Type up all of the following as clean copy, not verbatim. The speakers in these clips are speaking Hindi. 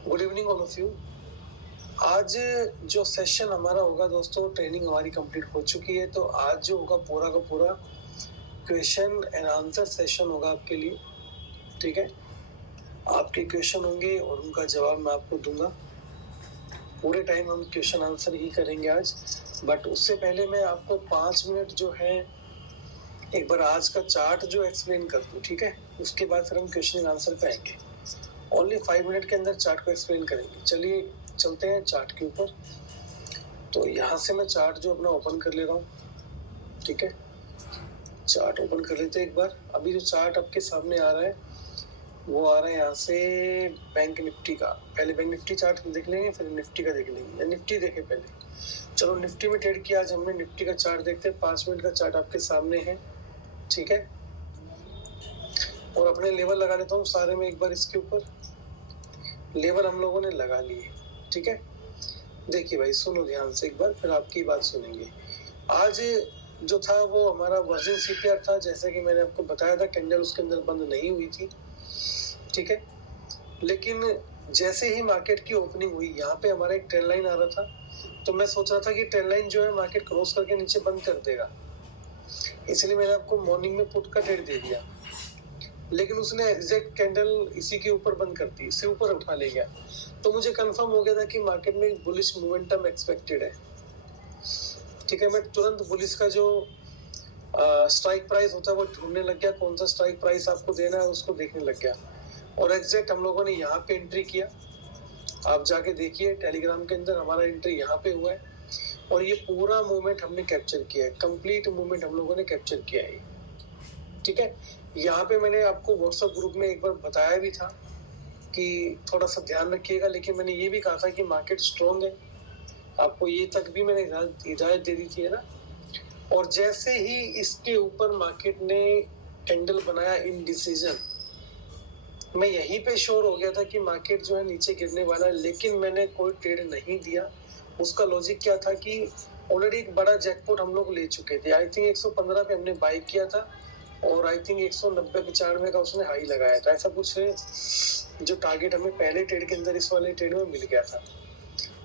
Good evening all of you. आज जो सेशन हमारा होगा दोस्तों, ट्रेनिंग हमारी कंप्लीट हो चुकी है, तो आज जो होगा पूरा का पूरा क्वेश्चन एंड आंसर सेशन होगा आपके लिए। ठीक है, आपके क्वेश्चन होंगे और उनका जवाब मैं आपको दूंगा। पूरे टाइम हम क्वेश्चन आंसर ही करेंगे आज, बट उससे पहले मैं आपको 5 मिनट जो है एक बार आज का चार्ट जो एक्सप्लेन कर दूं। ठीक है, उसके बाद फिर हम क्वेश्चन आंसर पे आएंगे। ओनली 5 मिनट के अंदर चार्ट को एक्सप्लेन करेंगे। चलिए चलते हैं चार्ट के ऊपर। तो यहाँ से मैं चार्ट जो अपना ओपन कर ले रहा हूँ। ठीक है, चार्ट ओपन कर लेते हैं एक बार। अभी जो चार्ट आपके सामने आ रहा है वो आ रहा है यहाँ से बैंक निफ्टी का। पहले बैंक निफ्टी चार्ट देख लेंगे, फिर निफ्टी का देख लेंगे। निफ्टी देखे पहले। चलो निफ्टी में ट्रेड किया आज हमने। निफ्टी का चार्ट देखते हैं। 5 मिनट का चार्ट आपके सामने है। ठीक है, और अपने लेवल लगा लेता हूँ सारे में एक बार। इसके ऊपर लेवल हम लोगों ने लगा लिए। ठीक है, देखिए भाई, सुनो ध्यान से एक बार, फिर आपकी बात सुनेंगे। आज जो था वो हमारा वर्जिन सीपीआर था, जैसे कि मैंने आपको बताया था। कैंडल उसके अंदर बंद नहीं हुई थी। ठीक है, लेकिन जैसे ही मार्केट की ओपनिंग हुई, यहाँ पे हमारा एक ट्रेंड लाइन आ रहा था, तो मैं सोच रहा था कि ट्रेंड लाइन जो है मार्केट क्रॉस करके नीचे बंद कर देगा, इसलिए मैंने आपको मॉर्निंग में पुट का ट्रेड दे दिया। लेकिन उसने एग्जैक्ट कैंडल इसी के ऊपर बंद कर दी, इससे ऊपर उठा ले गया। तो मुझे कंफर्म हो गया था कि मार्केट में बुलिश मोमेंटम एक्सपेक्टेड है। ठीक है, मैं तुरंत बुलिश का जो स्ट्राइक प्राइस होता है वो ढूंढने लग गया। कौन सा स्ट्राइक प्राइस आपको देना है उसको देखने लग गया, और एग्जैक्ट हम लोगों ने यहाँ पे एंट्री किया। आप जाके देखिए टेलीग्राम के अंदर, हमारा एंट्री यहाँ पे हुआ है, और ये पूरा मूवमेंट हमने कैप्चर किया है। कंप्लीट मूवमेंट हम लोगों ने कैप्चर किया है। ठीक है, यहाँ पे मैंने आपको व्हाट्सएप ग्रुप में एक बार बताया भी था कि थोड़ा सा ध्यान रखिएगा, लेकिन मैंने ये भी कहा था कि मार्केट स्ट्रॉन्ग है। आपको ये तक भी मैंने हिदायत दे दी थी, है ना। और जैसे ही इसके ऊपर मार्केट ने कैंडल बनाया इन डिसीजन, मैं यहीं पे श्योर हो गया था कि मार्केट जो है नीचे गिरने वाला है, लेकिन मैंने कोई ट्रेड नहीं दिया। उसका लॉजिक क्या था कि ऑलरेडी एक बड़ा जैकपॉट हम लोग ले चुके थे। आई थिंक 115 पे हमने बाई किया था, और आई थिंक 190-95 का उसने हाई लगाया था। ऐसा कुछ है जो टारगेट हमें पहले ट्रेड के अंदर, इस वाले ट्रेड में मिल गया था।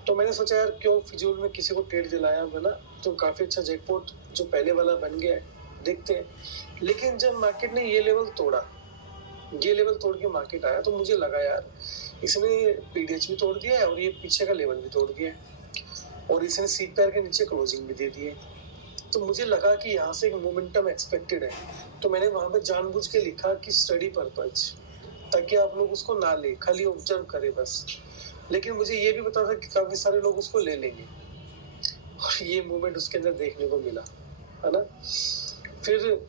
तो मैंने सोचा यार क्यों फिजूल में किसी को ट्रेड दिलाया, बना तो काफी अच्छा जैकपॉट जो पहले वाला बन गया है, देखते हैं। लेकिन जब मार्केट ने ये लेवल तोड़ा, ये लेवल तोड़ के मार्केट आया, तो मुझे लगा यार इसने पीडीएच भी तोड़ दिया है और ये पीछे का लेवल भी तोड़ दिया है, और इसने सीपीआर के नीचे क्लोजिंग भी दे दी है। तो मुझे लगा कि यहाँ से एक मोमेंटम एक्सपेक्टेड है, तो मैंने वहां पे जानबूझ के लिखा कि स्टडी पर्पज, ताकि आप लोग उसको ना ले, खाली ऑब्जर्व करें बस। लेकिन मुझे ये भी पता था कि काफी सारे लोग उसको ले लेंगे, और ये मूवमेंट उसके अंदर देखने को मिला, है ना। फिर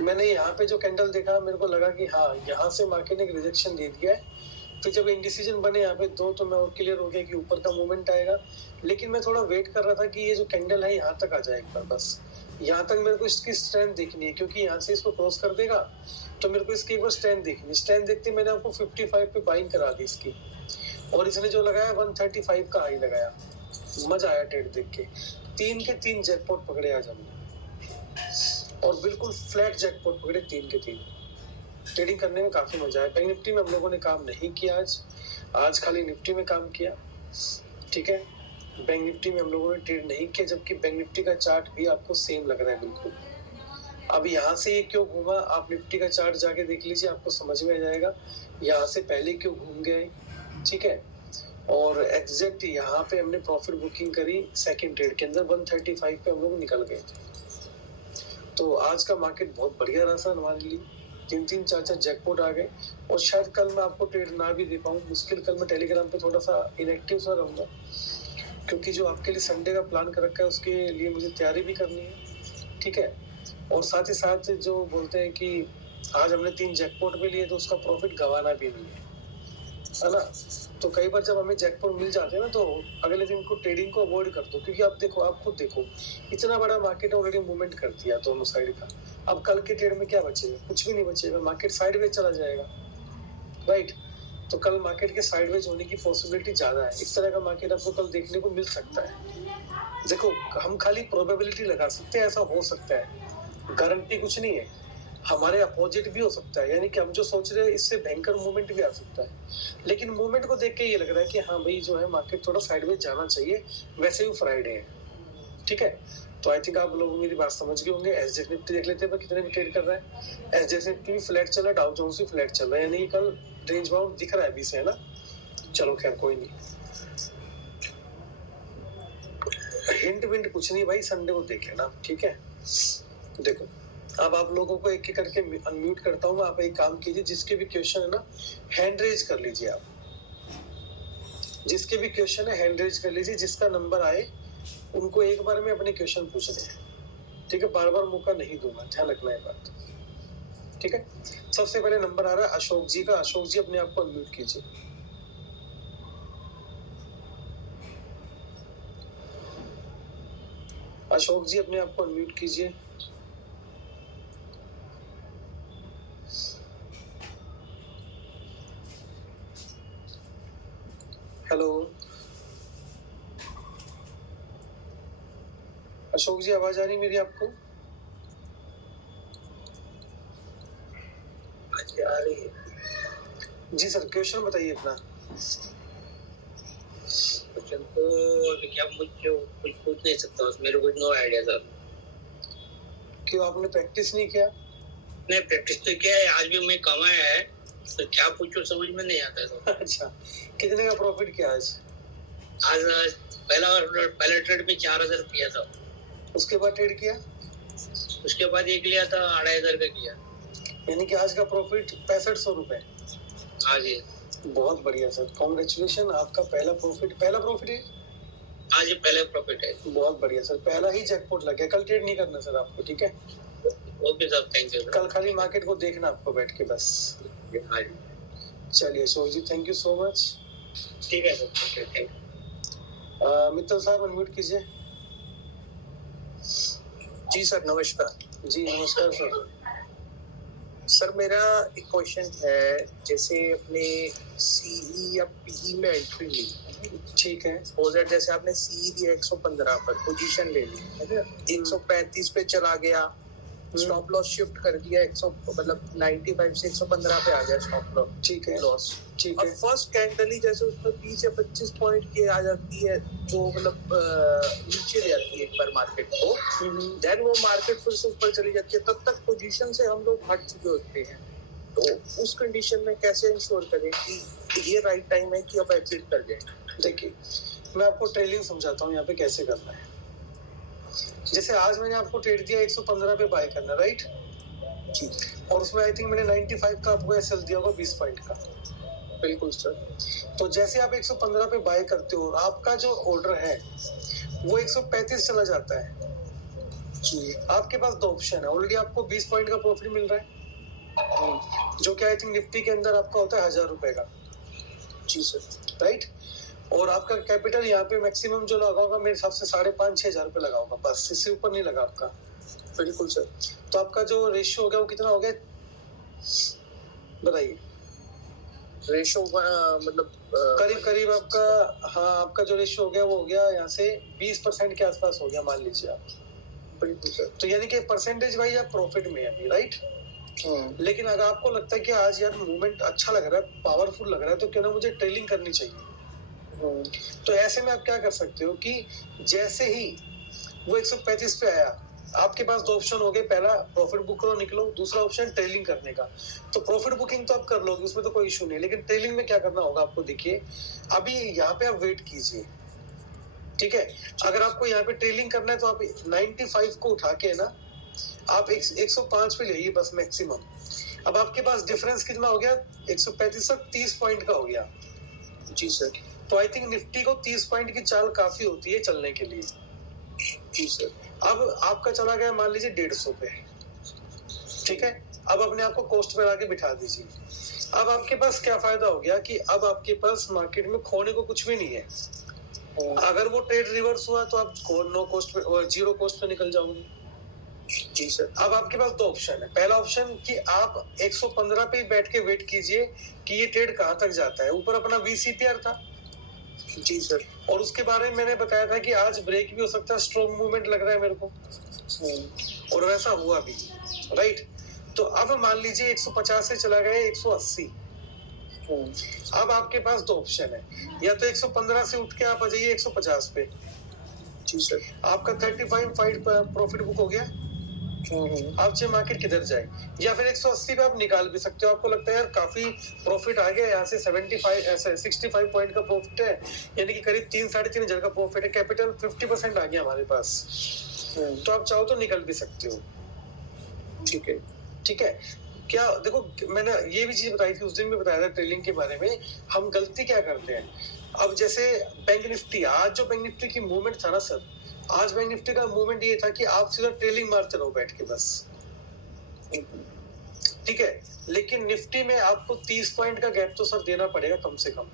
मैंने यहाँ पे जो कैंडल देखा, मेरे को लगा कि हाँ, यहाँ से मार्केट ने एक रिजेक्शन दे दिया है। फिर जब इंडिसीजन बने यहाँ पे दो, तो मैं और क्लियर हो गया कि ऊपर का मूवमेंट आएगा। लेकिन मैं थोड़ा वेट कर रहा था कि ये जो कैंडल है यहाँ तक आ जाए एक बार, बस यहाँ तक मेरे को इसकी स्ट्रेंथ देखनी है, क्योंकि यहाँ से इसको क्रॉस कर देगा तो मेरे को इसकी एक बार स्ट्रेंथ देखनी है। स्ट्रेंथ देखते मैंने आपको 55 पे बाइंग करा दी इसकी, और इसने जो लगाया 135 का हाई लगाया। मजा आया ट्रेड देख के। 3 के 3 जैकपॉट पकड़े आज हमने, और बिल्कुल फ्लैट जैकपॉट पकड़े 3 के 3। ट्रेडिंग करने में काफी मजा आया। बैंक निफ्टी में हम लोगों ने काम नहीं किया आज खाली निफ्टी में काम किया। ठीक है, बैंक निफ्टी में हम लोगों ने ट्रेड नहीं किया, जबकि बैंक निफ्टी का चार्ट भी आपको सेम लग रहा है बिल्कुल। अब यहाँ से ये क्यों घूमा, आप निफ्टी का चार्ट जाके देख लीजिए, आपको समझ में आ जाएगा यहाँ से पहले क्यों घूम गए। ठीक है, और एग्जैक्ट यहाँ पे हमने प्रॉफिट बुकिंग करी सेकेंड ट्रेड के अंदर। 135 पे हम लोग निकल गए थे। तो आज का मार्केट बहुत बढ़िया रहा सर हमारे लिए। 3-3 4-4 जैकपॉट आ गए, और शायद कल मैं आपको ट्रेड ना भी दे पाऊँ, मुश्किल। कल मैं टेलीग्राम पे थोड़ा सा इनएक्टिव सा रहूँगा, क्योंकि जो आपके लिए संडे का प्लान कर रखा है उसके लिए मुझे तैयारी भी करनी है। ठीक है, और साथ ही साथ जो बोलते हैं कि आज हमने 3 जैकपॉट भी लिए, तो उसका प्रॉफिट गंवाना भी नहीं है ना। तो कई बार जब हमें जैकपॉट मिल जाते हैं ना, तो अगले दिन को ट्रेडिंग को अवॉइड कर दो, क्योंकि आप देखो, आप खुद देखो, इतना बड़ा मार्केट ऑलरेडी मूवमेंट कर दिया दोनों साइड का। अब कल के ट्रेड में क्या बचेगा, कुछ भी नहीं बचेगा। मार्केट साइडवेज चला जाएगा, राइट। तो कल मार्केट के साइडवेज होने की पॉसिबिलिटी ज्यादा है। इस तरह का मार्केट आपको कल देखने को मिल सकता है। देखो, हम खाली प्रोबेबिलिटी लगा सकते हैं, ऐसा हो सकता है, गारंटी कुछ नहीं है। हमारे अपोजिट भी हो सकता है, यानी कि हम जो सोच रहे हैं इससे भयंकर मूवमेंट भी आ सकता है। लेकिन मूवमेंट को देख के ये लग रहा है कि हाँ भाई जो है मार्केट थोड़ा साइडवेज जाना चाहिए, वैसे भी फ्राइडे है, ठीक है। तो आई थिंक आप लोग मेरी बात समझ गए होंगे। एसजेएक्स निफ्टी देख लेते हैं कितने में ट्रेड कर रहा है। एसजेएक्स निफ्टी भी फ्लैट चल रहा है, डाउ जोन्स भी फ्लैट चल रहा है, यानी कि कल रेंज बाउंड दिख रहा है अभी से, है ना। चलो खैर कोई नहीं, हिंट विंट कुछ नहीं भाई, संडे को देख लेना, ठीक है। देखो अब आप लोगों को एक एक करके अनम्यूट करता हूँ। आप एक काम कीजिए, जिसके भी क्वेश्चन है ना हैंड रेज कर लीजिए। आप जिसके भी क्वेश्चन है हैंड रेज कर लीजिए, जिसका नंबर आए उनको एक बार में अपने क्वेश्चन पूछ रहे हैं, ठीक है। बार बार मौका नहीं दूंगा, ध्यान रखना है बात, ठीक है। सबसे पहले नंबर आ रहा है अशोक जी का। अशोक जी अपने आप को अनम्यूट कीजिए। अशोक जी अपने आप को अनम्यूट कीजिए। हेलो अशोक जी, आवाज आ रही मेरी आपको? आ रही है जी सर। क्वेश्चन बताइए अपना। क्वेश्चन तो क्या मुझे कुछ पूछ नहीं सकता, मेरे को नो आइडिया सर। क्यों, आपने प्रैक्टिस नहीं किया? नहीं, प्रैक्टिस तो किया है, आज भी मैं कमाया है, तो क्या पूछो समझ में नहीं आता है। अच्छा, कितने का प्रॉफिट किया आज? आज पहला ट्रेड में 4,000 किया था। उसके बाद ट्रेड किया? उसके बाद एक लिया था 2,500 का किया, यानी कि आज का प्रॉफिट 6500 रुपए। हाँ जी, बहुत बढ़िया सर, कॉन्ग्रेचुलेशन, आपका पहला प्रॉफिट है। हाँ जी, पहला प्रॉफिट है। बहुत बढ़िया सर, पहला ही जैकपॉट लग गया। कल ट्रेड नहीं करना सर आपको, ठीक है। Okay sir, thank you. कल खाली मार्केट को देखना आपको बैठ के बस। हाँ जी, चलिए अशोक जी, थैंक यू सो मच। ठीक है sir, okay, thank you. Mittal साहब अनम्यूट कीजिए। जी सर, नमस्कार। जी नमस्कार सर। सर मेरा एक क्वेश्चन है, जैसे अपने सीई या पीई में एंट्री ली, ठीक है। सपोज जैसे आपने सीई दिया 115 पर, पोजीशन ले ली, है ना, 135 पे चला गया, स्टॉप लॉस शिफ्ट कर दिया 100, मतलब 95 से 115 पे आ गया स्टॉप लॉस, ठीक है, लॉस, ठीक है। और फर्स्ट कैंडल ही जैसे उसमें 20 या 25 पॉइंट की आ जाती है, जो मतलब नीचे ले जाती है एक बार मार्केट को, देन वो मार्केट फिर से ऊपर चली जाती है, तब तक पोजीशन से हम लोग हट चुके होते हैं। तो उस कंडीशन में कैसे इंश्योर करें कि ये राइट टाइम है कि अब एग्जिट कर जाए? देखिए, मैं आपको ट्रेलिंग समझाता हूँ यहाँ पे कैसे करना है। जैसे आज मैंने आपको ट्रेड दिया 115 पे बाय करना, राइट जी, और उसमें आई थिंक मैंने 95 का आपको एसएल दिया होगा 20 पॉइंट का। बिल्कुल सर। तो जैसे आप 115 पे बाय करते हो, आपका जो ऑर्डर है वो 135 चला जाता है जी। आपके पास दो ऑप्शन है, ऑलरेडी आपको 20 पॉइंट का प्रॉफिट मिल रहा है, जो कि आई थिंक निफ्टी के अंदर आपका होता है 1000 रुपए का। जी सर, राइट। और आपका कैपिटल यहाँ पे मैक्सिमम जो लगा होगा मेरे हिसाब से 5,500-6,000 रुपए लगा होगा, बस, इससे ऊपर नहीं लगा आपका। बिल्कुल सर। तो आपका जो रेशियो हो गया वो कितना हो गया बताइए? रेशियो मतलब करीब आपका, हाँ, आपका जो रेशियो हो गया वो हो गया यहाँ से 20% के आसपास हो गया, मान लीजिए आप। बिल्कुल सर। तो यानी कि परसेंटेज वाइज आप प्रॉफिट में है अभी, राइट। लेकिन अगर आपको लगता है कि आज यार मूवमेंट अच्छा लग रहा है, पावरफुल लग रहा है, तो क्यों ना मुझे ट्रेलिंग करनी चाहिए। तो ऐसे में आप क्या कर सकते हो कि जैसे ही वो 135 पे आया, आपके पास दो ऑप्शन हो गए, पहला प्रॉफिट बुक करो निकलो, दूसरा ऑप्शन ट्रेलिंग करने का। तो प्रॉफिट बुकिंग तो आप कर लोगे, उसमें तो कोई इशू नहीं, लेकिन ट्रेलिंग में क्या करना होगा आपको, देखिए अभी यहाँ पे आप वेट कीजिए, ठीक है। अगर आपको यहाँ पे ट्रेलिंग करना है तो आप 95 को उठा के ना आप 105 पे ले बस मैक्सिमम। अब आपके पास डिफरेंस कितना हो गया, 135 से 30 पॉइंट का हो गया। जी सर। तो आई थिंक निफ्टी को 30 पॉइंट की चाल काफी होती है चलने के लिए। जी सर। अब आपका चला गया मान लीजिए 150 पे, ठीक है। अब अपने आप को कोस्ट पे लाके बिठा दीजिए। अब आपके पास क्या फायदा हो गया कि अब आपके पास मार्केट में खोने को कुछ भी नहीं है। अगर वो ट्रेड रिवर्स हुआ तो आप नो कॉस्ट पे, जीरो कॉस्ट पे निकल जाओगे। जी सर। अब आपके पास दो ऑप्शन है, पहला ऑप्शन कि आप 115 पे बैठ के वेट कीजिए कि ये ट्रेड कहां तक जाता है। ऊपर अपना VCPR था। जी सर। और उसके बारे में मैंने बताया था कि आज ब्रेक भी हो सकता है, स्ट्रॉन्ग मूवमेंट लग रहा है मेरे को, और वैसा हुआ भी, राइट। तो अब मान लीजिए 150 से चला गया 180। अब आपके पास दो ऑप्शन है, या तो 115 से उठ के आप आ जाइए 150 पे। जी सर। आपका 35 प्रॉफिट बुक हो गया। आप चाहे मार्केट किधर जाए, या फिर 180 पे आप निकाल भी सकते हो। आपको लगता है यार काफी प्रॉफिट आ गया, यहाँ से 65 पॉइंट का प्रॉफिट है, यानी कि करीब 3-3.5 हजार का प्रॉफिट है, कैपिटल 50% आ गया हमारे पास, तो आप चाहो तो निकल भी सकते हो। ठीक है। ठीक है। क्या देखो, मैंने ये भी चीज बताई थी उस दिन भी, बताया था ट्रेलिंग के बारे में। हम गलती क्या करते हैं, अब जैसे बैंक निफ्टी, आज जो बैंक निफ्टी की मूवमेंट था ना सर, आज बैंक निफ्टी का मूवमेंट ये था कि आप सीधा ट्रेलिंग मारते रहो बैठ के बस। ठीक है, लेकिन निफ्टी में आपको 30 पॉइंट का गैप तो सर देना पड़ेगा कम से कम।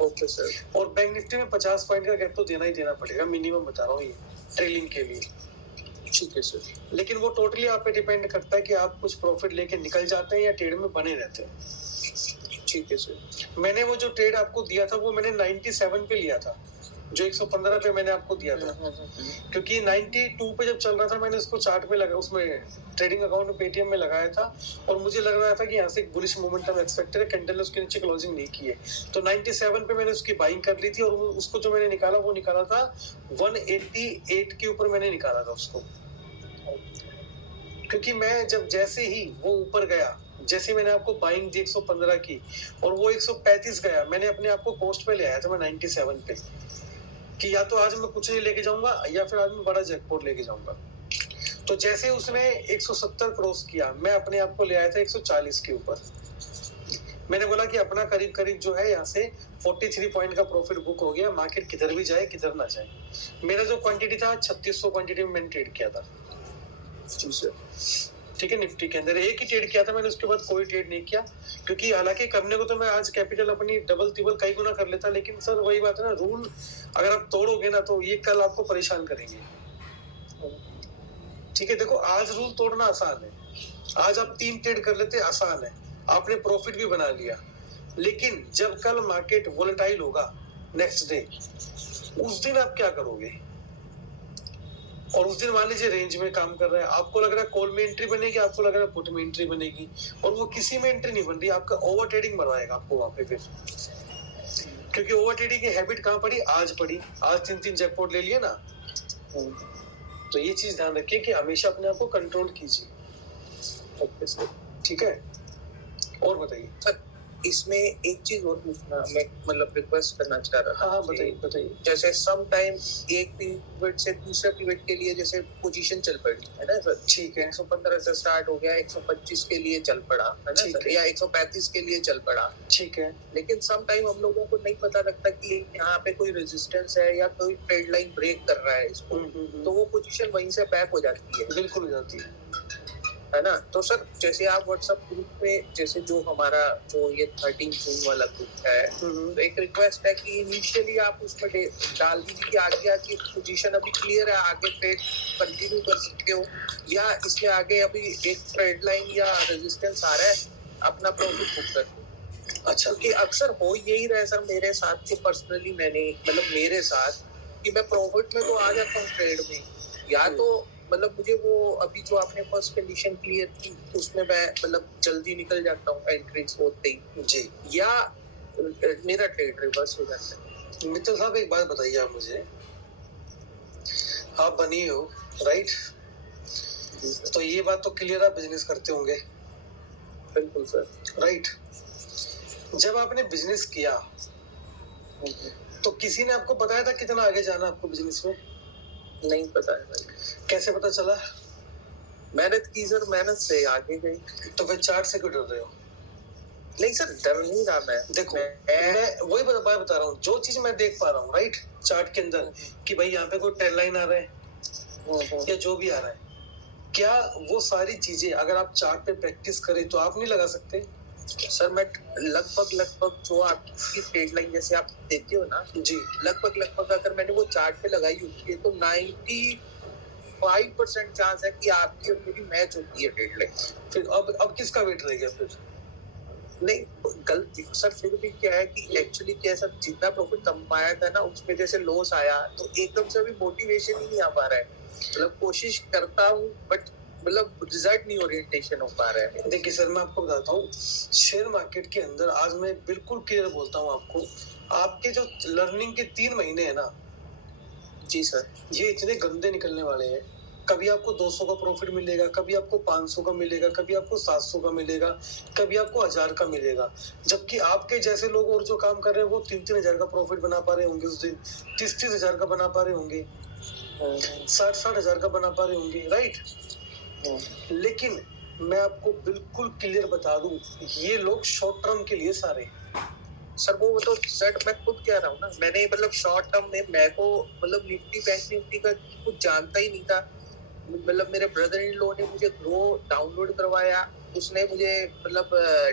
Okay sir. और बैंक निफ्टी में 50 पॉइंट का गैप तो देना ही देना पड़ेगा, मिनिमम बता रहा हूँ ये ट्रेलिंग के लिए। ठीक है सर। लेकिन वो टोटली आप पे डिपेंड करता है कि आप कुछ प्रॉफिट लेके निकल जाते हैं या ट्रेड में बने रहते हैं। ठीक है सर। मैंने वो जो ट्रेड आपको दिया था वो मैंने 97 पे लिया था, जो 115 पे मैंने आपको दिया था, क्योंकि 92 पे जब चल रहा था मैंने उसको चार्ट पे लगा, उसमें ट्रेडिंग अकाउंट में पेटीएम में लगाया था, और मुझे लग रहा था कि यहाँ से एक बुलिश मोमेंटम एक्सपेक्टेड है, कैंडल ने उसके नीचे क्लोजिंग नहीं की है, तो 97 पे मैंने उसकी बाइंग कर ली थी, और उसको जो मैंने निकाला वो निकाला था 188 के ऊपर मैंने निकाला था उसको। क्योंकि मैं जब जैसे ही वो ऊपर गया, जैसे मैंने आपको बाइंग दी 115 की और वो 135 गया, मैंने अपने आप को कोस्ट पे ले आया था मैं 97 पे, कि या तो आज मैं कुछ नहीं लेके जाऊंगा या फिर आज मैं बड़ा जैकपॉट लेके जाऊंगा। तो जैसे उसने 170 क्रॉस किया, मैं अपने आप को ले आया था 140 के ऊपर। मैंने बोला कि अपना करीब करीब जो है यहाँ से 43 पॉइंट का प्रॉफिट बुक हो गया, मार्केट किधर भी जाए किधर ना जाए। मेरा जो क्वांटिटी था 3600 क्वांटिटी में मैंने ट्रेड किया था। जी सर। ठीक है, निफ्टी के अंदर एक ही ट्रेड किया था मैंने, उसके बाद कोई ट्रेड नहीं किया, क्योंकि हालांकि करने को तो मैं आज कैपिटल अपनी डबल तिबल कई गुना कर लेता, लेकिन सर वही बात है ना, रूल अगर आप तोड़ोगे ना तो ये कल आपको परेशान करेंगे। ठीक है, देखो आज रूल तोड़ना आसान है, आज आप 3 ट्रेड कर लेते आसान है, आपने प्रॉफिट भी बना लिया, लेकिन जब कल मार्केट वोलेटाइल होगा नेक्स्ट डे, उस दिन आप क्या करोगे? और उस दिन मान लीजिए रेंज में काम कर रहा है, आपको लग रहा है कॉल में एंट्री बनेगी, आपको लग रहा है पुट में एंट्री बनेगी, और वो किसी में एंट्री नहीं बन रही, आपका ओवर ट्रेडिंग बनवाएगा आपको वहां पे फिर, क्योंकि ओवर ट्रेडिंग की हैबिट कहाँ पड़ी? आज पड़ी, आज 3 जैकपॉट ले लिए ना। तो ये चीज ध्यान रखिए कि हमेशा अपने आप को कंट्रोल कीजिए। Okay sir. ठीक है, और बताइए सर। इसमें एक चीज और पूछना मैं मतलब रिक्वेस्ट करना चाह रहा था। हाँ बताइए बताइए। जैसे सम टाइम एक पीरियड से दूसरे पीरियड के लिए जैसे पोजीशन चल पड़ी है ना सर। ठीक है, 115 से स्टार्ट हो गया, 125 के लिए चल पड़ा है ना सर, या 135 के लिए चल पड़ा। ठीक है, लेकिन सम टाइम हम लोगों को नहीं पता लगता कि यहाँ पे कोई रेजिस्टेंस है या कोई ट्रेड लाइन ब्रेक कर रहा है इसको, तो वो पोजीशन वहीं से बैक हो जाती है। बिल्कुल हो जाती है ना। तो सर जैसे आप व्हाट्सएप ग्रुप में, जैसे जो हमारा जो ये 13 जून वाला ग्रुप है, तो एक रिक्वेस्ट है कि इनिशियली आप उसमें डाल दीजिए कि आगे की पोजीशन अभी क्लियर है, आगे ट्रेड कंटिन्यू कर सकते हो, या इसमें आगे अभी एक ट्रेड लाइन या रेजिस्टेंस आ रहा है, अपना प्रॉफिट बुक कर दो। अच्छा, क्योंकि अक्सर हो यही रहा है सर मेरे साथ, तो पर्सनली मैंने मतलब मेरे साथ कि मैं प्रॉफिट में तो आ जाता हूँ ट्रेड में, या तो मतलब मुझे वो अभी जो आपने फर्स्ट कंडीशन क्लियर की उसमें मैं मतलब जल्दी निकल जाता हूँ एंट्रीज होते ही जी, या मेरा ट्रेड रिवर्स हो जाता है। मित्तल साहब एक बात बताइए आप मुझे, आप बनी हो राइट, तो ये बात तो क्लियर आप बिजनेस करते होंगे। बिल्कुल सर। राइट, जब आपने बिजनेस किया तो किसी ने आपको बताया था कितना आगे जाना आपको बिजनेस में? नहीं पता है भाई। कैसे पता चला? मेहनत की सर, मेहनत से आगे गई। तो फिर चार्ट से क्यों डर रहे हो? नहीं सर डर नहीं रहा मैं। देखो मैं वही बात बता रहा हूँ, जो चीज मैं देख पा रहा हूँ राइट चार्ट के अंदर कि भाई यहाँ पे कोई ट्रेंड लाइन आ रहा है या जो भी आ रहा है, क्या वो सारी चीजें अगर आप चार्ट पे प्रैक्टिस करें तो आप नहीं लगा सकते? सर मैं लगभग जो आपकी ट्रेड लाइन जैसे आप देते हो ना जी, लगभग अगर मैंने वो चार्ट पे लगाई होती है तो 95% चांस है कि आपकी और मेरी मैच होती है ट्रेड लाइन। फिर अब किसका वेट रहेगा फिर? नहीं गलती सर फिर भी क्या है कि एक्चुअली क्या सर, जितना प्रॉफिट कमाया था ना उसमें जैसे लॉस आया तो एकदम से अभी मोटिवेशन ही नहीं आ पा रहा है, मतलब कोशिश करता हूँ बट मतलब रिजल्ट नहीं ओरिएंटेशन हो पा रहा है मेरे। देखिए सर, मैं आपको बताता हूँ, शेयर मार्केट के अंदर आज मैं बिल्कुल क्लियर बोलता हूँ आपको, आपके जो लर्निंग के 3 महीने हैं ना, जी सर। ये इतने गंदे निकलने वाले हैं। कभी आपको 200 का प्रॉफिट मिलेगा, कभी आपको 500 का मिलेगा, कभी आपको 700 का मिलेगा, कभी आपको 1000 का मिलेगा। जबकि आपके जैसे लोग और जो काम कर रहे हैं वो 3-3 हजार का प्रॉफिट बना पा रहे होंगे उस दिन, 30-30 हजार का बना पा रहे होंगे, 60-60 हजार का बना पा रहे होंगे, राइट। लेकिन मैं आपको बिल्कुल क्लियर बता दूं, ये लोग शॉर्ट टर्म के लिए सारे। सर वो तो सर मैं खुद कह रहा हूँ ना, मैंने मतलब शॉर्ट टर्म में मैं को मतलब निफ्टी बैंक निफ्टी का कुछ जानता ही नहीं था। मतलब मेरे ब्रदर इन लॉ ने मुझे ग्रो डाउनलोड करवाया, उसने मुझे मतलब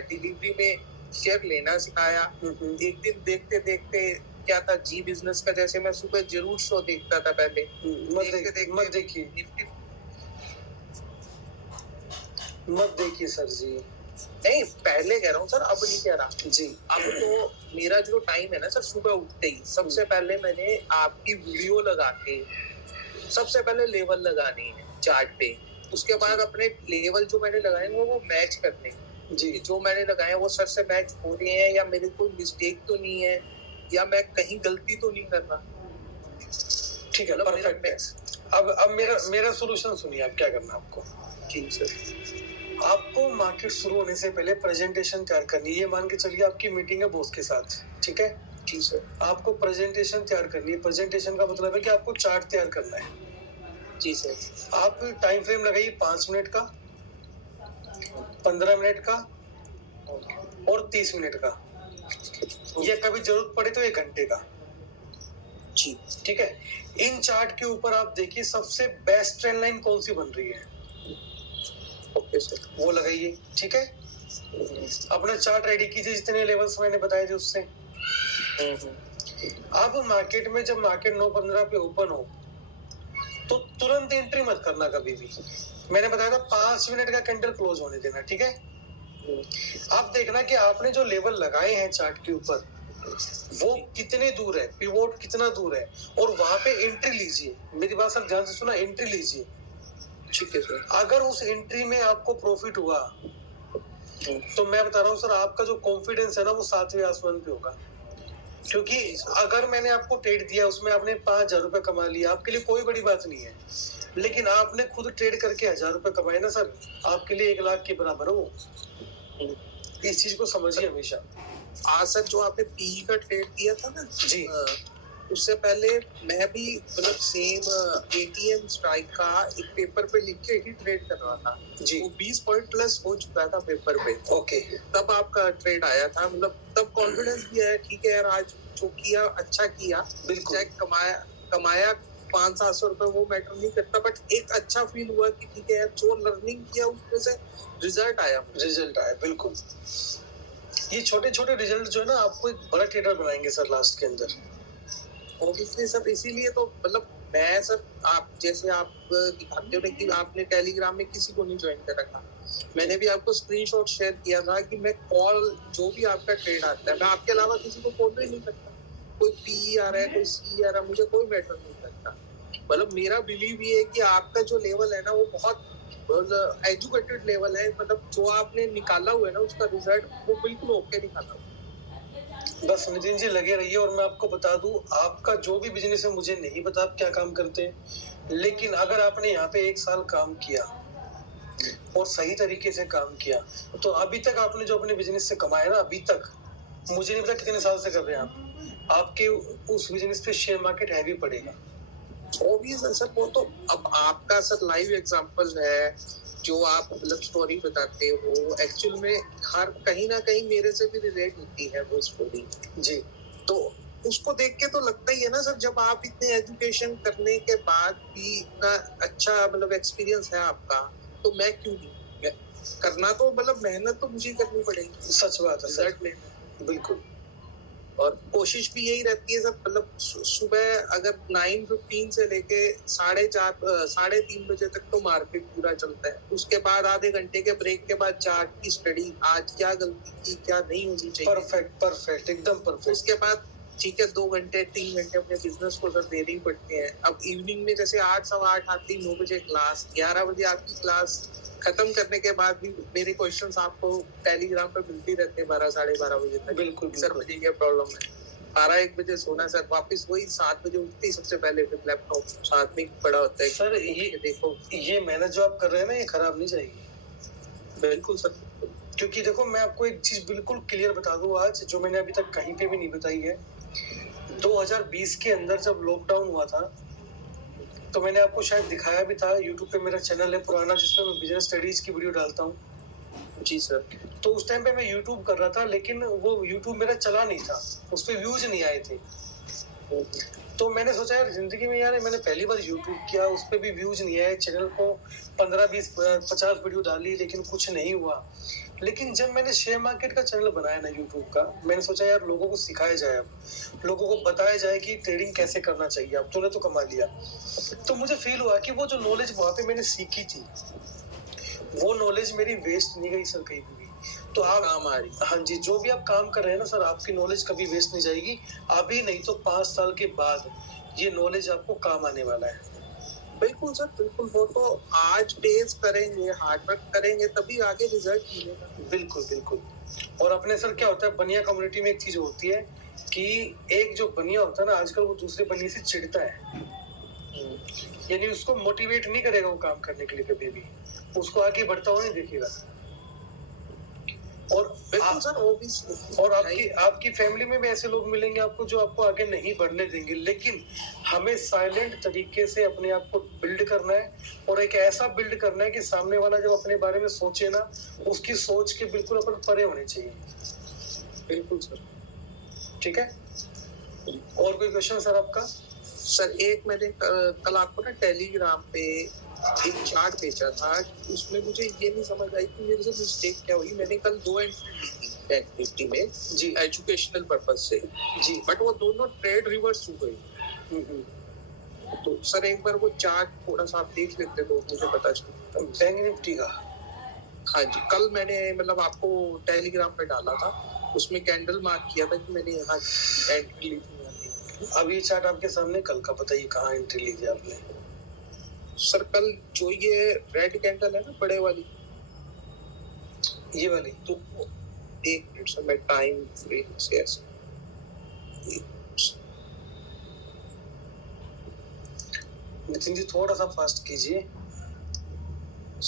डिलीवरी में शेयर लेना सिखाया। एक दिन देखते देखते क्या था, जी बिजनेस का, जैसे मैं सुबह जरूर शो देखता था पहले, मत देखिए सर जी। नहीं पहले कह रहा हूँ सर, अब नहीं कह रहा जी। अब तो मेरा जो टाइम है ना सर, सुबह उठते ही सबसे पहले मैंने आपकी वीडियो लगा के सबसे पहले लेवल लगानी है चार्ट पे, उसके बाद अपने लेवल जो मैंने लगाए वो मैच करने जी, जो मैंने लगाए वो सर से मैच हो रहे हैं या मेरे कोई मिस्टेक तो नहीं है या मैं कहीं गलती तो नहीं कर रहा। ठीक है, परफेक्ट है। अब मेरा सॉल्यूशन सुनिए, आप क्या करना आपको। जी सर। आपको मार्केट शुरू होने से पहले प्रेजेंटेशन तैयार करनी है। ये मान के चलिए आपकी मीटिंग है बॉस के साथ, ठीक है। जी सर। आपको प्रेजेंटेशन तैयार करनी है। प्रेजेंटेशन का मतलब है कि आपको चार्ट तैयार करना है। जी सर। आप टाइम फ्रेम लगाइए 5 मिनट का, 15 मिनट का और 30 मिनट का, या कभी जरूरत पड़े तो 1 घंटे का। जी ठीक है। इन चार्ट के ऊपर आप देखिए सबसे बेस्ट ट्रेंड लाइन कौन सी बन रही है, ओके सर, वो लगाइए। ठीक है, अपना चार्ट रेडी कीजिए जितने लेवल्स मैंने बताए थे उससे। अब मार्केट में जब मार्केट 9:15 पे ओपन हो तो तुरंत एंट्री मत करना कभी भी। मैंने बताया था 5 मिनट का कैंडल क्लोज होने देना, ठीक है। अब देखना कि आपने जो लेवल लगाए हैं चार्ट के ऊपर वो कितने दूर है, पिवोट कितना दूर है, और वहां पे एंट्री लीजिए। मेरी बात सर ध्यान से सुना, एंट्री लीजिए। ठीक है सर। अगर उस एंट्री में आपको प्रॉफिट हुआ तो मैं बता रहा हूँ सर, आपका जो कॉन्फिडेंस है ना वो 7वें आसमान पे होगा। क्योंकि अगर मैंने आपको ट्रेड दिया उसमें आपने 5,000 रुपए कमा लिया, आपके लिए कोई बड़ी बात नहीं है। लेकिन आपने खुद ट्रेड करके 1,000 रुपए कमाए ना सर, आपके लिए 1 लाख के बराबर हो। इस चीज को समझिए हमेशा। आज सर जो आपने पी का ट्रेड किया था ना जी, उससे पहले मैं भी मतलब सेम एटीएम स्ट्राइक का एक पेपर पे लिख के ही ट्रेड कर रहा था जी। वो 20 पॉइंट प्लस हो चुका था पेपर पे। ओके, तब आपका ट्रेड आया था, मतलब तब कॉन्फिडेंस भी आया, ठीक है यार आज जो किया अच्छा किया, बिल्कुल चाहे कमाया 500-700 रुपए वो मैटर नहीं करता, बट एक अच्छा फील हुआ कि ठीक है यार जो लर्निंग किया उसमें से रिजल्ट आया। बिल्कुल। ये छोटे छोटे रिजल्ट जो है ना आपको एक बड़ा ट्रेडर बनाएंगे सर लास्ट के अंदर। ऑब्वियसली सर, इसीलिए तो मतलब मैं सर, आप जैसे आप दिखाते हो कि आपने टेलीग्राम में किसी को नहीं ज्वाइन कर रखा, मैंने भी आपको स्क्रीनशॉट शेयर किया था कि मैं कॉल जो भी आपका ट्रेड आता है मैं आपके अलावा किसी को कॉल ही नहीं करता। कोई पी आ रहा है, कोई सी आ रहा है, मुझे कोई मैटर नहीं करता। मतलब मेरा बिलीव ये है कि आपका जो लेवल है ना वो बहुत एजुकेटेड लेवल है, मतलब जो आपने निकाला हुआ है ना उसका रिजल्ट वो बिल्कुल ओके निकाला हुआ। बस नितिन जी लगे रहिए, और मैं आपको बता दूं आपका जो भी बिजनेस है, मुझे नहीं पता आप क्या काम करते हैं, लेकिन अगर आपने यहाँ पे 1 साल काम किया और सही तरीके से काम किया तो अभी तक आपने जो अपने बिजनेस से कमाया ना, अभी तक मुझे नहीं पता कितने साल से कर रहे हैं आप, आपके उस बिजनेस पे शेयर मार्केट हैवी पड़ेगा। ऑब्वियस है सर, वो तो अब आपका सर लाइव एग्जांपल है जो आप मतलब स्टोरी बताते हो, एक्चुअल में हर कहीं ना कहीं मेरे से भी रिलेट होती है वो स्टोरी जी। तो उसको देख के तो लगता ही है ना सर, जब आप इतने एजुकेशन करने के बाद भी इतना अच्छा मतलब एक्सपीरियंस है आपका, तो मैं क्यों नहीं, मैं करना तो मतलब मेहनत तो मुझे करनी पड़ेगी। सच बात है सर, बिल्कुल। और कोशिश भी यही रहती है सर, मतलब सुबह अगर 9:15 से लेके 3:30 बजे तक तो मार्केट पूरा चलता है, उसके बाद आधे घंटे के ब्रेक के बाद चार्ट की स्टडी, आज क्या गलती की क्या नहीं होनी चाहिए। परफेक्ट, एकदम परफेक्ट। उसके बाद ठीक है 2 घंटे 3 घंटे अपने बिजनेस को सर देने ही पड़ते हैं। अब इवनिंग में जैसे 8 सवा 8 आती 9 बजे क्लास, 11 बजे आपकी क्लास खत्म करने के बाद भी मेरे क्वेश्चंस आपको टेलीग्राम पे मिलते रहते हैं 12 साढ़े 12 बजे तक। बिल्कुल सर मुझे ये प्रॉब्लम है, 12-1 बजे सोना सर, वापस वही 7 बजे उठते ही सबसे पहले फिर लैपटॉप साथ में ही पड़ा होता है। सर ये देखो ये मेहनत जो आप कर रहे हैं ना, ये खराब नहीं जाएगी। बिल्कुल सर, क्योंकि देखो मैं आपको एक चीज बिल्कुल क्लियर बता दूं आज, जो मैंने अभी तक कहीं पे भी नहीं बताई है। 2020 के अंदर जब लॉकडाउन हुआ था, तो मैंने आपको शायद दिखाया भी था, यूट्यूब पे मेरा चैनल है पुराना जिसमें मैं बिजनेस स्टडीज की वीडियो डालता हूँ। जी सर। तो उस टाइम पे मैं यूट्यूब कर रहा था, लेकिन वो यूट्यूब मेरा चला नहीं था, उस पर व्यूज नहीं आए थे। तो मैंने सोचा यार जिंदगी में, यार मैंने पहली बार यूट्यूब किया, उस पर भी व्यूज नहीं आए, चैनल को 15-20-50 वीडियो डाली लेकिन कुछ नहीं हुआ। लेकिन जब मैंने शेयर मार्केट का चैनल बनाया ना यूट्यूब का, मैंने सोचा यार लोगों को सिखाया जाए, अब लोगों को बताया जाए कि ट्रेडिंग कैसे करना चाहिए। अब तूने तो कमा लिया, तो मुझे फील हुआ कि वो जो नॉलेज वहां पे मैंने सीखी थी, वो नॉलेज मेरी वेस्ट नहीं गई सर कहीं भी। तो आप काम आ रही। हाँ जी, जो भी आप काम कर रहे हैं ना सर, आपकी नॉलेज कभी वेस्ट नहीं जाएगी। अभी नहीं तो 5 साल के बाद ये नॉलेज आपको काम आने वाला है। बिल्कुल सर, बिल्कुल। वो तो आज बेस करेंगे, हार्ड वर्क करेंगे तभी आगे रिजल्ट मिलेगा। बिल्कुल बिल्कुल। और अपने सर क्या होता है, बनिया कम्युनिटी में एक चीज होती है कि एक जो बनिया होता है ना, आजकल वो दूसरे बनिए से चिढ़ता है, यानी उसको मोटिवेट नहीं करेगा वो काम करने के लिए, कभी भी उसको आगे बढ़ता हुआ नहीं देखेगा। और सर वो भी और आपकी फैमिली में भी ऐसे लोग मिलेंगे आपको जो आपको आगे नहीं बढ़ने देंगे, लेकिन हमें साइलेंट तरीके से अपने आप को बिल्ड करना है, और एक ऐसा बिल्ड करना है कि सामने वाला जब अपने बारे में सोचे ना, उसकी सोच के बिल्कुल अपन परे होने चाहिए। बिल्कुल सर। ठीक है, और कोई क्वेश्चन सर आपका? सर एक मैंने कल आपको ना टेलीग्राम पे एक चार्ट भेजा था, उसमें मुझे ये नहीं समझ आई कि मेरे से मिस्टेक क्या हुई। मैंने कल 2 एंट्री ली थी बैंक निफ्टी में जी, एजुकेशनल पर्पस से जी, बट वो दोनों ट्रेड रिवर्स हो गई। तो सर एक बार वो चार्ट थोड़ा सा आप देख लेते तो मुझे पता चलता बैंक निफ्टी का। हाँ जी, कल मैंने मतलब आपको टेलीग्राम पे डाला था, उसमें कैंडल मार्क किया था कि मैंने यहाँ एंट्री ली थी। अब ये चार्ट आपके सामने, कल का बताइए कहाँ एंट्री ली थी आपने? सर कल जो ये रेड कैंडल है ना बड़े वाली, ये वाली, तो 1 मिनट सर मैं टाइम फ्रेम से ऐसे नितिन जी थोड़ा सा फास्ट कीजिए।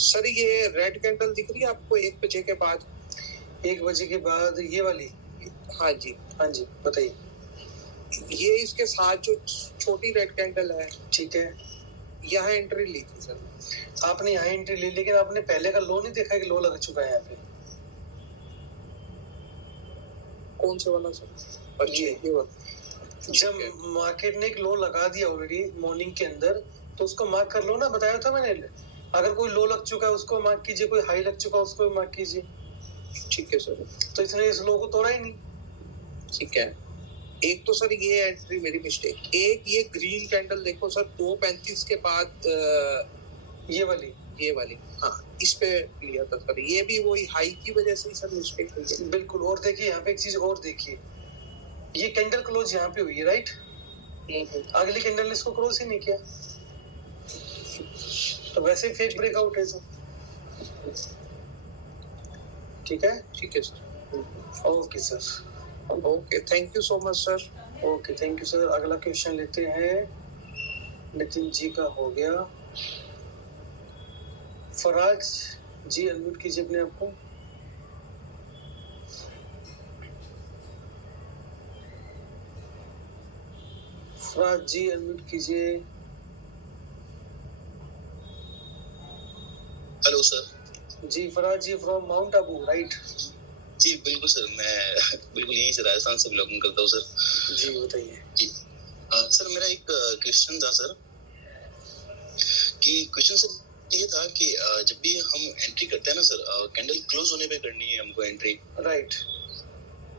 सर ये रेड कैंडल दिख रही है आपको 1 बजे के बाद? 1 बजे के बाद ये वाली? हाँ जी, हाँ जी बताइए। ये इसके साथ जो छोटी रेड कैंडल है, ठीक है, यहाँ एंट्री ली थी सर। आपने यहाँ एंट्री ली, लेकिन आपने पहले का लो नहीं देखा कि लो लग चुका है यहाँ पे? कौन से वाला सर? ये वाला। जब मार्केट ने एक लो लगा दिया ऑलरेडी मॉर्निंग के अंदर, तो उसको मार्क कर लो ना, बताया था मैंने। अगर कोई लो लग चुका है उसको मार्क कीजिए, कोई हाई लग चुका है उसको मार्क कीजिए। ठीक है सर। तो इसने इस लो को तोड़ा ही नहीं। ठीक है, एक तो सर ये एंट्री मेरी मिस्टेक, एक ये ग्रीन कैंडल देखो सर 2:35 के बाद ये वाली हाँ इस पे लिया था सर, ये भी वही हाई की वजह से सर मिस्टेक हुई है। बिल्कुल। और देखिए यहाँ पे एक चीज और देखिए, ये कैंडल क्लोज यहाँ पे हुई है, राइट? अगली कैंडल ने इसको क्लोज ही नहीं किया, तो वैसे ही फेक ब्रेकआउट है सर। ठीक है sir. Okay sir, okay, thank you so much sir. Okay thank you sir. अगला क्वेश्चन लेते हैं, नितिन जी का हो गया। फराज जी अनम्यूट कीजिए अपने आप को। फराज जी अनम्यूट कीजिए। Hello sir. जी Faraz ji from Mount Abu, right? जी बिल्कुल सर, मैं बिल्कुल यहीं से राजस्थान से ब्लॉगिंग करता हूँ सर। जी बताइए। जी सर, मेरा एक क्वेश्चन था सर, कि क्वेश्चन सर ये था कि जब भी हम एंट्री करते हैं ना सर, कैंडल क्लोज होने पे करनी है हमको एंट्री, राइट?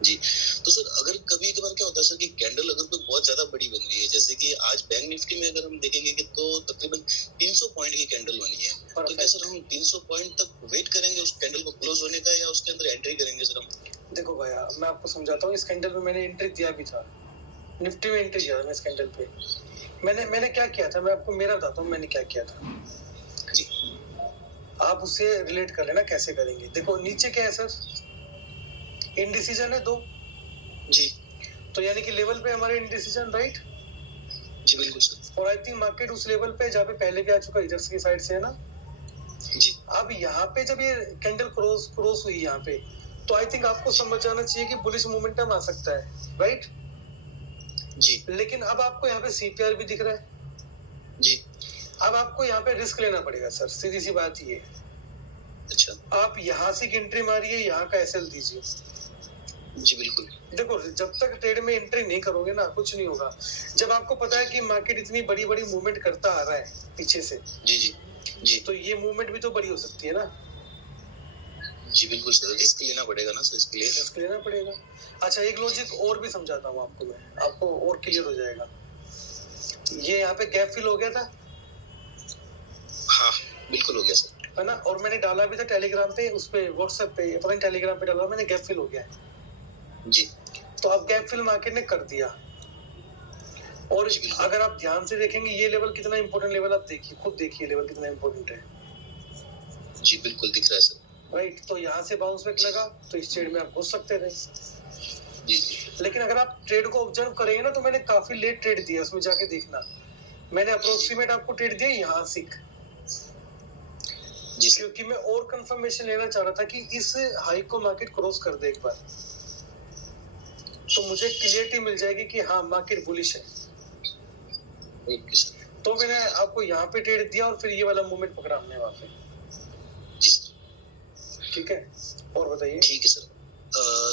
जी। तो सर अगर कभी कभार क्या होता है सर कि कैंडल अगर कोई बहुत ज्यादा बड़ी बन रही है, जैसे कि आज बैंक निफ्टी में अगर हम देखेंगे कि तो तकरीबन 300 पॉइंट की कैंडल बनी है, तो क्या सर हम 300 पॉइंट तक वेट करेंगे उस कैंडल को क्लोज होने का, या उसके अंदर एंट्री करेंगे सर हम? देखो भैया मैं आपको समझाता हूँ, इस कैंडल में मैंने एंट्री दिया भी था, निफ्टी में एंट्री किया था मैं इस कैंडल पे। मैंने क्या किया था, मैं आपको मेरा बताता हूँ मैंने क्या किया था, जी आप उससे रिलेट कर लेना कैसे करेंगे। देखो नीचे क्या है सर, इनडिसीजन है 2, जी तो यानी कि लेवल पे हमारे इनडिसीजन, राइट। जी बिल्कुल सर। और आई थिंक मार्केट उस लेवल पे जहाँ पे पहले भी आ चुका है, इधर की साइड से है ना। जी अब यहाँ पे जब ये कैंडल क्रॉस हुई यहाँ पे, तो आई थिंक आपको समझ जाना चाहिए कि बुलिश मोमेंटम आ सकता है, राइट। जी लेकिन अब आपको यहाँ पे सीपीआर भी दिख रहा है, जी अब आपको यहाँ पे रिस्क लेना पड़ेगा सर, सीधी सी बात ये। अच्छा आप यहाँ से एंट्री मारिए, यहाँ का एसएल दीजिए। जी बिल्कुल। देखो जब तक ट्रेड में एंट्री नहीं करोगे ना कुछ नहीं होगा। जब आपको पता है कि मार्केट इतनी बड़ी बड़ी मूवमेंट करता आ रहा है पीछे से, जी जी जी तो ये मूवमेंट भी तो बड़ी हो सकती है ना। जी बिल्कुल सर, रिस्क लेना पड़ेगा ना सर, इसके लिए रिस्क लेना पड़ेगा। अच्छा एक लॉजिक और भी समझाता हूँ आपको मैं, आपको और क्लियर हो जाएगा। ये यहाँ पे गैप फिल हो गया था, हाँ बिल्कुल हो गया सर। है ना। और मैंने डाला भी था टेलीग्राम पे, उस पे व्हाट्सएप पे, पता नहीं टेलीग्राम पे डाला मैंने, गैप फिल हो गया है। जी तो अब गैप फिल मार्केट ने कर दिया। और अगर आप ध्यान से देखेंगे ये लेवल कितना इंपॉर्टेंट लेवल, आप देखिए, खुद देखिए लेवल कितना इंपॉर्टेंट है। जी बिल्कुल दिख रहा है सर। राइट, तो यहाँ से बाउंस बैक लगा तो इस ट्रेड में आप घुस सकते थे। जी जी लेकिन अगर आप ट्रेड को ऑब्जर्व करेंगे ना, तो मैंने काफी लेट ट्रेड दिया, उसमें जाके देखना। मैंने अप्रोक्सीमेट आपको ट्रेड दिया यहाँ से, जी सर। क्योंकि मैं और कंफर्मेशन लेना चाह रहा था कि इस हाई को मार्केट क्रॉस कर दे एक बार, तो मुझे क्लियरिटी मिल जाएगी कि हाँ मार्केट बुलिश है। Okay sir. तो मैंने आपको यहाँ पे ट्रेड दिया और फिर ये वाला मूवमेंट पकड़ा हमने वहां पे। जी सर। ठीक है, और बताइए। ठीक है सर।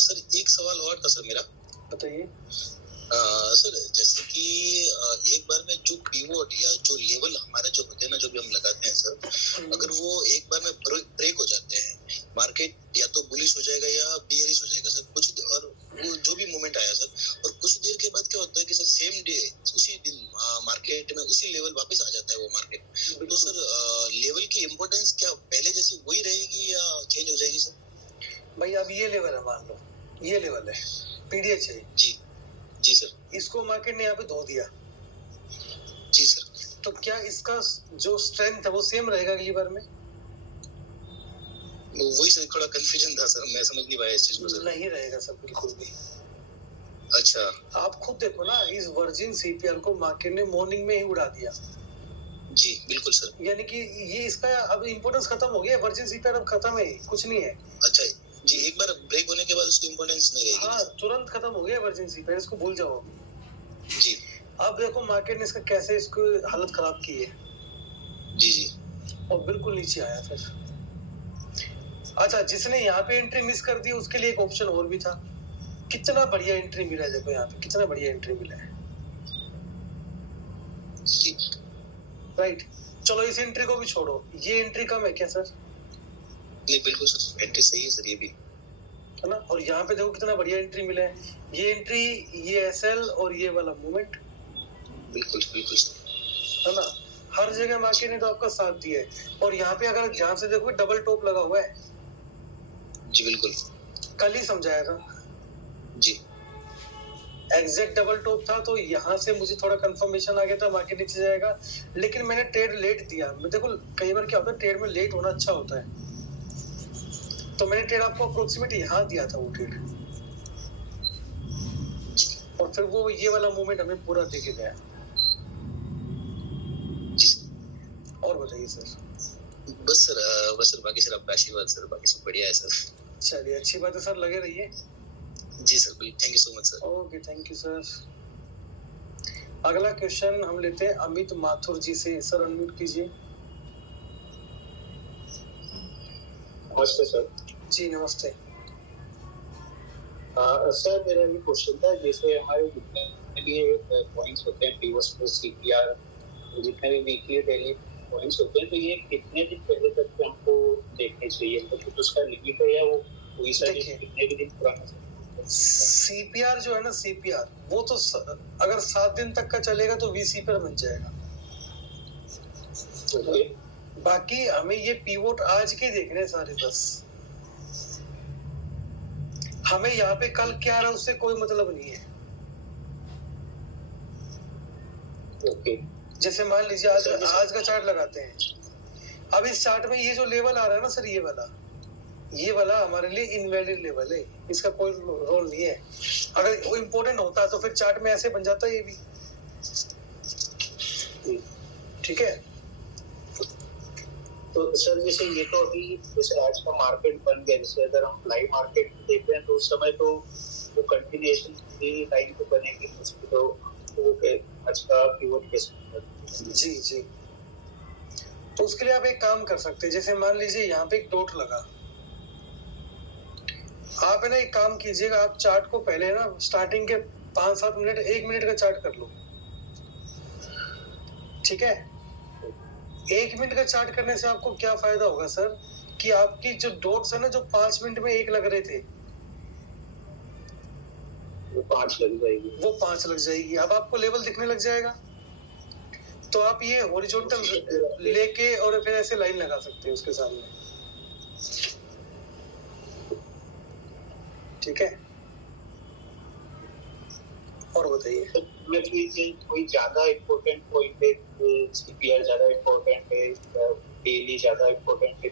सर एक सवाल और था सर मेरा। बताइए। सर जैसे कि एक बार में जो पीवोट या जो लेवल हमारा जो होते हैं ना, जो भी हम लगाते हैं सर, अगर वो एक बार में ब्रेक हो जाते हैं, मार्केट या तो बुलिश हो जाएगा या बियरिश हो जाएगा सर, कुछ और वो जो भी मूवमेंट आया सर, और कुछ देर के बाद क्या होता है कि सर सेम डे उसी दिन मार्केट में उसी लेवल वापस आ जाता है वो मार्केट। तो सर लेवल की इम्पोर्टेंस क्या पहले जैसी वही रहेगी या चेंज हो जाएगी सर? भाई अब ये लेवल है, मान लो ये लेवल है, पीडीएच है। जी जी सर। इसको मार्केट ने यहाँ पे धो दिया, जी सर। तो क्या इसका जो स्ट्रेंथ है वो सेम रहेगा अगली बार में? वही सर थोड़ा कंफ्यूजन था सर, मैं समझ नहीं पाया इस चीज को सर। नहीं रहेगा सर, बिल्कुल भी। अच्छा। आप खुद देखो ना, इस वर्जिन सीपीआर को मार्केट ने मॉर्निंग में ही उड़ा दिया। जी बिल्कुल सर। यानी कि ये इसका अब इम्पोर्टेंस खत्म हो गया, वर्जिन सीपीआर अब खत्म है, कुछ नहीं है। अच्छा जी, एक बार ब्रेक होने के बाद उसकी इम्पोर्टेंस नहीं रहेगी। हाँ तुरंत खत्म हो गया वर्जिन सीपीआर, इसको भूल जाओ। जी। अब देखो मार्केट ने इसका कैसे इसको हालत खराब की है। जी जी। और बिल्कुल नीचे आया फिर। अच्छा जिसने यहाँ पे एंट्री मिस कर दी उसके लिए एक ऑप्शन और भी था। कितना बढ़िया एंट्री मिला है, देखो यहाँ पे कितना बढ़िया एंट्री मिला है। जी। राइट, चलो इस एंट्री को भी छोड़ो, ये एंट्री कम है क्या सर? नहीं बिल्कुल सर, एंट्री सही है सर ये भी, है ना। और यहाँ पे देखो कितना बढ़िया एंट्री मिला है, ये एंट्री, ये एसएल और ये वाला मूवमेंट। बिल्कुल बिल्कुल सर। है ना, हर जगह मार्केट ने तो आपका साथ दिया है। और यहाँ पे अगर ध्यान से देखो डबल टॉप लगा हुआ है। जी बिल्कुल। कल ही समझाया था। जी। एग्जैक्ट डबल टॉप था, तो यहाँ से मुझे थोड़ा कंफर्मेशन आ गया था मार्केट नीचे जाएगा, लेकिन मैंने ट्रेड लेट दिया। देखो कई बार क्या होता है, ट्रेड में लेट होना अच्छा होता है। तो मैंने ट्रेड आपको अप्रोक्सीमेट यहाँ दिया था वो ट्रेड, और फिर वो ये वाला मूवमेंट हमें पूरा देके गया। और बताइए सर। बस सर बाकी सर आपका आशीर्वाद सर, बाकी सब बढ़िया है सर। चलिए अच्छी बात है सर, लगे रहिए। जी सर बिल्कुल, thank you so much sir. Okay thank you sir. अगला क्वेश्चन हम लेते हैं अमित माथुर जी से। सर अनम्यूट कीजिए। नमस्ते सर। जी नमस्ते। सर मेरा ये क्वेश्चन था, जैसे हमारे जितने भी पॉइंट्स होते हैं, पीओएस सीपीआर, जितने भी वीकली डेली पॉइंट्स होते हैं, तो ये कितने दिन पहले तक के हमको देखने चाहिए? तो कुछ उसका लिमिट है या वो वही सारे कितने भी दिन पुराना? सीपीआर जो है ना, सीपीआर वो तो अगर 7 दिन तक का चलेगा तो वीसीपीआर बन जाएगा। ओके। बाकी हमें ये पीवोट आज के देखने सारे, बस हमें यहाँ पे कल क्या आ रहा है उससे कोई मतलब नहीं है। ओके। जैसे मान लीजिए आज का चार्ट लगाते हैं। अब इस चार्ट में ये जो लेवल आ रहा है ना सर, ये वाला हमारे लिए इनवैलिड लेवल है, इसका कोई रोल नहीं है। अगर वो इम्पोर्टेंट होता तो फिर चार्ट में ऐसे बन जाता ये भी, ठीक है। तो सर जैसे ये तो अभी जैसे आज का मार्केट बन गया, जैसे अगर हम लाइव मार्केट देखते हैं तो उस समय तो वो कंटिन्यूएशन की लाइन तो बनेगी मुश्किल, तो वो आज का पिवट कैसे? जी तो उसके लिए आप एक काम कर सकते हैं, जैसे मान लीजिए यहाँ पे एक डॉट लगा, आप है ना एक काम कीजिएगा, आप चार्ट को पहले ना स्टार्टिंग के 5-7 मिनट 1 मिनट का चार्ट कर लो, ठीक है। 1 मिनट का चार्ट करने से आपको क्या फायदा होगा सर, कि आपकी जो डॉट्स है ना, जो 5 मिनट में 1 लग रहे थे, वो 5 लग जाएगी, वो 5 लग जाएगी। अब आपको लेवल दिखने लग जाएगा, तो आप ये हॉरिजॉन्टल लेके और फिर ऐसे लाइन लगा सकते हैं उसके सामने, ठीक है। और बताइए। तो मैं कोई ज्यादा इम्पोर्टेंट पॉइंट है, सीपीआर ज्यादा इम्पोर्टेंट है, डेली ज्यादा इम्पोर्टेंट है?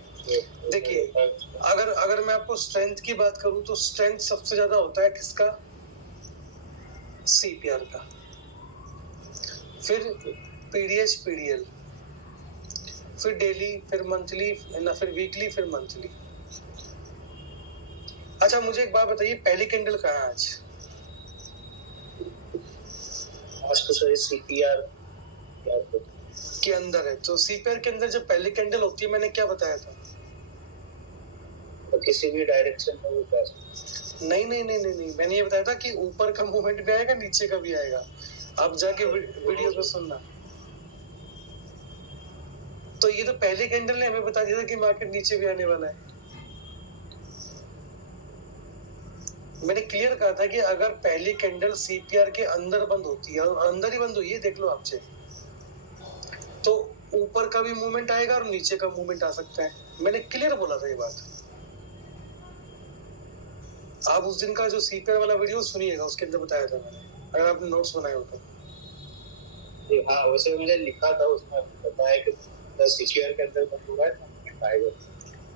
देखिए, अगर मैं आपको स्ट्रेंथ की बात करूं तो स्ट्रेंथ सबसे ज्यादा होता है किसका? सीपीआर का, फिर पीडीएच पीडीएल, फिर डेली, फिर मंथली, ना फिर वीकली, फिर मंथली। अच्छा मुझे एक बात बताइए, पहली कैंडल कहाँ है आज? आज तो सर सीपीआर के अंदर है, तो सीपीआर के अंदर जब पहली कैंडल होती है, मैंने क्या बताया था? तो किसी भी डायरेक्शन में होता है? नहीं, मैंने ये बताया था कि ऊपर का मूवमेंट भी आएगा, नीचे का भी आएगा। आप जाके वीडियो को सुनना। तो ये तो पहले कैंडल ने हमें बता दिया था कि मार्केट नीचे भी आने वाला है। मैंने क्लियर कहा था कि अगर पहली कैंडल सीपीआर के अंदर बंद होती है, और अंदर ही बंद हुई है, देख लो आप चेक, तो ऊपर का भी मूवमेंट आएगा और नीचे का मूवमेंट आ सकता है। मैंने क्लियर बोला था ये बात। आप उस दिन का जो सीपीआर वाला वीडियो सुनिएगा, उसके अंदर बताया था मैंने, अगर आपने नोट्स बनाए हो तो। हाँ, वैसे मैंने लिखा था, उसमें बताया कि सीपीआर के अंदर बंद हुआ है।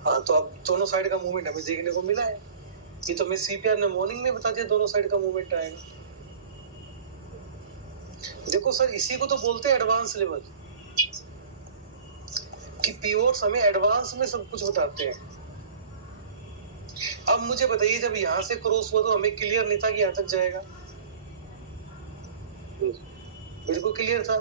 हाँ, तो अब दोनों साइड का मूवमेंट हमें देखने को मिला है। ये तो हमें सीपीआर ने मॉर्निंग में बता दिया, दोनों साइड का मूवमेंट आएगा। देखो सर, इसी को तो बोलते हैं एडवांस लेवल, कि पिवोट्स हमें एडवांस में सब कुछ बताते हैं। अब मुझे बताइए, जब यहाँ से क्रॉस हुआ तो हमें क्लियर नहीं था कि यहाँ तक जाएगा? बिल्कुल क्लियर था,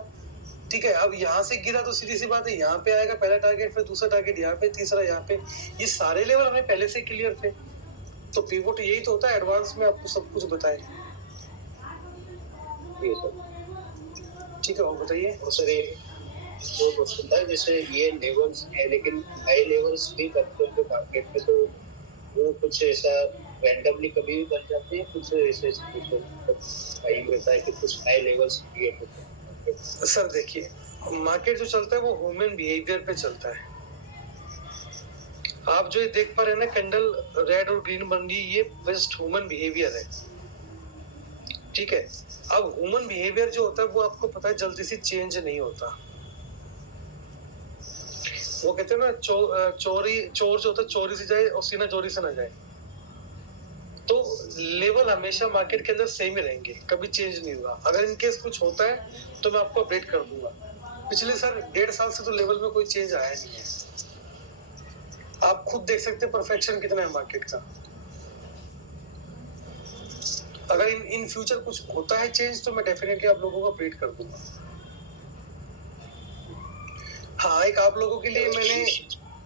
ठीक है। अब यहाँ से गिरा तो सीधी सी बात है, यहाँ पे आएगा पहला टारगेट, फिर दूसरा टारगेट यहाँ पे, तीसरा यहाँ पे। ये सारे लेवल हमें पहले से क्लियर थे। तो पिवोट यही तो होता है, एडवांस में आपको सब कुछ बताए, ठीक है। और बताइए। और सर वो क्वेश्चन था, जैसे ये लेवल्स है लेकिन नए लेवल्स भी बनते हैं मार्केट में, तो वो कुछ ऐसा रैंडमली कभी भी बन जाते हैं, कुछ ऐसे टाइम रहता है कि कुछ नए लेवल्स क्रिएट होते हैं? सर देखिए, मार्केट जो चलता है वो ह्यूमन बिहेवियर पे चलता है। आप जो ये देख पा रहे हैं ना, कैंडल रेड और ग्रीन बन रही, ये जस्ट ह्यूमन बिहेवियर है, ठीक है। अब ह्यूमन बिहेवियर जो होता है वो आपको पता है जल्दी से चेंज नहीं होता। वो कहते हैं ना, चोर जो होता है चोरी से जाए और सीना चोरी से ना जाए। तो लेवल हमेशा मार्केट के अंदर सेम ही रहेंगे, कभी चेंज नहीं होगा। अगर इनकेस कुछ होता है तो मैं आपको अपडेट कर दूंगा। पिछले सर 1.5 साल से तो लेवल में कोई चेंज आया नहीं है। आप खुद देख सकते हैं परफेक्शन कितना है मार्केट का। अगर इन फ्यूचर कुछ होता है चेंज तो मैं डेफिनेटली आप लोगों को अपडेट कर दूंगा। हाँ, एक आप लोगों के लिए मैंने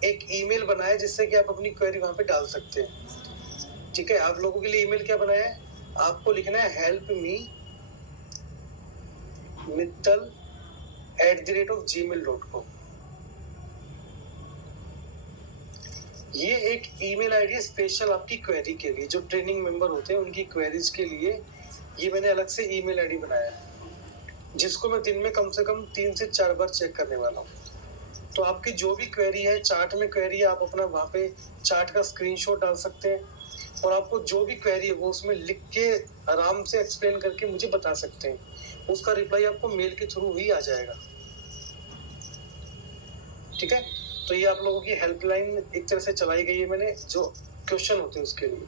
एक ईमेल बनाया जिससे कि आप अपनी क्वेरी वहां पे डाल सकते हैं, ठीक है। आप लोगों के लिए ईमेल क्या बनाया है, आपको लिखना है हेल्प मी mittal@gmail.com। ये एक ईमेल आईडी है स्पेशल आपकी क्वेरी के लिए, जो ट्रेनिंग मेंबर होते हैं उनकी क्वेरीज के लिए ये मैंने अलग से ईमेल आईडी बनाया है, जिसको मैं दिन में कम से कम 3 से 4 बार चेक करने वाला हूँ। तो आपकी जो भी क्वेरी है, चार्ट में क्वेरी है, आप अपना वहाँ पे चार्ट का स्क्रीनशॉट डाल सकते हैं, और आपको जो भी क्वेरी है वो उसमें लिख के आराम से एक्सप्लेन करके मुझे बता सकते हैं। उसका रिप्लाई आपको मेल के थ्रू ही आ जाएगा। ठीक है, तो ये आप लोगों की हेल्पलाइन एक तरह से चलाई गई है मैंने, जो क्वेश्चन होते हैं उसके लिए।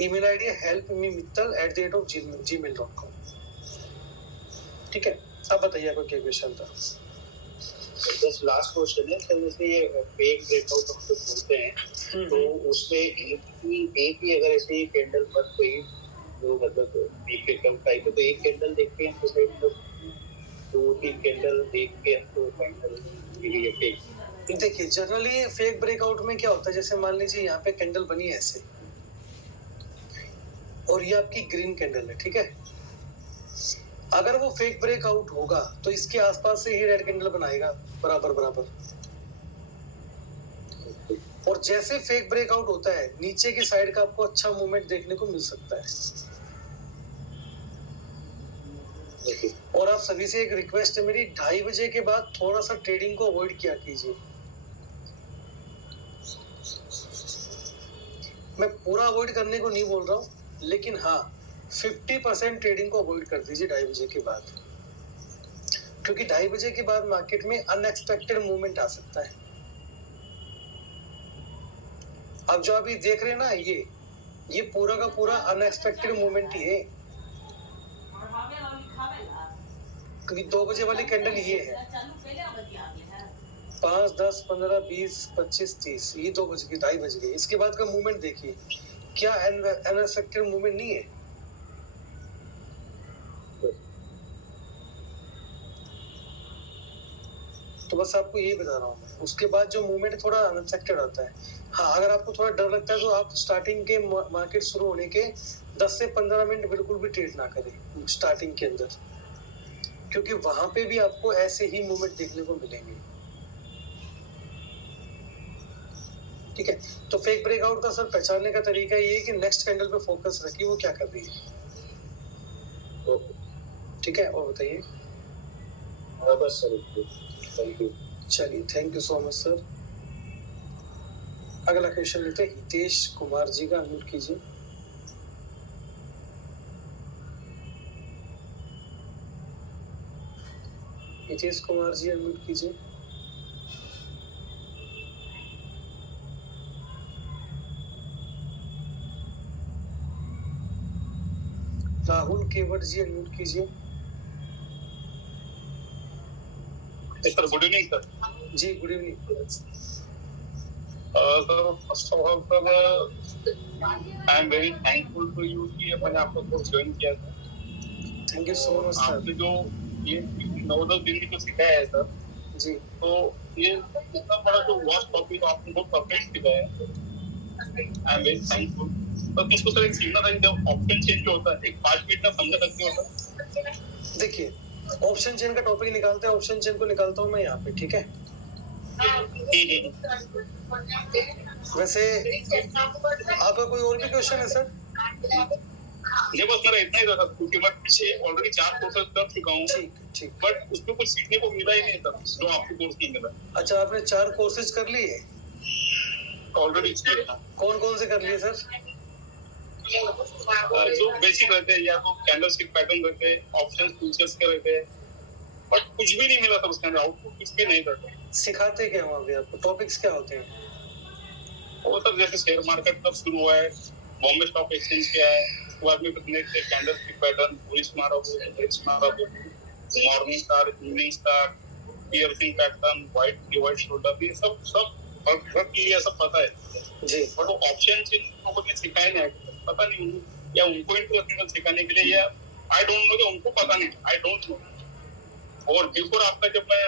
ईमेल आईडी है helpmemittal@gmail.com। ठीक है, अब बताइए आपका क्या क्वेश्चन था। जस्ट लास्ट क्वेश्चन है सर, जैसे ये फेक ब्रेकआउट हम जो बोलते हैं तो उसमें एक ही अगर ऐसे कैंडल पर कोई जो मतलब फेक ब्रेकआउट टाइप है तो एक कैंडल देख के हम डिसाइड कर 2-3 कैंडल देख के हमको फाइनल ये फेक। देखिए जनरली फेक ब्रेकआउट में क्या होता है, जैसे मान लीजिए यहाँ पे कैंडल बनी है ऐसे और ये आपकी ग्रीन कैंडल है, ठीक है। अगर वो फेक ब्रेकआउट होगा तो इसके आसपास से ही रेड कैंडल बनाएगा बराबर बराबर। और जैसे फेक ब्रेकआउट होता है नीचे की साइड का आपको अच्छा मूवमेंट देखने को मिल सकता है। और आप सभी से एक रिक्वेस्ट है मेरी, 2:30 बजे के बाद थोड़ा सा ट्रेडिंग को अवॉइड किया कीजिए। मैं पूरा अवॉइड करने को नहीं बोल रहा हूँ, लेकिन हाँ 50% ट्रेडिंग को अवॉइड कर दीजिए 2:30 बजे के बाद, क्योंकि 2:30 बजे के बाद मार्केट में अनएक्सपेक्टेड मूवमेंट आ सकता है। अब जो अभी देख रहे हैं ना, ये पूरा का पूरा अनएक्सपेक्टेड मूवमेंट ही है, क्योंकि 2 बजे वाली कैंडल ये है, 5, 10, 15, 20, 25, 30, ये 2 बज गए, 2:30 बज गए। इसके बाद का मूवमेंट देखिए, क्या अनएक्सपेक्टेड मूवमेंट नहीं है। तो बस आपको यही बता रहा हूँ मैं। उसके बाद जो मूवमेंट थोड़ा अनएक्सपेक्टेड आता है। हाँ, अगर आपको थोड़ा डर लगता है तो आप स्टार्टिंग के मार्केट शुरू होने के 10 से 15 मिनट बिल्कुल भी ट्रेड ना करें स्टार्टिंग के अंदर, क्योंकि वहां पे भी आपको ऐसे ही मूवमेंट देखने को मिलेंगे। ठीक है, तो फेक ब्रेकआउट का सर पहचानने का तरीका ये है कि नेक्स्ट कैंडल पे फोकस रखिए, वो क्या कर रही है। ठीक है, और बताइए। बस सर, थैंक यू। चलिए, thank you so much sir. अगला क्वेश्चन लेते हैं हितेश कुमार जी का, अनम्यूट कीजिए। हितेश कुमार जी अनम्यूट कीजिए। राहुल केवट जी अनम्यूट कीजिए। Sir good evening sir. जी good evening. Sir first of all sir I am very thankful to you कि मैंने आपका कोर्स ज्वाइन किया था। Thank you so much sir. आपने जो ये 9-10 दिन की जो सिखाया है सर जी, तो ये इतना बड़ा जो वास्ट टॉपिक आपने बहुत परफेक्ट सिखाया है। आई एम वेरी थैंकफुल। बस इसको सर एक सीखना था, जब ऑप्शन चेंज होता है एक 5 मिनट में समझा सकते हो सर। देखिए ऑप्शन चेन का टॉपिक निकालते हैं, ऑप्शन चेन को निकालता हूँ मैं यहाँ पे, ठीक है। वैसे आपका कोई और भी क्वेश्चन है सर? ये बस मेरा इतना ही था सर, क्योंकि मैं पीछे ऑलरेडी 4 कोर्सेज कर चुका हूँ। ठीक ठीक। बट उसमें कुछ सीखने को मिला ही नहीं था जो आपके कोर्स नहीं मिला। अच्छा, आपने 4 कोर्सेज कर लिए? ऑलरेडी किया। कौन कौन से कर लिए सर? जो बेसिक रहते हैं या तो कैंडलस्टिक पैटर्न रहते हैं, ऑप्शंस फ्यूचर्स के रहते हैं, बट कुछ भी नहीं मिला था उसके अंदर, आउटपुट कुछ भी नहीं था। सिखाते क्या वहाँ पे आपको? टॉपिक्स क्या होते हैं? वो सर जैसे शेयर मार्केट कब शुरू हुआ है, बॉम्बे स्टॉक एक्सचेंज क्या है, उसके बाद में कितने कैंडलस्टिक पैटर्न, बुलिश मारा हो, बेरिश मारा हो, morning star, evening star, piercing pattern, white shoulder, ये सब रख लिया, सब पता है जी। बट वो ऑप्शन लोगों ने सिखाया नहीं, पता नहीं या उनको इंटरेस्ट सिखाने के लिए, या आई डोंट नो, या उनको पता नहीं, आई डोंट नो। और बिफोर आपका जब मैं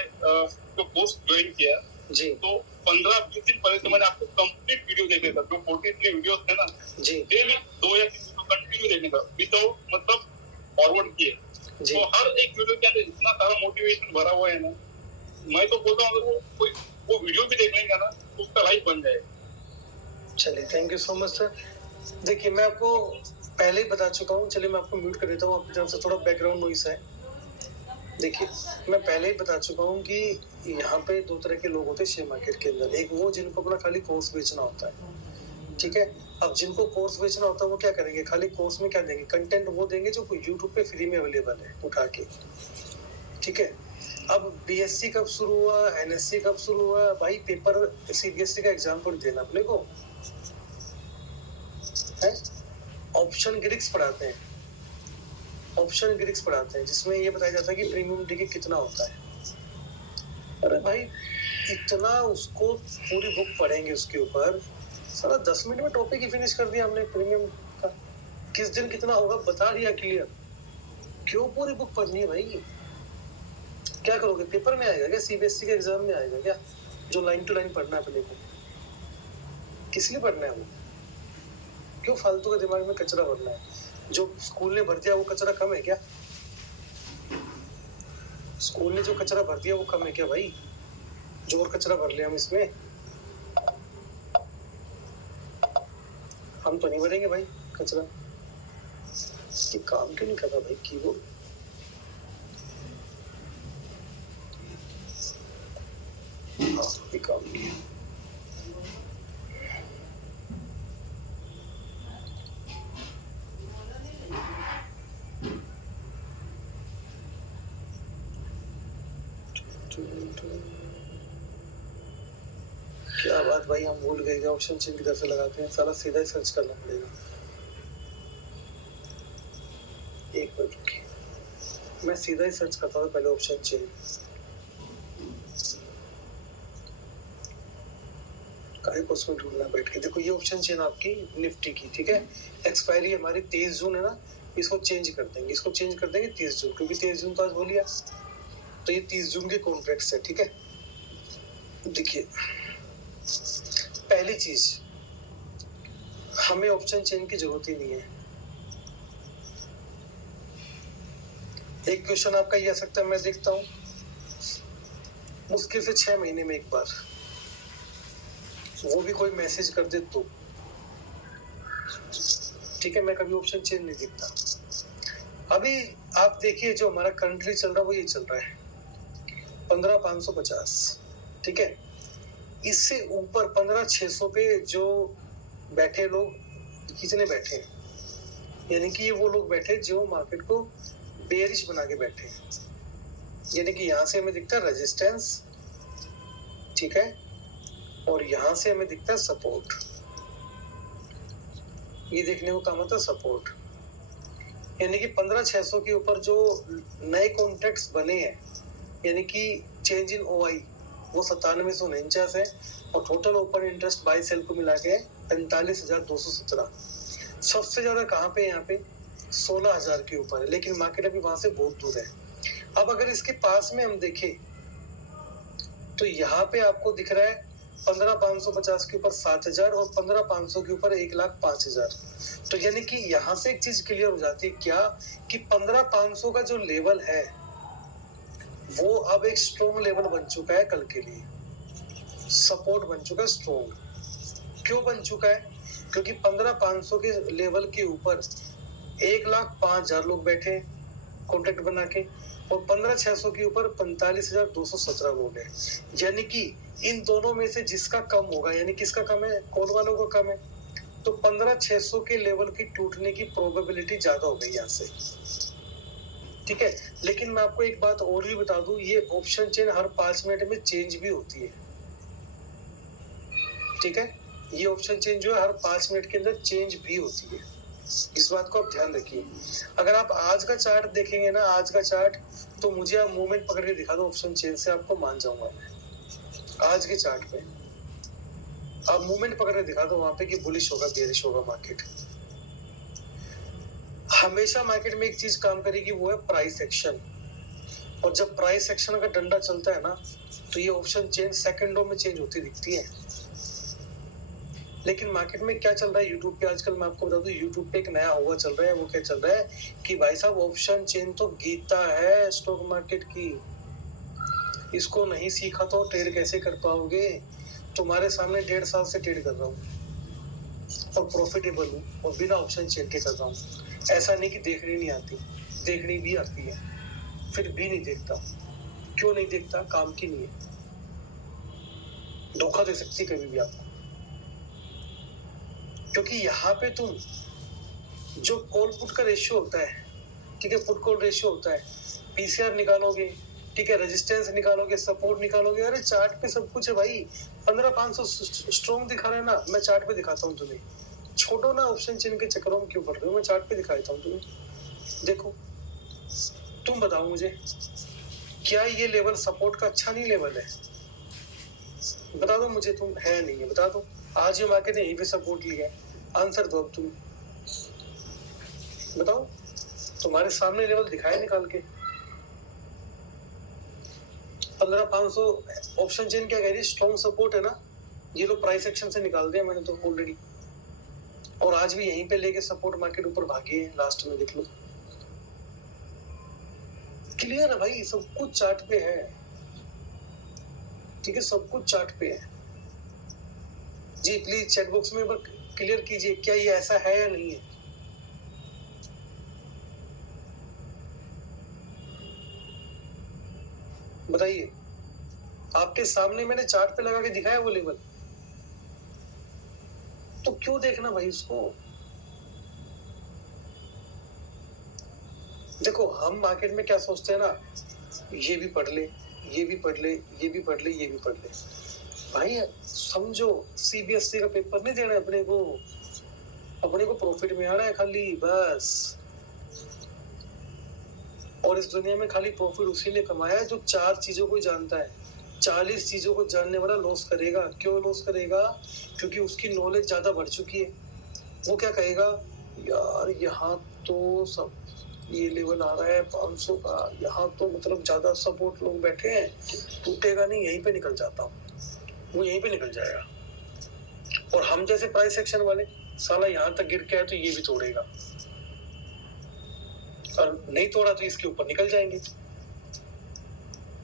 जो कोर्स ज्वाइन किया जी तो 15-20 दिन पहले से मैंने आपको कंप्लीट वीडियो देखे था, जो 43 वीडियोस थे ना जी डेली 2 या 3 वीडियो कंटिन्यू देखने का विदाउट मतलब फॉरवर्ड किए। जी। तो हर एक वीडियो के अंदर इतना सारा मोटिवेशन भरा हुआ है ना, मैं तो बोलता हूँ अगर वो वीडियो भी देख लेंगे ना तो उसका लाइफ बन जाएगा। चलिए, thank you so much sir. देखिए मैं आपको पहले ही बता चुका हूँ, चलिए मैं आपको म्यूट कर देता हूँ, आपकी तरफ से थोड़ा बैकग्राउंड नॉइस है। देखिए मैं पहले ही बता चुका हूँ कि यहाँ पे 2 तरह के लोग होते हैं शेयर मार्केट के अंदर। एक वो जिनको अपना खाली कोर्स बेचना होता है, ठीक है, अब जिनको कोर्स बेचना होता है वो क्या करेंगे, खाली कोर्स में क्या देंगे, कंटेंट वो देंगे जो यूट्यूब पे फ्री में अवेलेबल है उठा के, ठीक है। अब बीएससी कब शुरू हुआ, एनएससी कब शुरू हुआ, भाई पेपर सीबीएसई का एग्जाम देना अपने को है। ऑप्शन ग्रिक्स पढ़ाते हैं, ऑप्शन ग्रिक्स पढ़ाते हैं जिसमें ये बताया जाता है कि प्रीमियम टिकट कितना होता है। अरे भाई इतना उसको पूरी बुक पढ़ेंगे उसके ऊपर, सारा 10 मिनट में टॉपिक ही फिनिश कर दिया हमने प्रीमियम का। किस दिन कितना होगा बता दिया क्लियर, क्यों पूरी बुक पढ़नी है भाई। क्या करोगे, पेपर में आएगा क्या, सीबीएसई के एग्जाम में आएगा क्या, जो लाइन टू लाइन पढ़ना है अपने को, किस लिए पढ़ना है वो, क्यों फालतू का दिमाग में कचरा भरना है। जो स्कूल ने भर दिया वो कचरा कम है क्या, स्कूल ने जो कचरा भर दिया वो कम है क्या भाई, जो और कचरा भर लिया हम इसमें, हम तो नहीं भरेंगे भाई कचरा। ये काम क्यों नहीं कर रहा भाई कीबोर्ड, हाँ ये काम किया। क्या बात भाई, हम भूल गए ऑप्शन चेन किधर से लगाते हैं, सारा सीधा ही सर्च करना पड़ेगा। एक मिनट रुकिए, मैं सीधा ही सर्च करता था पहले ऑप्शन चेन। काहे को उसमें ढूंढना बैठ के, देखो ये ऑप्शन चेन आपकी निफ्टी की, ठीक है। एक्सपायरी हमारी 23 जून है ना, इसको चेंज कर देंगे, इसको चेंज कर देंगे 30 जून, क्योंकि 23 जून तो आज हो लिया, तो ये 30 जून के कॉन्ट्रैक्ट्स है, ठीक है। देखिए पहली चीज, हमें ऑप्शन चेन की जरूरत ही नहीं है। एक क्वेश्चन आपका ये आ सकता है, मैं देखता हूं मुश्किल से 6 महीने में एक बार, वो भी कोई मैसेज कर दे तो, ठीक है। मैं कभी ऑप्शन चेन नहीं देखता। अभी आप देखिए जो हमारा कंट्री चल रहा है वो ये चल रहा है 15,550, ठीक है। इससे ऊपर 15,600 पे जो बैठे लोग कितने बैठे हैं, यानी कि ये वो लोग बैठे जो मार्केट को बेरिश बना के बैठे हैं, यानी कि यहाँ से हमें दिखता है रेजिस्टेंस, ठीक है, और यहाँ से हमें दिखता है सपोर्ट, ये देखने को काम आता है सपोर्ट, यानी कि 15,600 के ऊपर जो नए कॉन्ट्रैक्ट्स बने हैं, यानी कि चेंज इन ओआई वो 9749 है, और total open interest buy sell को मिला के 45,217। सबसे ज्यादा कहाँ पे, यहाँ पे 16,000 के ऊपर है, लेकिन मार्केट अभी वहां से बहुत दूर है। अब अगर इसके पास में हम देखें तो यहाँ पे आपको दिख रहा है 15,550 के ऊपर 7,000 और 15,500 के ऊपर 1,05,000। तो यानी कि यहाँ से एक चीज क्लियर हो जाती है क्या, कि 15,500 का जो लेवल है वो अब एक स्ट्रॉन्ग लेवल बन चुका है, कल के लिए सपोर्ट बन चुका है स्ट्रॉन्ग। क्यों बन चुका है, क्योंकि 15,500 के लेवल के ऊपर 1,05,000 लोग बैठे कॉन्ट्रैक्ट बना के, और 15,600 के ऊपर 45,217 लोग हैं। यानी कि इन दोनों में से जिसका कम होगा, यानी किसका कम है, कॉल वालों का कम है, तो 15,600 के लेवल की टूटने की प्रोबेबिलिटी ज्यादा हो गई यहाँ से, ठीक है। लेकिन मैं आपको एक बात और भी बता दूं, ये ऑप्शन चेन हर 5 मिनट में चेंज भी होती है, ठीक है। ये ऑप्शन चेन जो है हर 5 मिनट के अंदर चेंज भी होती है, इस बात को आप ध्यान रखिए। अगर आप आज का चार्ट देखेंगे ना, आज का चार्ट, तो मुझे आप मूवमेंट पकड़ के दिखा दो ऑप्शन चेन से, आपको मान जाऊंगा मैं। आज के चार्ट पे आप मूवमेंट पकड़ के दिखा दो वहां पे कि बुलिश होगा बेरिश होगा मार्केट। हमेशा मार्केट में एक चीज काम करेगी, वो है प्राइस एक्शन, और जब प्राइस एक्शन का डंडा चलता है ना, तो ये ऑप्शन चेन सेकंडों में चेंज होती दिखती है। लेकिन मार्केट में क्या चल रहा है यूट्यूब पे आजकल, मैं आपको बता दूं, यूट्यूब पे एक नया हुआ चल रहा है। वो क्या चल रहा है कि भाई साहब ऑप्शन चेन तो गीता है स्टॉक मार्केट की, इसको नहीं सीखा तो ट्रेड कैसे कर पाओगे। तुम्हारे सामने 1.5 साल से ट्रेड कर रहा हूँ और प्रॉफिटेबल हूँ, और बिना ऑप्शन चेन के कर रहा हूँ। ऐसा नहीं कि देखनी नहीं आती, देखनी भी आती है, फिर भी नहीं देखता। क्यों नहीं देखता, काम की नहीं है, धोखा दे सकती कभी भी आपको। क्योंकि यहाँ पे तुम जो कॉल पुट का रेशियो होता है, ठीक है, पुट कॉल रेशियो होता है, पीसीआर निकालोगे, ठीक है, रेजिस्टेंस निकालोगे, सपोर्ट निकालोगे, अरे चार्ट पे सब कुछ है भाई। 15,500 स्ट्रॉन्ग दिखा रहा है ना, मैं चार्ट पे दिखाता हूँ तुम्हें। छोड़ो ना ऑप्शन चेन के चक्करों में क्यों पड़ रहे हो, मैं चार्ट पे दिखा देता हूँ तुम्हें। देखो, तुम बताओ मुझे, क्या ये लेवल सपोर्ट का अच्छा नहीं लेवल है? बता दो मुझे, तुम है नहीं है, बता दो। आज ये मार्केट ने यहीं पे सपोर्ट लिया है, आंसर दो अब तुम बताओ। तुम्हारे सामने लेवल दिखाए निकाल के। 15,500 ऑप्शन चेन क्या कह रही है, स्ट्रॉन्ग सपोर्ट है ना, ये लो प्राइस एक्शन से निकाल दिया मैंने तो ऑलरेडी, और आज भी यहीं पे लेके सपोर्ट मार्केट ऊपर भागी है, लास्ट में देख लो। क्लियर है भाई, सब कुछ चार्ट पे है, ठीक है, सब कुछ चार्ट पे है। जी प्लीज चैट बॉक्स में क्लियर कीजिए, क्या ये ऐसा है या नहीं है? बताइए, आपके सामने मैंने चार्ट पे लगा के दिखाया वो लेवल, तो क्यों देखना भाई उसको? देखो, हम मार्केट में क्या सोचते हैं ना, ये भी पढ़ ले, ये भी पढ़ ले, ये भी पढ़ ले, ये भी पढ़ ले। भाई समझो, सीबीएसई का पेपर नहीं देना है अपने को प्रॉफिट में आना है खाली, बस। और इस दुनिया में खाली प्रॉफिट उसी ने कमाया है जो 4 चीजों को जानता है। 40 चीजों को जानने वाला लॉस करेगा। क्यों लॉस करेगा? क्योंकि उसकी नॉलेज ज्यादा बढ़ चुकी है। वो क्या कहेगा, यार यहाँ तो सब ये लेवल आ रहा है 500 का, यहाँ तो मतलब ज्यादा सपोर्ट लोग बैठे हैं, टूटेगा नहीं, यहीं पे निकल जाता हूँ, वो यहीं पे निकल जाएगा। और हम जैसे प्राइस एक्शन वाले, साला यहाँ तक गिर के आए तो ये भी तोड़ेगा, और नहीं तोड़ा तो इसके ऊपर निकल जाएंगे।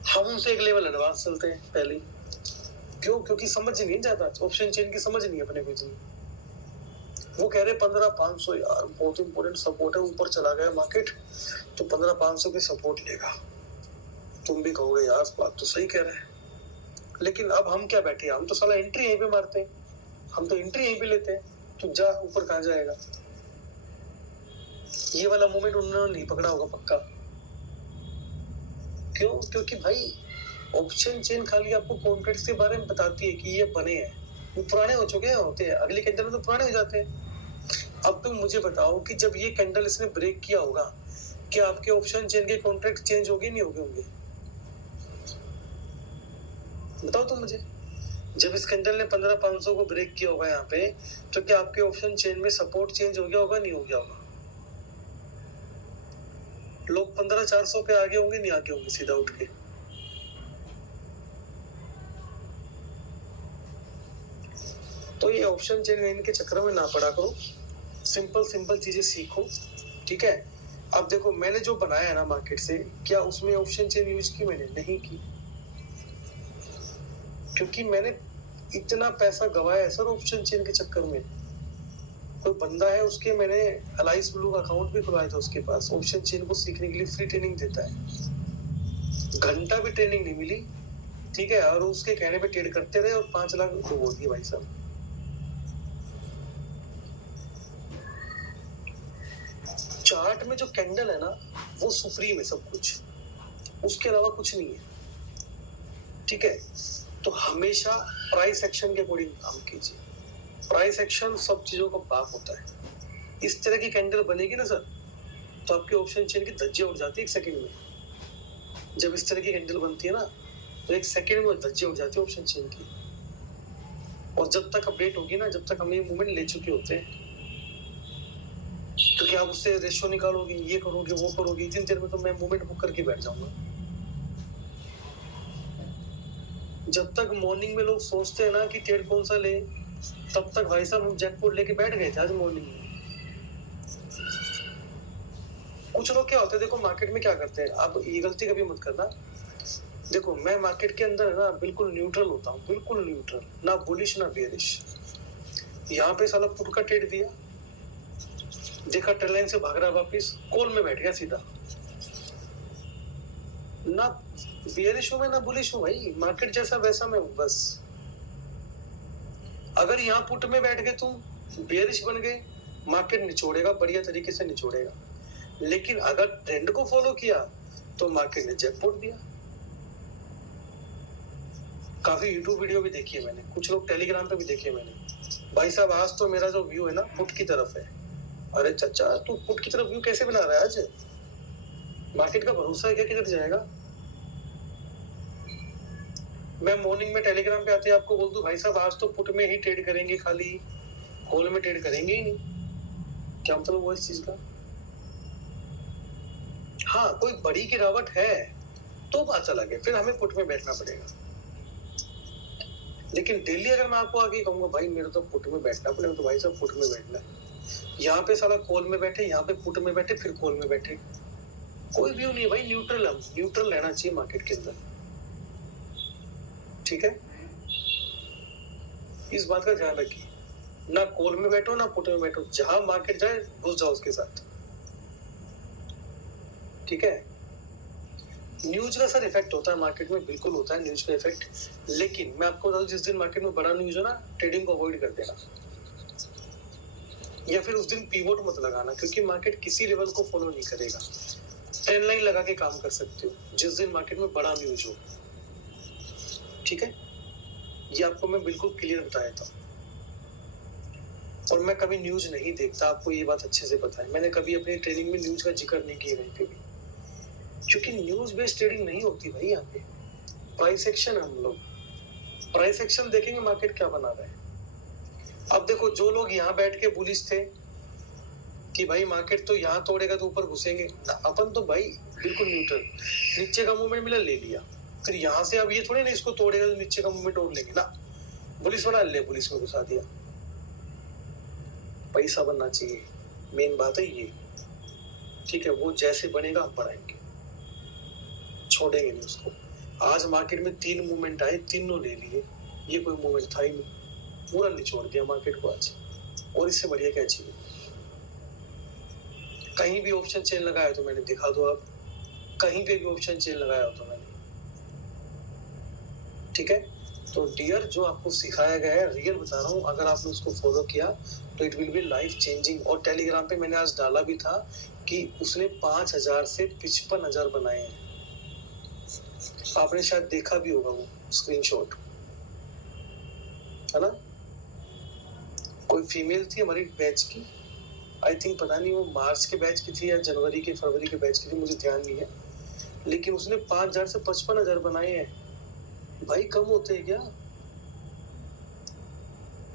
हम उनसे एक लेवल एडवांस चलते हैं पहले। क्यों? क्योंकि समझ नहीं जाता, ऑप्शन चेन की समझ नहीं अपने को इतनी। वो कह रहे 15,500 यार बहुत इंपॉर्टेंट सपोर्ट है, ऊपर चला गया मार्केट तो 15,500 की सपोर्ट लेगा। तुम भी कहोगे यार बात तो सही कह रहे हैं, लेकिन अब हम क्या बैठे, हम तो साला एंट्री यहीं पे मारते हैं, हम तो एंट्री यहीं पे लेते हैं। तो जा ऊपर कहाँ जाएगा? ये वाला मोमेंट उन्होंने नहीं पकड़ा होगा पक्का। क्यों? क्योंकि भाई ऑप्शन चेन खाली आपको कॉन्ट्रैक्ट्स के बारे में बताती है कि ये बने हैं, वो पुराने हो चुके हैं, होते हैं, अगले कैंडल में तो पुराने हो जाते हैं। अब तुम मुझे बताओ कि जब ये कैंडल इसने ब्रेक किया होगा, क्या आपके ऑप्शन चेन के कॉन्ट्रैक्ट चेंज होंगे नहीं होंगे? बताओ तुम मुझे, जब इस कैंडल ने 15,500 को ब्रेक किया होगा यहाँ पे, तो क्या आपके ऑप्शन चेन में सपोर्ट चेंज हो गया होगा नहीं हो गया होगा? लोग 15,400 पे आगे होंगे नहीं आगे होंगे सीधा उठ के? तो ये ऑप्शन चेन के चक्कर में ना पड़ा करो, सिंपल चीजें सीखो, ठीक है। अब देखो, मैंने जो बनाया है ना मार्केट से, क्या उसमें ऑप्शन चेन यूज की? मैंने नहीं की, क्योंकि मैंने इतना पैसा गवाया है सर ऑप्शन चेन के चक्कर में। कोई बंदा है, उसके मैंने अलाइस ब्लू का अकाउंट भी खुलवाया था उसके पास, ऑप्शन चेन को सीखने के लिए फ्री ट्रेनिंग देता है, घंटा भी ट्रेनिंग नहीं मिली, ठीक है, और उसके कहने पे ट्रेड करते रहे और 5 लाख डुबो दिए भाई साहब। चार्ट में जो कैंडल है ना, वो सुप्रीम है सब कुछ, उसके अलावा कुछ नहीं है, ठीक है। तो हमेशा प्राइस एक्शन के अकॉर्डिंग काम कीजिए। प्राइस एक्शन सब चीजों का बाप होता है। इस तरह की कैंडल बनेगी ना सर, तो आपके ऑप्शन चेन की धज्जियां उड़ जाती है 1 सेकंड में। जब इस तरह की कैंडल बनती है ना, तो 1 सेकंड में धज्जियां उड़ जाती है ऑप्शन चेन की। और जब तक अपडेट होगी ना, जब तक हम ये मूवमेंट ले चुके होते हैं, क्योंकि आप उससे रेशियो निकालोगे, ये करोगे, वो करोगे, इतनी देर में तो मैं मूवमेंट बुक करके बैठ जाऊंगा। जब तक मॉर्निंग में लोग सोचते हैं ना कि ट्रेड कौन सा ले, तब तक भाई साहब हम जैकपॉट लेके बैठ गए थे आज मॉर्निंग में। कुछ लोग क्या होते हैं, देखो मार्केट में क्या करते हैं, आप ये गलती कभी मत करना। देखो, मैं मार्केट के अंदर है ना बिल्कुल न्यूट्रल होता हूँ, बिल्कुल न्यूट्रल, ना बुलिश ना बेयरिश। यहाँ पे साला पुट का ट्रेड दिया, देखा ट्रेड लाइन से भाग रहा वापिस, कॉल में बैठ गया सीधा। ना बेयरिश हूं मैं, ना बुलिश हूं भाई, मार्केट जैसा वैसा मैं हूं बस। अगर यहाँ पुट में बैठ गए तुम, बेयरिश बन गए, मार्केट निचोड़ेगा, बढ़िया तरीके से निचोड़ेगा। लेकिन अगर ट्रेंड को फॉलो किया तो मार्केट ने जैकपॉट दिया। काफी यूट्यूब वीडियो भी देखी है मैंने, कुछ लोग टेलीग्राम पे भी देखे मैंने। भाई साहब आज तो मेरा जो व्यू है ना पुट की तरफ है। अरे चाचा तू पुट की तरफ व्यू कैसे बना रहा है आज? मार्केट का भरोसा है क्या किधर जाएगा? मैं मॉर्निंग में टेलीग्राम पे आते आपको बोल दूं भाई साहब आज तो पुट में ही ट्रेड करेंगे, खाली कॉल में ट्रेड करेंगे ही नहीं, क्या मतलब वो इस चीज का? हाँ कोई बड़ी गिरावट है तो बात अलग है, फिर हमें पुट में बैठना पड़ेगा। लेकिन डेली अगर मैं आपको आगे कहूंगा भाई मेरे तो पुट में बैठना पड़ेगा, तो भाई साहब पुट में बैठना है। यहाँ पे साला कॉल में बैठे, यहाँ पे पुट में बैठे, फिर कॉल में बैठे, कोई व्यू नहीं है भाई। न्यूट्रल, हम न्यूट्रल रहना चाहिए मार्केट के अंदर, ठीक है? इस बात का ध्यान रखिए, ना कॉल में बैठो ना पुट में बैठो, जहां मार्केट जाए घुस जाओ उसके साथ, ठीक है? न्यूज का सर इफेक्ट होता है मार्केट में, बिल्कुल होता है न्यूज का इफेक्ट। लेकिन मैं आपको बता दूं जिस दिन मार्केट में बड़ा न्यूज हो ना, ट्रेडिंग को अवॉइड कर देना, या फिर उस दिन पीवोट मत लगाना, क्योंकि मार्केट किसी लेवल को फॉलो नहीं करेगा। ट्रेंड लाइन लगा के काम कर सकते हो जिस दिन मार्केट में बड़ा न्यूज हो, ठीक है? ये आपको मैं बिल्कुल क्लियर बताया था। और मैं कभी न्यूज नहीं देखता, आपको ये बात अच्छे से पता है। मैंने कभी अपनी ट्रेनिंग में न्यूज का जिक्र नहीं किया कहीं पे भी, क्योंकि न्यूज बेस्ड ट्रेडिंग नहीं होती भाई। यहाँ पे प्राइस एक्शन है, हम लोग प्राइस एक्शन देखेंगे मार्केट क्या बना रहा है। अब देखो जो लोग यहाँ बैठ के बुलिश थे कि भाई मार्केट तो यहाँ तोड़ेगा तो ऊपर घुसेंगे, अपन तो भाई बिल्कुल न्यूट्रल, नीचे का मूवमेंट मिला ले लिया, फिर यहाँ से अब ये थोड़ी ना इसको तोड़ेगा तो नीचे का मूवमेंट और लेंगे ना, पुलिस बना ले, पुलिस में घुसा दिया। पैसा बनना चाहिए, मेन बात है ये, ठीक है? वो जैसे बनेगा हम बढ़ाएंगे, छोड़ेंगे नहीं उसको। आज मार्केट में 3 मूवमेंट आए, तीनों ले लिए, ये कोई मूवमेंट था ही नहीं, पूरा निचोड़ दिया मार्केट को आज। और इससे बढ़िया क्या चाहिए? कहीं भी ऑप्शन चेन लगाया तो मैंने दिखा दो, आप कहीं पे भी ऑप्शन चेन लगाया हो तो मैंने, ठीक है? तो डियर जो आपको सिखाया गया है रियल बता रहा हूँ, अगर आपने उसको फॉलो किया तो it will be life changing. और टेलीग्राम पे मैंने आज डाला भी था कि उसने 5000 से 55,000 बनाए हैं, आपने शायद देखा भी होगा वो स्क्रीनशॉट, है ना? कोई फीमेल थी हमारी बैच की, आई थिंक पता नहीं वो मार्च के बैच की थी या जनवरी के फरवरी के बैच की थी, मुझे ध्यान नहीं है, लेकिन उसने 5000 से 55,000 बनाए हैं। भाई कम होते हैं क्या?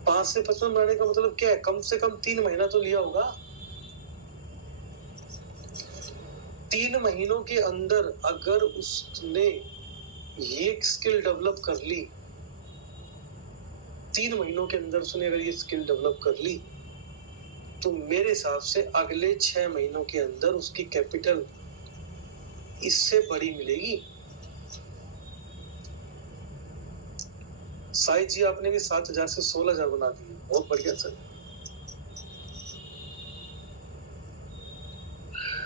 5 से 55 बनाने का मतलब क्या है? कम से कम 3 महीना तो लिया होगा। 3 महीनों के अंदर अगर उसने ये स्किल डेवलप कर ली, 3 महीनों के अंदर उसने अगर ये स्किल डेवलप कर ली, तो मेरे हिसाब से अगले 6 महीनों के अंदर उसकी कैपिटल इससे बड़ी मिलेगी। साई जी आपने भी 7,000 से 16,000 बना दिए, बहुत बढ़िया सर।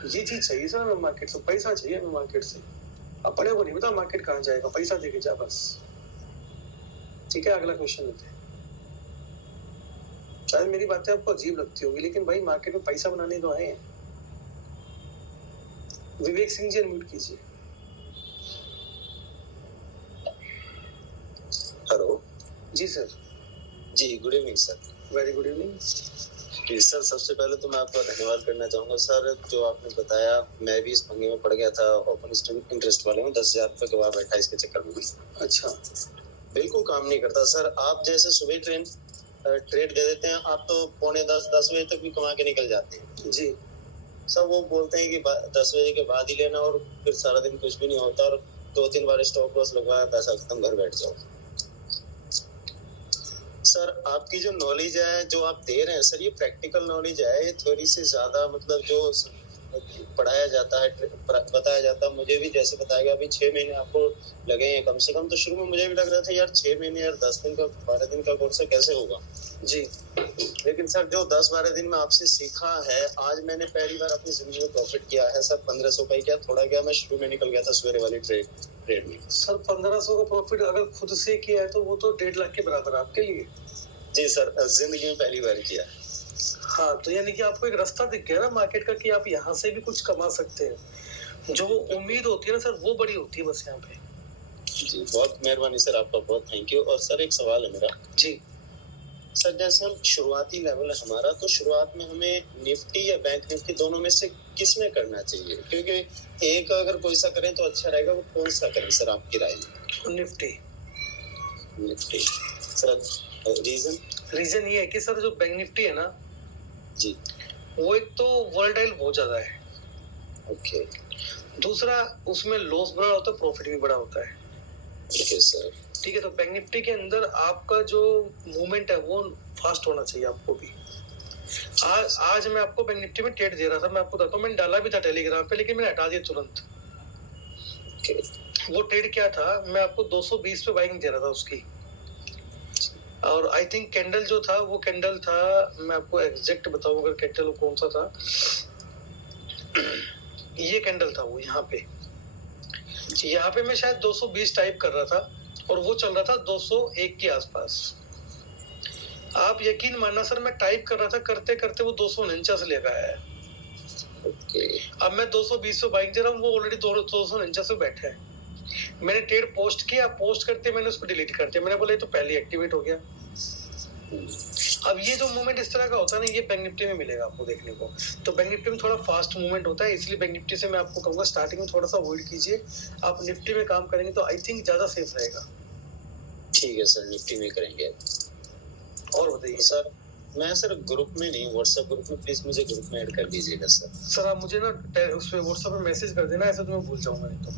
ये चीज चाहिए सर हमें मार्केट से, पैसा चाहिए हमें मार्केट से। अपने को नहीं पता मार्केट कहाँ जाएगा, पैसा देके जा बस, ठीक है? अगला क्वेश्चन लेते हैं। शायद मेरी बातें आपको अजीब लगती होगी, लेकिन भाई मार्केट में पैसा बनाने तो आए हैं। विवेक सिंह जी अनम्यूट कीजिए। हेलो जी सर। जी, good evening sir. Very good evening जी सर, सबसे पहले तो मैं आपका धन्यवाद करना चाहूँगा सर, जो आपने बताया। मैं भी इस पंगे में पड़ गया था, ओपन इंटरेस्ट वाले में 10,000 रुपये गवा बैठा इसके चक्कर में। अच्छा, बिल्कुल काम नहीं करता सर। आप जैसे सुबह ट्रेड दे देते हैं, आप तो 9:45-10 बजे तक भी कमा के निकल जाते हैं जी सर। वो बोलते हैं कि 10 बजे के बाद ही लेना, और फिर सारा दिन कुछ भी नहीं होता, और 2-3 बार स्टॉप लॉस लगवाया, पैसा खत्म, घर बैठ जाओ। सर आपकी जो नॉलेज है जो आप दे रहे हैं सर, ये प्रैक्टिकल नॉलेज है, ये थ्योरी से ज्यादा मतलब जो पढ़ाया जाता है, बताया जाता है। मुझे भी जैसे बताया गया, अभी 6 महीने आपको लगे हैं कम से कम, तो शुरू में मुझे भी लग रहा था यार 6 महीने यार 10 दिन का 12 दिन का कोर्स है, कैसे होगा जी। लेकिन सर जो 10-12 दिन में आपसे सीखा है, आज मैंने पहली बार अपनी जिंदगी में प्रॉफिट किया है सर। 1500 का ही क्या, थोड़ा क्या, मैं शुरू में निकल गया था सवेरे वाली ट्रेड में। सर 1500 का प्रॉफिट अगर खुद से किया है तो वो तो 1.5 लाख के बराबर है आपके लिए। जी सर, जिंदगी में पहली बार किया। हाँ, तो यानी कि आपको एक रास्ता दिख गया ना मार्केट का कि आप यहाँ से भी कुछ कमा सकते हैं। जो उम्मीद होती है ना सर, वो बड़ी होती है बस यहाँ पे। जी बहुत मेहरबानी सर, आपका बहुत थैंक यू। और सर एक सवाल है मेरा। जी सर जैसे हम शुरुआती लेवल है हमारा, तो शुरुआत में हमें निफ्टी या बैंक निफ्टी दोनों में से किस में करना चाहिए? क्योंकि एक अगर कोई सा करें तो अच्छा रहेगा, वो कौन सा करें सर आपकी राय में? निफ्टी। निफ्टी सर, रीजन ये है कि सर जो बैंक निफ्टी है ना जी, वो एक तो वोलेटाइल बहुत ज्यादा है, ओके दूसरा उसमें लॉस बड़ा होता है, प्रॉफिट भी बड़ा होता है। ओके सर, ठीक है, तो बैंक निफ्टी के अंदर आपका जो मूवमेंट है वो फास्ट होना चाहिए आपको भी। आज मैं आपको बैंक निफ्टी में ट्रेड दे रहा था, मैं आपको बताता हूँ, मैंने डाला भी था टेलीग्राम पे, लेकिन मैंने हटा दिया तुरंत। वो ट्रेड क्या था, मैं आपको 220 पे बाइंग दे रहा था उसकी, और आई थिंक कैंडल जो था वो कैंडल था, मैं आपको एग्जैक्ट बताऊं अगर कैंडल कौन सा था, ये कैंडल था वो यहाँ पे मैं शायद 220 टाइप कर रहा था और वो चल रहा था 201 के आसपास। आप यकीन मानना सर, मैं टाइप कर रहा था, करते करते वो 249 ले गया है। अब मैं 220 पे बाइंग दे रहा हूँ, वो ऑलरेडी 249 पे बैठा है। मैंने ट्रेड पोस्ट किया, पोस्ट करते मैंने उसको डिलीट कर दिया, मैंने बोला ये तो पहले एक्टिवेट हो गया। अब ये जो मूवमेंट इस तरह का होता है ना, ये बैंक निफ्टी में मिलेगा आपको देखने को। तो बैंक निफ्टी में थोड़ा फास्ट मूवमेंट होता है, इसलिए बैंक निफ्टी से मैं आपको कहूंगा स्टार्टिंग में थोड़ा सा अवॉइड कीजिए। आप निफ्टी में काम करेंगे तो आई थिंक ज्यादा सेफ रहेगा। ठीक है सर, निफ्टी में करेंगे। और बताइए सर, मैं सर ग्रुप में नहीं, व्हाट्सएप ग्रुप में, प्लीज मुझे ग्रुप में ऐड कर दीजिएगा सर। सर आप मुझे ना उस पे व्हाट्सएप पे मैसेज कर देना, ऐसा तो मैं भूल जाऊंगा नहीं तो।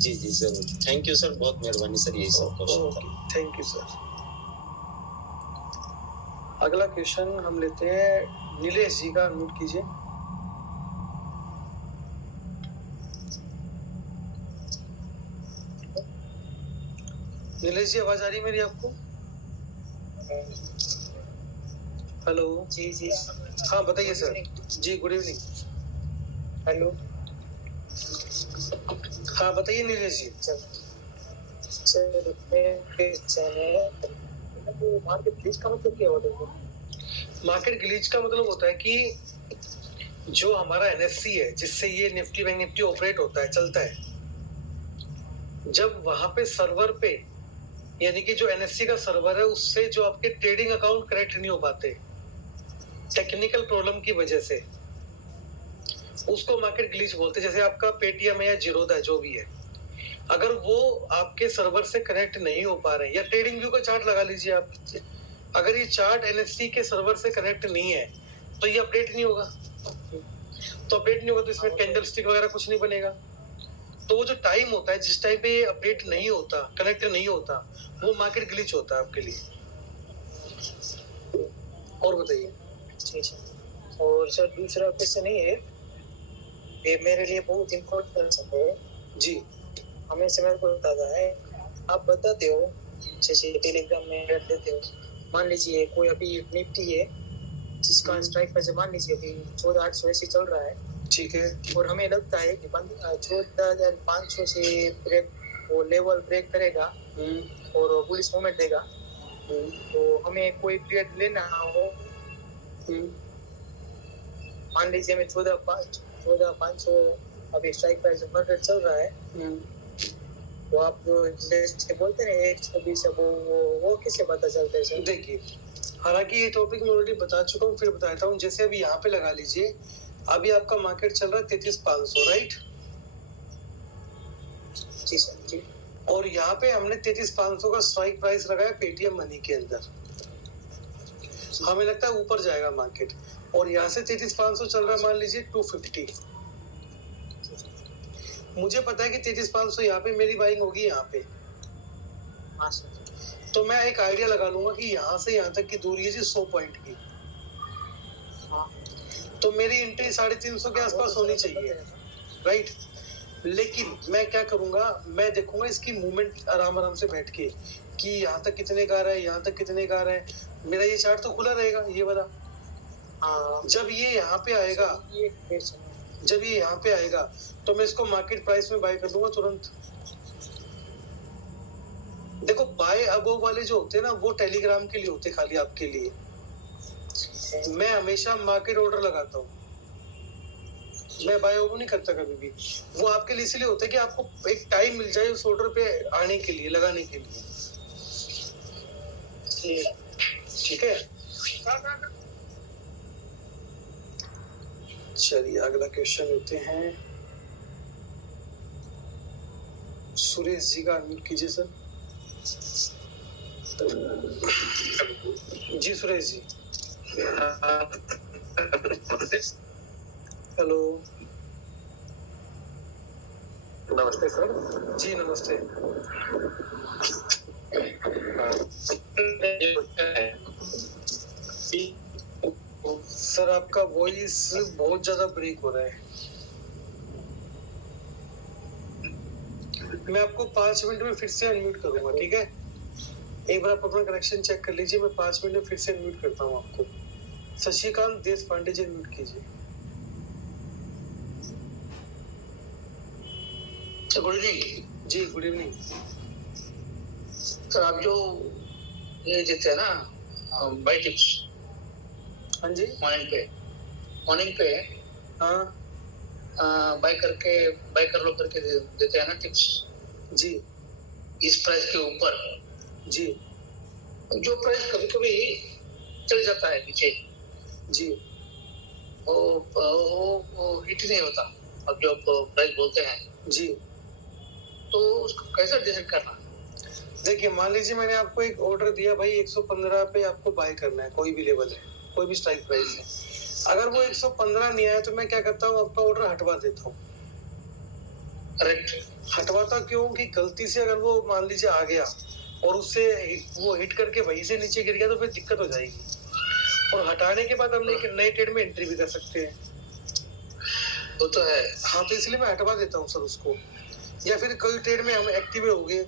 जी जी जरूर, थैंक यू सर, बहुत मेहरबानी सर, यही सब क्वेश्चन था। Thank you sir. अगला क्वेश्चन हम लेते हैं नीलेश जी का, अनम्यूट कीजिए। नीलेश जी आवाज आ रही है मेरी आपको? हेलो जी जी हाँ बताइए सर। जी गुड इवनिंग। हेलो हाँ बताइए नीलेश जी। सर मार्केट ग्लिच का मतलब क्या होता है? मार्केट ग्लिच का मतलब होता है कि जो हमारा एनएससी है जिससे ये निफ्टी बैंक निफ्टी ऑपरेट होता है, चलता है, जब वहां पे सर्वर पे यानी कि जो एनएससी का सर्वर है उससे जो आपके ट्रेडिंग अकाउंट कनेक्ट नहीं हो पाते टेक्निकल प्रॉब्लम की वजह से, उसको मार्केट ग्लिच बोलते हैं। जैसे आपका पेटीएम है या जीरोधा है जो भी है, अगर वो आपके सर्वर से कनेक्ट नहीं हो पा रहे, या ट्रेडिंग व्यू का चार्ट लगा लीजिए आप, अगर ये चार्ट एनएससी के सर्वर से कनेक्ट नहीं है तो ये अपडेट नहीं होगा, तो अपडेट नहीं होगा तो इसमें कैंडल स्टिक वगैरह कुछ नहीं बनेगा। तो वो जो टाइम होता है जिस टाइम पे ये अपडेट नहीं होता, कनेक्ट नहीं होता, वो मार्केट ग्लिच होता है आपके लिए। और बताइए। और सर दूसरा क्वेश्चन है, ये मेरे लिए बहुत इम्पोर्टेंट है जी। हमेशा मेरे को बताता है, आप बताते हो जैसे टेलीग्राम में कर देते हो, मान लीजिए कोई अभी निफ्टी है जिसका स्ट्राइक प्राइस मान लीजिए अभी 14,800 ऐसे चल रहा है, ठीक है, और हमें लगता है कि 14,500 से ब्रेक, वो लेवल ब्रेक करेगा और बुलिश मूवमेंट देगा, तो हमें कोई ट्रेड लेना हो, मान लीजिए हमें 14,500 अभी स्ट्राइक प्राइस 100 चल रहा है, तो आप जो जैसे बोलते हैं 120 वो किससे पता चलता है सर? देखिए, हालांकि ये टॉपिक मैं ऑलरेडी बता चुका हूँ, फिर बताता हूँ। जैसे अभी यहाँ पे लगा लीजिए, अभी आपका मार्केट चल रहा है 33,500, राइट? जी सर जी। और यहाँ पे हमने 33,500 का स्ट्राइक प्राइस लगाया पेटीएम मनी के अंदर, हमें लगता है ऊपर जाएगा मार्केट, और यहाँ से 33,500 चल रहा है मान लीजिए 250, मुझे पता है कि 33,500 यहाँ पे मेरी बाइंग होगी यहाँ पे, तो मैं एक आइडिया लगा लूंगा कि यहाँ से यहाँ तक की दूरी है जी 100 पॉइंट की, तो मेरी एंट्री 350 के आसपास होनी चाहिए, राइट? लेकिन मैं क्या करूंगा, मैं देखूंगा इसकी मूवमेंट आराम आराम से बैठ के कि यहाँ तक कितने का आ रहा है, यहाँ तक कितने का आ रहा है, मेरा ये चार्ट तो खुला रहेगा ये वाला। जब ये यहाँ पे आएगा, जब ये यहाँ पे आएगा तो मैं इसको मार्केट प्राइस में बाय कर दूंगा तुरंत। देखो बाय अबव वाले जो होते हैं ना वो टेलीग्राम के लिए होते हैं, खाली आपके लिए। मैं हमेशा मार्केट ऑर्डर लगाता हूँ, मैं बाय अबव नहीं करता कभी भी। वो आपके लिए इसलिए होता है कि आपको एक टाइम मिल जाए उस ऑर्डर पे आने के लिए, लगाने के लिए। ठीक है, चलिए अगला क्वेश्चन लेते हैं। सुरेश जी का अनम्यूट कीजिए सर। जी सुरेश जी। हेलो, नमस्ते सर। जी नमस्ते। सर आपका वॉइस बहुत ज्यादा ब्रेक हो रहा है। मैं आपको 5 मिनट में फिर से अनम्यूट करूंगा, ठीक है? एक बार आप अपना कनेक्शन चेक कर लीजिए, मैं 5 मिनट में फिर से अनम्यूट करता हूँ आपको। शशिकांत देश पांडे जी अनम्यूट कीजिए। गुड इवनिंग जी गुड इवनिंग। सर। आप जो ये देते हैं ना बाई टिप्स, हाँ जी, मॉर्निंग पे हाँ बाय कर लो करके देते हैं ना टिप्स, जी इस प्राइस के ऊपर। जी जो प्राइस कभी कभी चल जाता है नीचे, जी, वो हिट नहीं होता। अब जो प्राइस बोलते हैं जी तो उसको कैसे डिसाइड करना? देखिए, मान लीजिए मैंने आपको एक ऑर्डर दिया भाई 115 पे आपको बाय करना है, कोई भी लेवल है, कोई भी स्ट्राइक प्राइस है। अगर वो 115 नहीं आया तो मैं क्या करता हूँ, आपका ऑर्डर हटवा देता हूँ। करेक्ट। हटवाता क्यों कि गलती से अगर वो मान लीजिए आ गया और उससे वो हिट करके वहीं से नीचे गिर गया तो फिर दिक्कत हो जाएगी। और हटाने के बाद हम नए ट्रेड में एंट्री भी कर सकते हैं। वो तो है। हाँ, तो इसलिए मैं हटवा देता हूँ सर उसको। या फिर कोई ट्रेड में हम एक्टिव हो गए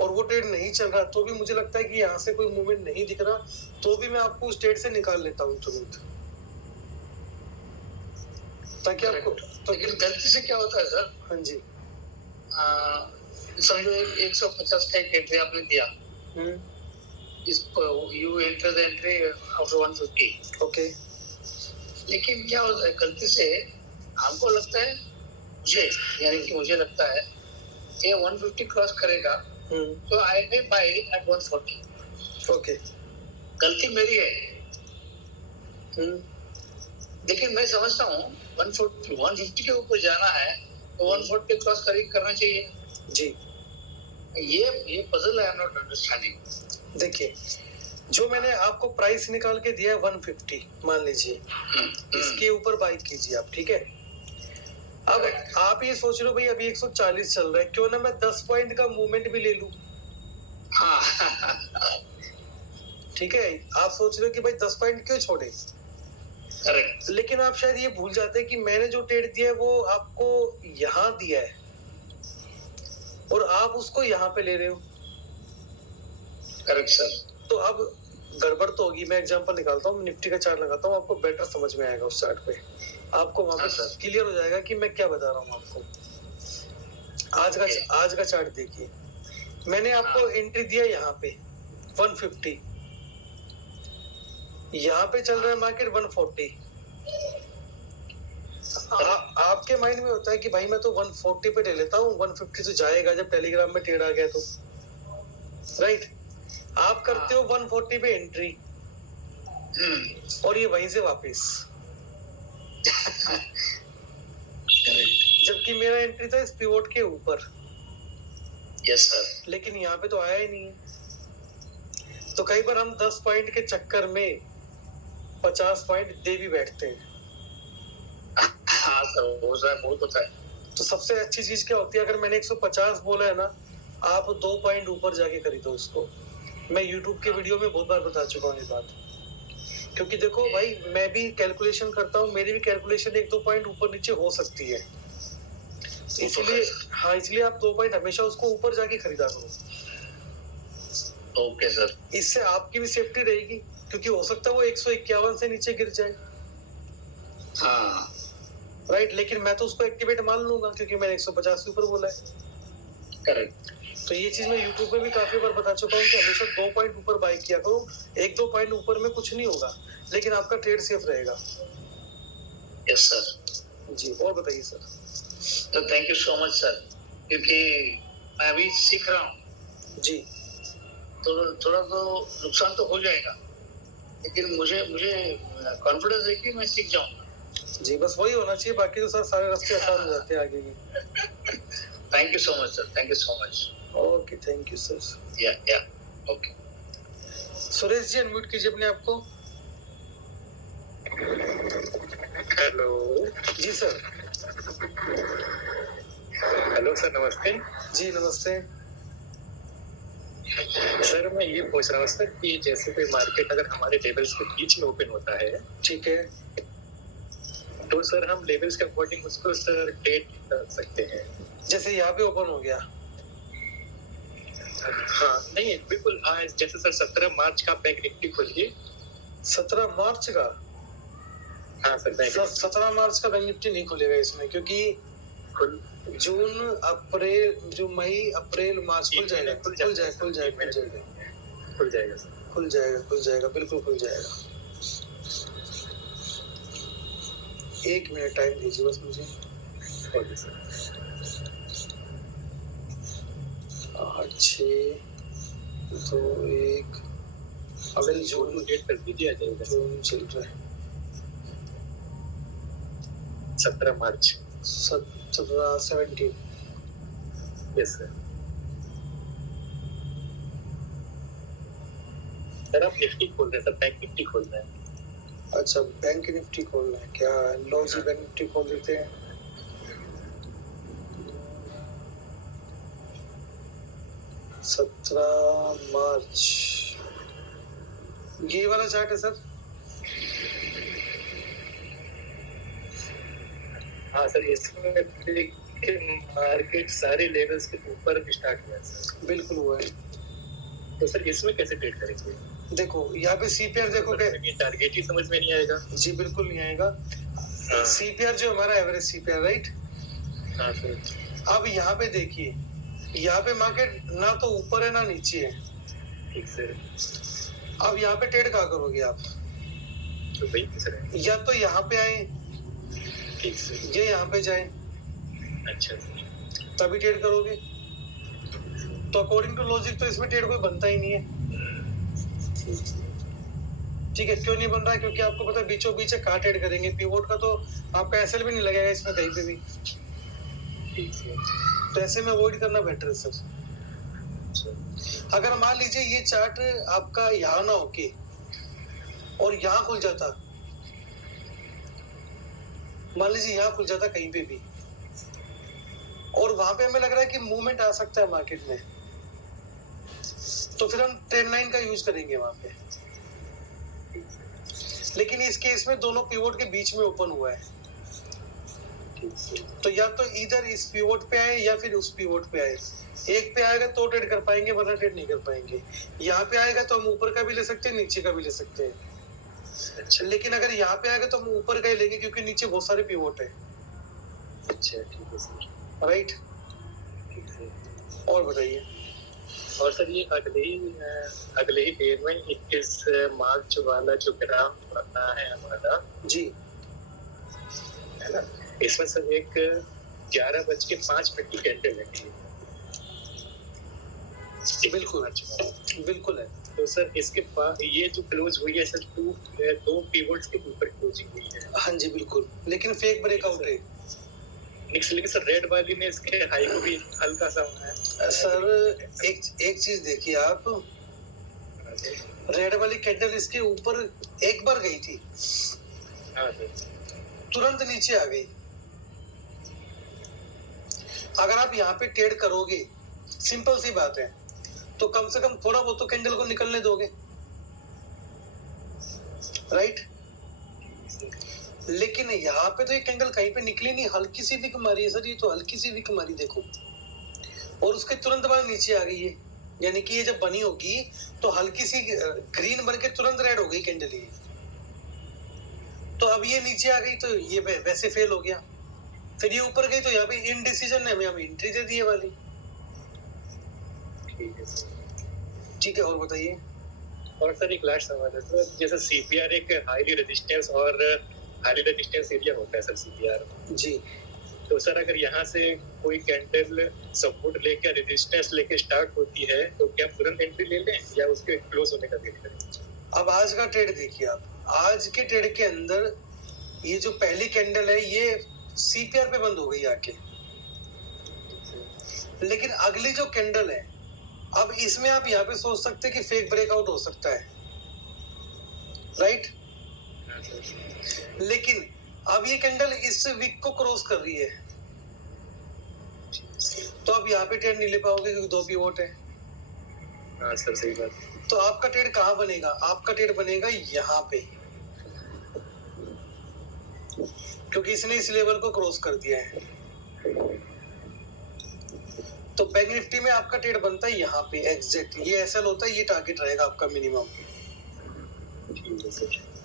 और वो ट्रेड नहीं चल रहा तो भी मुझे लगता है कि यहाँ से कोई मूवमेंट नहीं दिख रहा, तो भी मैं आपको उस ट्रेड से निकाल लेता हूँ तुरंत, ताकि आपको तो। लेकिन गलती से क्या होता है सर? हाँ जी, समझो 150 का एक एंट्री आपने दिया, इसको you enter the entry after 150। Okay. लेकिन क्या होता है, गलती से हमको लगता है, मुझे लगता है ये 150 क्रॉस करेगा तो आई मे बाय एट 140। ओके, गलती मेरी है। लेकिन मैं समझता हूँ 150 के ऊपर जाना है तो 140 क्रॉस करना चाहिए जी। ये पजल है, आई एम नॉट अंडरस्टैंडिंग। देखिए, जो मैंने आपको प्राइस निकाल के दिया है 150 मान लीजिए, इसके ऊपर बाई कीजिए आप, ठीक है? अब आप ये सोच रहे हो भाई अभी 140 चल रहा है, क्यों ना मैं 10 पॉइंट का मूवमेंट भी ले लूं। ठीक है, आप सोच रहे हो कि भाई 10 पॉइंट क्यों छोड़े। करेक्ट। लेकिन आप शायद ये भूल जाते हैं कि मैंने जो ट्रेड दिया है वो आपको यहाँ दिया है और आप उसको यहाँ पे ले रहे हो। Correct sir. तो अब गड़बड़ तो होगी। मैं एग्जांपल निकालता हूँ, निफ्टी का चार्ट लगाता हूँ, आपको बेटर समझ में आएगा। उस चार्ट पे आपको वहां पे क्लियर हो जाएगा कि मैं क्या बता रहा हूँ आपको। आज का चार्ट देखिए, मैंने आपको एंट्री दिया यहाँ पे 150, यहाँ पे चल रहा है मार्केट 140। आपके माइंड में होता है कि भाई मैं तो 140 पे ले लेता हूँ, 150 तो जाएगा जब टेलीग्राम में ट्रेड आ गया तो, राइट? आप करते हो 140 पे एंट्री और ये वहीं से वापस। जबकि मेरा एंट्री था इस पिवोट के ऊपर। Yes sir. लेकिन यहाँ पे तो आया ही नहीं है। तो कई बार हम 10 पॉइंट के चक्कर में 50 पॉइंट दे भी बैठते हैं। हाँ सर, बहुत होता है। तो सबसे अच्छी चीज क्या होती है, अगर मैंने 150 बोला है ना, आप 2 पॉइंट ऊपर जाके खरीदो उसको। मैं YouTube के वीडियो में बहुत बार बता चुका हूँ ये बात। क्योंकि देखो भाई, मैं भी कैलकुलेशन करता हूँ, मेरी भी कैलकुलेशन 1-2 पॉइंट ऊपर नीचे हो सकती है। इसलिए हाँ, इसलिए आप 2 पॉइंट हमेशा उसको ऊपर जाके खरीदा करो। Okay sir. इससे आपकी भी सेफ्टी रहेगी, क्योंकि हो सकता है वो 151 से नीचे गिर जाए। हाँ राइट, लेकिन मैं तो उसको एक्टिवेट मान लूंगा क्योंकि मैंने 150 के ऊपर बोला है। करेक्ट। तो ये चीज मैं यूट्यूब पे भी काफी बार बता चुका हूँ कि हमेशा 2 पॉइंट ऊपर बाय किया करो। 1-2 पॉइंट ऊपर में कुछ नहीं होगा, लेकिन आपका ट्रेड सेफ रहेगा। Yes sir. जी, और बताइए सर। तो thank you so much sir, क्योंकि मैं अभी सीख रहा हूँ जी, तो थोड़ा तो नुकसान तो हो जाएगा, लेकिन मुझे कॉन्फिडेंस है कि मैं सीख जाऊंगा। जी, बस वही होना चाहिए, बाकी तो सर सारे रास्ते आसान हो जाते हैं आगे की। Thank you so much sir, thank you so much. Okay, thank you sir. या ओके। सुरेश जी, अनम्यूट कीजिए अपने आप को। हेलो जी सर। हेलो सर, नमस्ते। जी नमस्ते। सर मैं ये पूछ रहा हूँ सर कि जैसे कोई मार्केट अगर हमारे लेवल्स के बीच में ओपन होता है, ठीक है, तो सर हम लेवल्स के अकॉर्डिंग उसको सर ट्रेड कर सकते हैं। जैसे यहाँ पे ओपन हो गया। हाँ नहीं बिल्कुल, हाँ जैसे सर 17 मार्च का बैंक निफ्टी खोलिए। 17 मार्च का? हाँ सर, बैंक सर 17 मार्च का बैंक निफ्टी नहीं खुलेगा इसमें, क्योंकि जून अप्रैल जो मई अप्रैल मार्च खुल जाएगा खुल जाएगा, बिल्कुल खुल जाएगा। 1 मिनट टाइम दीजिए बस मुझे। Okay sir. 8 6 2 1 अभी जून डेट कर दीजिए, आ जाएगा। जून चल रहा है। 17 मार्च। 17 यस सर। सर आप निफ्टी खोल रहे हैं सर, बैंक निफ्टी खोल रहे हैं। अच्छा, बैंक निफ्टी खोलना है क्या? लो जी, बैंक निफ्टी खोल देते हैं। सत्रह मार्च, ये वाला चार्ट है सर? हाँ सर, इसमें मार्केट सारे लेवल्स के ऊपर स्टार्ट हुआ है सर। बिल्कुल हुआ है। तो सर इसमें कैसे ट्रेड करेंगे? देखो यहाँ पे सीपीआर देखो क्या, ये टारगेट ही समझ में नहीं आएगा। जी बिल्कुल नहीं आएगा। सीपीआर जो हमारा एवरेज सीपीआर, राइट? हाँ सर। अब यहाँ पे देखिए, यहाँ पे मार्केट ना तो ऊपर है ना नीचे है। ठीक सर। अब यहाँ पे ट्रेड कहाँ करोगे आप? तो वही सर है। या तो यहाँ पे आए, ठीक सर। ये यहाँ पे जाए, अच्छा सर, तभी ट्रेड करोगे। तो अकॉर्डिंग टू लॉजिक तो इसमें ट्रेड कोई बनता ही नहीं है। ठीक है, क्यों नहीं बन रहा है? क्योंकि आपको पता है बीचों बीच कहाँ ट्रेड करेंगे। पिवोट का तो आपका एसएल भी नहीं लगेगा इसमें कहीं पे भी। ठीक सर। तो ऐसे में अवॉइड करना बेटर है सर। अगर मान लीजिए ये चार्ट आपका यहाँ ना होके और यहाँ खुल जाता, मान लीजिए यहाँ खुल जाता कहीं पे भी, और वहां पे हमें लग रहा है कि मूवमेंट आ सकता है मार्केट में, तो फिर हम ट्रेंड लाइन का यूज करेंगे वहां पे। लेकिन इस केस में दोनों पिवोट के बीच में ओपन हुआ है, तो या तो इधर इस पिवोट पे आए या फिर उस पिवोट पे आए। एक पे आएगा तो ट्रेड कर पाएंगे, वरना ट्रेड नहीं कर पाएंगे। यहाँ पे आएगा तो हम ऊपर का भी ले सकते हैं, नीचे का भी ले सकते हैं। अच्छा, लेकिन अगर यहाँ पे आएगा तो हम ऊपर का ही लेंगे, क्योंकि नीचे बहुत सारे पिवोट है। अच्छा ठीक है सर। राइट, ठीक है। और बताइए। और सर ये अगले ही डेट में 21 मार्च वाला जो ग्राफ बना है हमारा, जी, है ना, इसमें सर एक 11:05 की कैंडल लगी है। बिल्कुल बिल्कुल है। तो सर इसके बाद ये जो क्लोज हुई है सर, दो पिवोट्स के ऊपर क्लोजिंग हुई है। हाँ जी बिल्कुल, लेकिन फेक ब्रेकआउट है। लेकिन सर रेड वाली ने इसके हाई को भी हल्का सा है। सर एक चीज देखिए आप, रेड वाली कैंडल इसके ऊपर एक बार गई थी, हाँ सर, तुरंत नीचे आ गई। अगर आप यहाँ पे ट्रेड करोगे, सिंपल सी बात है, तो कम से कम थोड़ा बहुत तो कैंडल को निकलने दोगे, राइट? लेकिन यहाँ पे तो ये कैंडल कहीं पे निकली नहीं, हल्की सी विक मारी है सर। ये तो हल्की सी विक मारी देखो, और उसके तुरंत बाद नीचे आ गई है। यानी कि ये जब बनी होगी तो हल्की सी ग्रीन बन के तुरंत रेड हो गई कैंडल ये। तो अब ये नीचे आ गई तो ये वैसे फेल हो गया। फिर ये ऊपर गई तो यहाँ पे इनडिसीजन ने हमें एंट्री दे दी है वाली। ठीक है सर। ठीक है, और बताइए। और सर एक लास्ट सवाल है सर, जैसे सीपीआर एक हाईली रेजिस्टेंस और हाईली रेजिस्टेंस एरिया होता है सर सीपीआर जी। तो सर अगर यहाँ से कोई कैंडल सपोर्ट लेके रेजिस्टेंस लेके स्टार्ट होती है तो क्या तुरंत एंट्री ले लें या उसके क्लोज होने का वेट करें? अब आज का ट्रेड देखिए आप, आज के ट्रेड के अंदर ये जो पहली कैंडल है ये सीपीआर पे बंद हो गई आके, लेकिन अगली जो कैंडल है अब इसमें आप यहाँ पे सोच सकते हैं कि फेक ब्रेकआउट हो सकता है, राइट? लेकिन अब ये कैंडल इस वीक को क्रॉस कर रही है तो आप यहाँ पे ट्रेड नहीं ले पाओगे क्योंकि 2 पिवोट है। हाँ सर सही बात। तो आपका ट्रेड कहाँ बनेगा? आपका ट्रेड बनेगा यहाँ पे, क्योंकि इसने इस लेवल को क्रॉस कर दिया है। तो बैंक निफ्टी में आपका ट्रेड बनता है यहाँ पे एग्जैक्ट, ये एसएल होता है, ये टारगेट रहेगा आपका मिनिमम।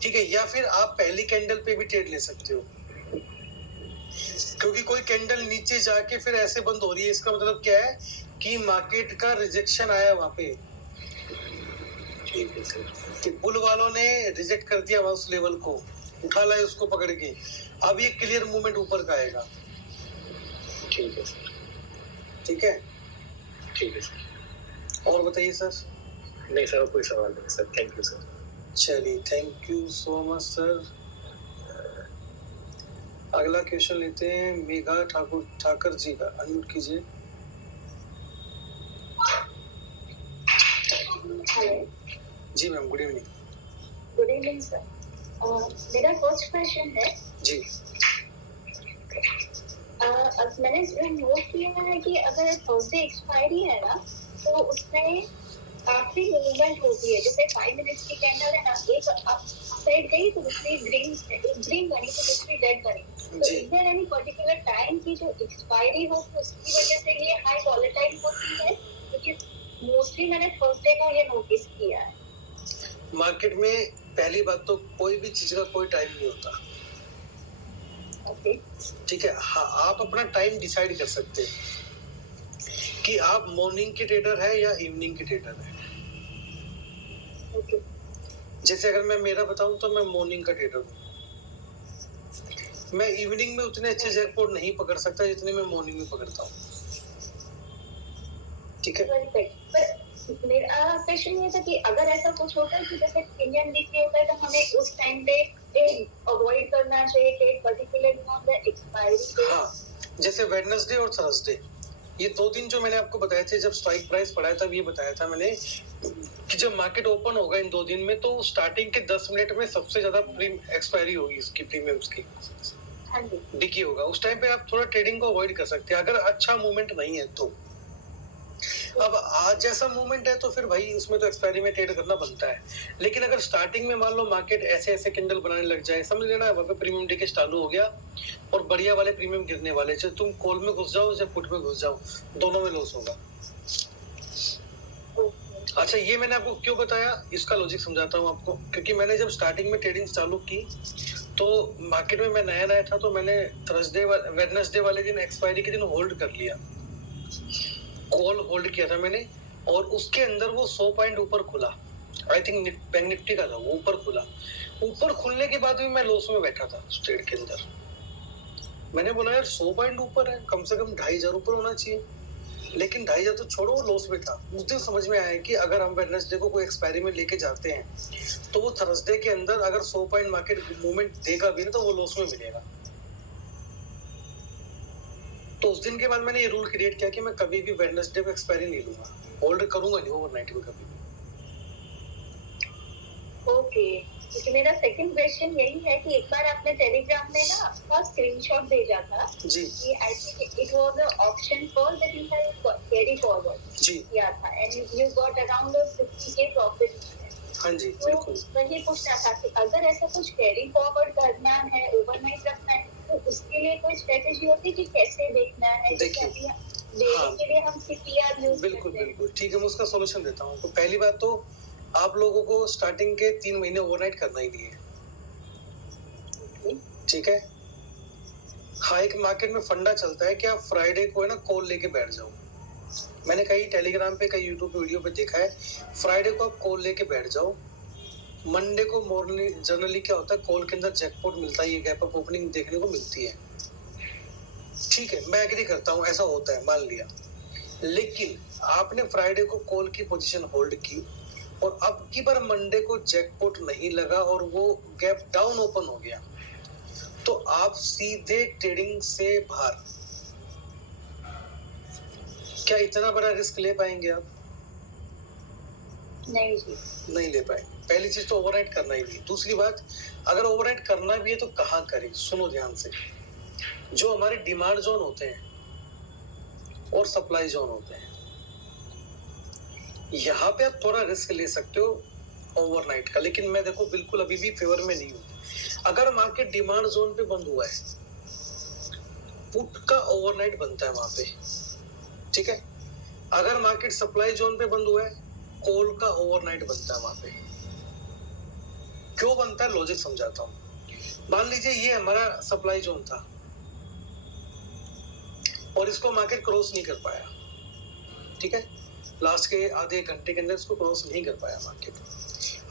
ठीक है, या फिर आप पहली कैंडल पे भी ट्रेड ले सकते हो, क्योंकि कोई कैंडल नीचे जाके फिर ऐसे बंद हो रही है, इसका मतलब क्या है कि मार्केट का रिजेक्शन आया वहां पे। ठीक है सर। कि बुल वालों ने रिजेक्ट कर दिया वहां उस लेवल को, उठा लाए उसको पकड़ के, अब ये क्लियर मूवमेंट ऊपर का आएगा। ठीक है सर। ठीक है, ठीक है सर। और बताइए सर। नहीं सर कोई सवाल नहीं सर, थैंक यू सर। चलिए, thank you so much sir. अगला क्वेश्चन लेते हैं मेघा ठाकर जी का, अनम्यूट कीजिए। हेलो जी ma'am, good evening. Good evening sir. मेरा फर्स्ट क्वेश्चन है जी। मैंने इसमें नोट किया है कि अगर थर्सडे एक्सपायरी है ना तो उसमें काफी मूवमेंट होती है, जैसे 5 मिनट्स की कैंडल है ना, एक अप साइड गई तो दूसरी ग्रीन बनी तो दूसरी रेड बनी। तो is there any particular time की जो एक्सपायरी हो तो उसकी वजह से ये हाई वॉलेटाइल होती है? क्योंकि मोस्टली मैंने थर्सडे का ये नोटिस किया है। मार्केट में पहली बात तो कोई भी चीज का कोई टाइम नहीं होता। ओके ठीक है, हाँ आप अपना टाइम डिसाइड कर सकते हैं कि आप मॉर्निंग के ट्रेडर है या इवनिंग के ट्रेडर है। ओके जैसे अगर मैं मेरा बताऊं तो मैं मॉर्निंग का ट्रेडर हूँ। मैं इवनिंग में उतने अच्छे जैकपॉट नहीं पकड़ सकता जितने मैं मॉर्निंग में पकड़ता हूँ। ठीक है, पर मेरा क्वेश्चन ये था कि अगर ऐसा कुछ होता है कि जैसे इंडियन वीकली होता है तो हमें उस टाइम पे अवॉइड करना चाहिए कि पर्टिकुलरली ऑन द एक्सपायरी। हाँ, जैसे वेडनेसडे और थर्सडे, ये 2 दिन जो मैंने आपको बताए थे, जब स्ट्राइक प्राइस पड़ा है तब ये बताया था मैंने कि जब मार्केट ओपन होगा इन 2 दिन में तो स्टार्टिंग के 10 मिनट में सबसे ज्यादा एक्सपायरी होगी इसकी, प्रीमियम्स की डिकी होगा। उस टाइम पे आप थोड़ा ट्रेडिंग को अवॉइड कर सकते हैं अगर अच्छा मूवमेंट नहीं है तो। अब आज जैसा मूवमेंट है तो फिर भाई उसमें तो एक्सपायरी में ट्रेड करना बनता है। लेकिन अगर स्टार्टिंग में मान लो मार्केट ऐसे ऐसे कैंडल बनाने लग जाए, समझ लेना वहां पे प्रीमियम डिके चालू हो गया और बढ़िया वाले प्रीमियम गिरने वाले, चाहे तुम कॉल में घुस जाओ चाहे पुट में घुस जाओ, दोनों में लॉस होगा। अच्छा, ये मैंने आपको क्यों बताया, इसका लॉजिक समझाता हूँ आपको। क्योंकि मैंने जब स्टार्टिंग में ट्रेडिंग चालू की तो मार्केट में मैं नया था, तो मैंने वेडनेसडे वाले दिन एक्सपायरी के दिन होल्ड कर लिया, कॉल होल्ड किया था मैंने, और उसके अंदर वो 100 पॉइंट ऊपर खुला। आई थिंक बैंक निफ्टी का था वो, ऊपर खुला। ऊपर खुलने के बाद भी मैं लॉस में बैठा था उस ट्रेड के अंदर। मैंने बोला यार 100 पॉइंट ऊपर है, कम से कम 2500 ऊपर होना चाहिए, लेकिन 2500 तो छोड़ो, वो लॉस में था। उस दिन समझ में आया कि अगर हम वेडनेसडे को कोई एक्सपायरी में लेके जाते हैं तो वो थर्सडे के अंदर अगर 100 पॉइंट मार्केट मूवमेंट देगा भी ना तो वो लॉस में मिलेगा। तो उस दिन के बाद मैंने ये रूल क्रिएट किया कि मैं कभी भी वेडनेसडे को एक्सपायरी नहीं लूंगा, होल्ड करूंगा नहीं ओवरनाइट में कभी भी। ओके, क्योंकि मेरा सेकंड क्वेश्चन यही है कि एक बार आपने टेलीग्राम में ना आपका स्क्रीनशॉट भेजा था जी कि I think it was a option call that you have carry forward जी किया था and you got around 50k profit. हाँ जी, तो बिल्कुल। वही पूछना था कि अगर ऐसा कुछ कैरी फॉरवर्ड करना है, ओवरनाइट रखना है, तो उसके लिए कोई स्ट्रेटजी होती है कि कैसे देखना है? जैसे अभी डेली के लिए हम सीपीआर यूज बिल्कुल करते हैं। बिल्कुल, ठीक है, मैं उसका सॉल्यूशन देता हूँ। तो पहली बात तो आप लोगों को स्टार्टिंग के 3 महीने ओवरनाइट करना ही नहीं है। ठीक है, हाँ, एक मार्केट में फंडा चलता है कि आप फ्राइडे को है ना कॉल लेके बैठ जाओ, मैंने कई टेलीग्राम पे, कई यूट्यूब पे वीडियो पे देखा है, फ्राइडे को आप कॉल लेके बैठ जाओ, मंडे को मॉर्निंग जनरली क्या होता है, कॉल के अंदर जैकपॉट मिलता है, ये गैप अप ओपनिंग देखने को मिलती है। ठीक है, मैं एग्री करता हूँ, ऐसा होता है, मान लिया। लेकिन आपने फ्राइडे को कॉल की पोजीशन होल्ड की और अब की बार मंडे को जैकपॉट नहीं लगा और वो गैप डाउन ओपन हो गया, तो आप सीधे ट्रेडिंग से बाहर। क्या इतना बड़ा रिस्क ले पाएंगे आप? नहीं जी, नहीं ले पाएंगे। पहली चीज तो ओवरराइड करना ही नहीं। दूसरी बात, अगर ओवरराइड करना भी है तो कहाँ करें? सुनो ध्यान से, जो हमारे डिमांड जोन होते हैं और सप्लाई जोन होते हैं, यहाँ पे आप थोड़ा रिस्क ले सकते हो ओवरनाइट का, लेकिन मैं देखो बिल्कुल अभी भी फेवर में नहीं हूँ। अगर मार्केट डिमांड जोन पे बंद हुआ है, पुट का ओवरनाइट बनता है वहां पे, ठीक है। अगर मार्केट सप्लाई जोन पे बंद हुआ है, कॉल का ओवरनाइट बनता है वहां पे। क्यों बनता है, लॉजिक समझाता हूँ। मान लीजिए ये हमारा सप्लाई जोन था और इसको मार्केट क्रॉस नहीं कर पाया, ठीक है, लास्ट के आधे घंटे के अंदर इसको क्रॉस नहीं कर पाया मार्केट।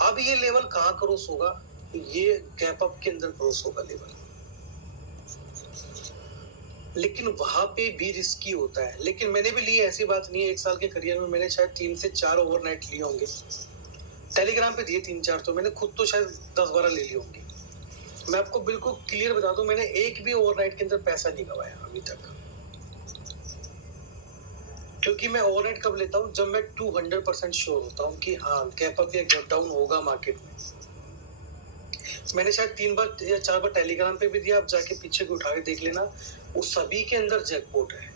अब ये लेवल कहाँ क्रॉस होगा? ये गैप अप के अंदर क्रॉस होगा लेवल, लेकिन वहां पे भी रिस्की होता है। लेकिन मैंने भी लिए, ऐसी बात नहीं है, 1 साल के करियर में मैंने शायद 3 से 4 ओवरनाइट लिए होंगे। टेलीग्राम पे दिए 3-4, तो मैंने खुद तो शायद 10-12 ले लिए होंगे। मैं आपको बिल्कुल क्लियर बता दूं, मैंने एक भी ओवरनाइट के अंदर पैसा नहीं गवाया अभी तक। क्योंकि मैं ओवरनाइट कब लेता हूँ? जब मैं 200% श्योर होता हूँ कि हाँ गैप अप या गैप डाउन होगा मार्केट में। मैंने शायद 3 बार या 4 बार टेलीग्राम पे भी दिया, आप जाके पीछे को उठा के देख लेना, उस सभी के अंदर जैकपॉट है।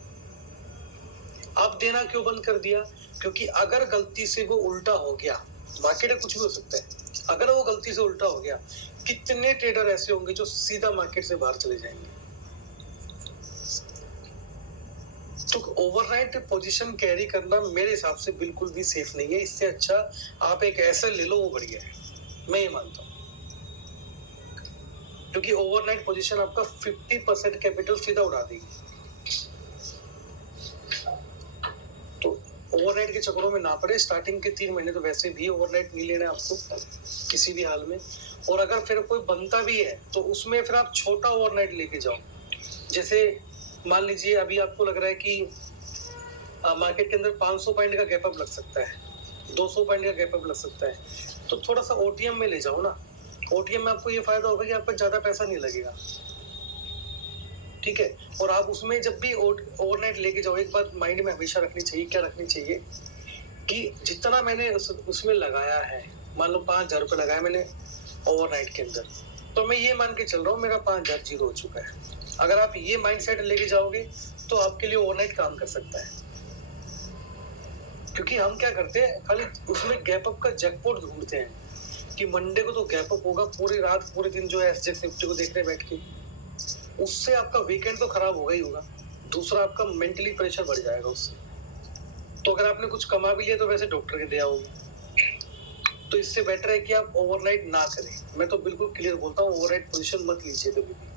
आप देना क्यों बंद कर दिया? क्योंकि अगर गलती से वो उल्टा हो गया, मार्केट में कुछ भी हो सकता है, अगर वो गलती से उल्टा हो गया, कितने ट्रेडर ऐसे होंगे जो सीधा मार्केट से बाहर चले जाएंगे। तो ओवरनाइट पोजीशन कैरी करना मेरे हिसाब से बिल्कुल भी सेफ नहीं है। इससे अच्छा आप एक ऐसा ले लो, वो बढ़िया है, मैं ये मानता हूँ। क्योंकि ओवरनाइट पोजीशन आपका 50% कैपिटल सीधा उड़ा देगी। तो ओवरनाइट के चक्करों में ना पड़े। स्टार्टिंग के 3 महीने तो वैसे भी ओवरनाइट नहीं लेना है आपको किसी भी हाल में। और अगर फिर कोई बनता भी है तो उसमें फिर आप छोटा ओवरनाइट लेके जाओ। जैसे मान लीजिए अभी आपको लग रहा है कि मार्केट के अंदर 500 पॉइंट का गैप अप लग सकता है, 200 पॉइंट का गैप अप लग सकता है, तो थोड़ा सा ओटीएम में ले जाओ ना। ओटीएम में आपको ये फायदा होगा कि आपका ज्यादा पैसा नहीं लगेगा, ठीक है। और आप उसमें जब भी ओवरनाइट लेके जाओ, एक बात माइंड में हमेशा रखनी चाहिए, क्या रखनी चाहिए कि जितना मैंने उसमें लगाया है, मान लो 5,000 रुपये लगाया मैंने ओवरनाइट के अंदर, तो मैं ये मान के चल रहा हूँ मेरा 5,000 जीरो हो चुका है। अगर आप ये माइंडसेट लेके जाओगे तो आपके लिए ओवरनाइट काम कर सकता है। क्योंकि हम क्या करते हैं, खाली उसमें गैप अप का जैकपॉट ढूंढते हैं कि मंडे को तो गैप अप होगा, पूरी रात पूरे दिन जो है एसजेएक्स निफ्टी को देख रहे बैठ के, उससे आपका वीकेंड तो खराब होगा ही होगा। दूसरा आपका मेंटली प्रेशर बढ़ जाएगा उससे। तो अगर आपने कुछ कमा भी लिया तो वैसे डॉक्टर के दिया होगी। तो इससे बेटर है कि आप ओवरनाइट ना करें। मैं तो बिल्कुल क्लियर बोलता हूँ, ओवरनाइट पोजीशन मत लीजिए कभी भी,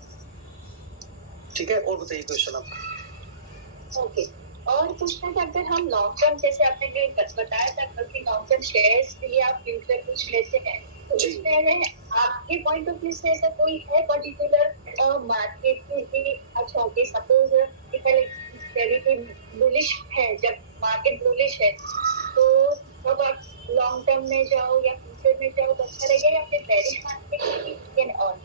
ठीक है। और बताइए क्वेश्चन आपका। ओके, और पूछना था, अगर हम लॉन्ग टर्म, जैसे आपने बताया था कल कि लॉन्ग टर्म शेयर्स के लिए आप फ्यूचर कुछ लेते हैं, तो इसमें आपके पॉइंट ऑफ व्यू से ऐसा कोई है पर्टिकुलर मार्केट के, अच्छा ओके, सपोज कि बुलिश है, जब मार्केट बुलिश है तो तब आप लॉन्ग टर्म में जाओ या फ्यूचर में जाओ तो अच्छा रहेगा, या फिर बेरिश मार्केट और?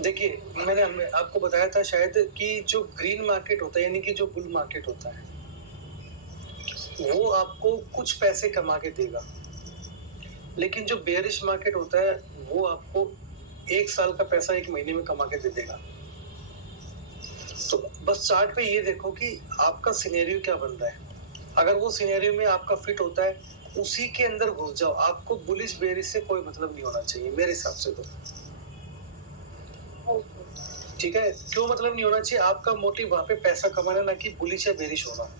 देखिए, मैंने आपको बताया था शायद कि जो ग्रीन मार्केट होता है, यानी कि जो बुल मार्केट होता है, वो आपको कुछ पैसे कमा के देगा। लेकिन जो बेरिश मार्केट होता है वो आपको 1 साल का पैसा 1 महीने में कमा के दे देगा। तो बस चार्ट पे ये देखो कि आपका सिनेरियो क्या बन रहा है। अगर वो सिनेरियो में आपका फिट होता है, उसी के अंदर घुस जाओ। आपको बुलिश बेरिश से कोई मतलब नहीं होना चाहिए मेरे हिसाब से तो, ठीक है। क्यों मतलब नहीं होना चाहिए? आपका मोटिव वहां पे पैसा कमाना, ना कि बुलिश या बेरिश होना।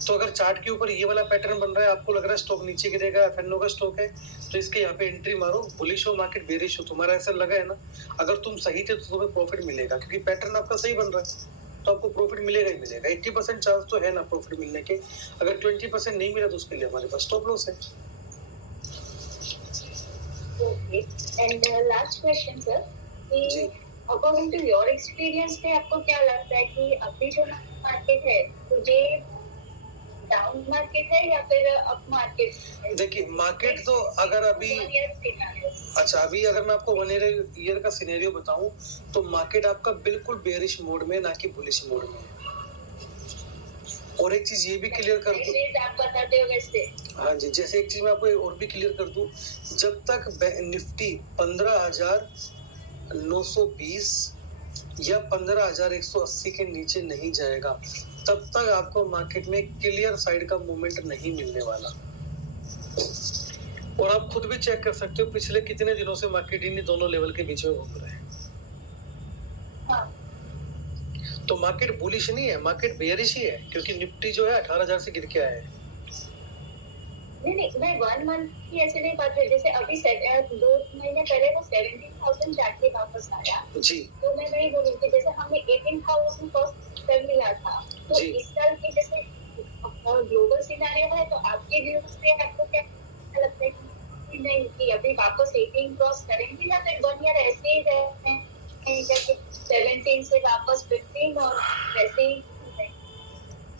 तो अगर चार्ट के ऊपर ये वाला पैटर्न बन रहा है, आपको लग रहा है स्टॉक नीचे गिरेगा, एफएनओ का स्टॉक है, तो इसके यहाँ पे एंट्री मारो। बुलिश हो मार्केट, बेरिश हो, तुम्हारा ऐसा लगा है ना, अगर तुम सही थे तो तुम्हें प्रॉफिट मिलेगा, क्योंकि पैटर्न आपका सही बन रहा है। तो आपको प्रॉफिट मिलेगा ही मिलेगा। 80% चांस तो है ना प्रॉफिट मिलने के। अगर 20% नहीं मिला तो उसके लिए हमारे पास स्टॉप लॉस है। Okay, and last question sir, जी। अकॉर्डिंग टू योर एक्सपीरियंस में आपको क्या लगता है कि अभी जो मार्केट है तो ये डाउन मार्केट है या फिर अप मार्केट है? देखिए मार्केट तो अगर अभी अच्छा अभी अगर मैं आपको 1 ईयर का सिनेरियो बताऊं तो मार्केट आपका बिल्कुल बेरिश मोड में ना कि बुलिश मोड में है। और एक चीज ये भी क्लियर कर दूं, आप बताते हो वैसे। हाँ जी, जैसे एक चीज मैं आपको और भी क्लियर कर दूं, जब तक निफ्टी 15,920 या 15,180 के नीचे नहीं जाएगा तब तक आपको मार्केट में क्लियर साइड का मूवमेंट नहीं मिलने वाला। और आप खुद भी चेक कर सकते हो पिछले कितने दिनों से मार्केट इन दोनों लेवल के बीच में घूम रहा है। हाँ। तो मार्केट बुलिश नहीं है, मार्केट बेयरिश ही है, क्योंकि निफ्टी जो है 18,000 से गिर के आया है। नहीं, मैं 1 मंथ की ऐसे नहीं बात है, जैसे अभी 2 महीने पहले वो 17,000 जाके वापस आया जी। तो मैं वही बोलूँ कि जैसे हमें 18,000 कॉस्ट कर मिला था तो जी। इस साल की जैसे ग्लोबल सिनेरियो है तो आपके व्यू से आपको क्या लगता है कि नहीं कि अभी वापस 18 क्रॉस करेंगे या फिर 1 ईयर ऐसे ही रहेंगे जैसे 17 से वापस 15 और वैसे ही?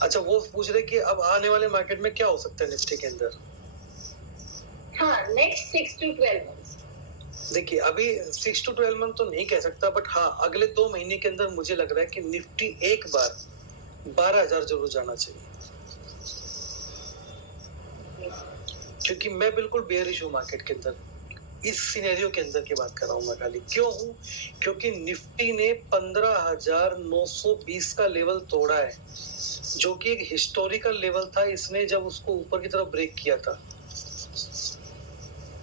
अच्छा वो पूछ रहे कि अब आने वाले मार्केट में क्या हो सकता है निफ्टी के अंदर? हाँ, नेक्स्ट 6 to 12 मंथ्स। देखिए अभी 6 to 12 मंथ तो नहीं कह सकता, बट हाँ अगले 2 महीने के अंदर मुझे लग रहा है कि निफ्टी एक बार 12,000 जरूर जाना चाहिए, क्योंकि मैं बिल्कुल बेयरिश हूँ मार्केट के अंदर। इस सिनेरियो के अंदर की बात कर रहा हूँ मैं खाली। क्यों हूँ? क्योंकि निफ्टी ने 15,920 का लेवल तोड़ा है, जो कि एक हिस्टोरिकल लेवल था। इसने जब उसको ऊपर की तरफ ब्रेक किया था,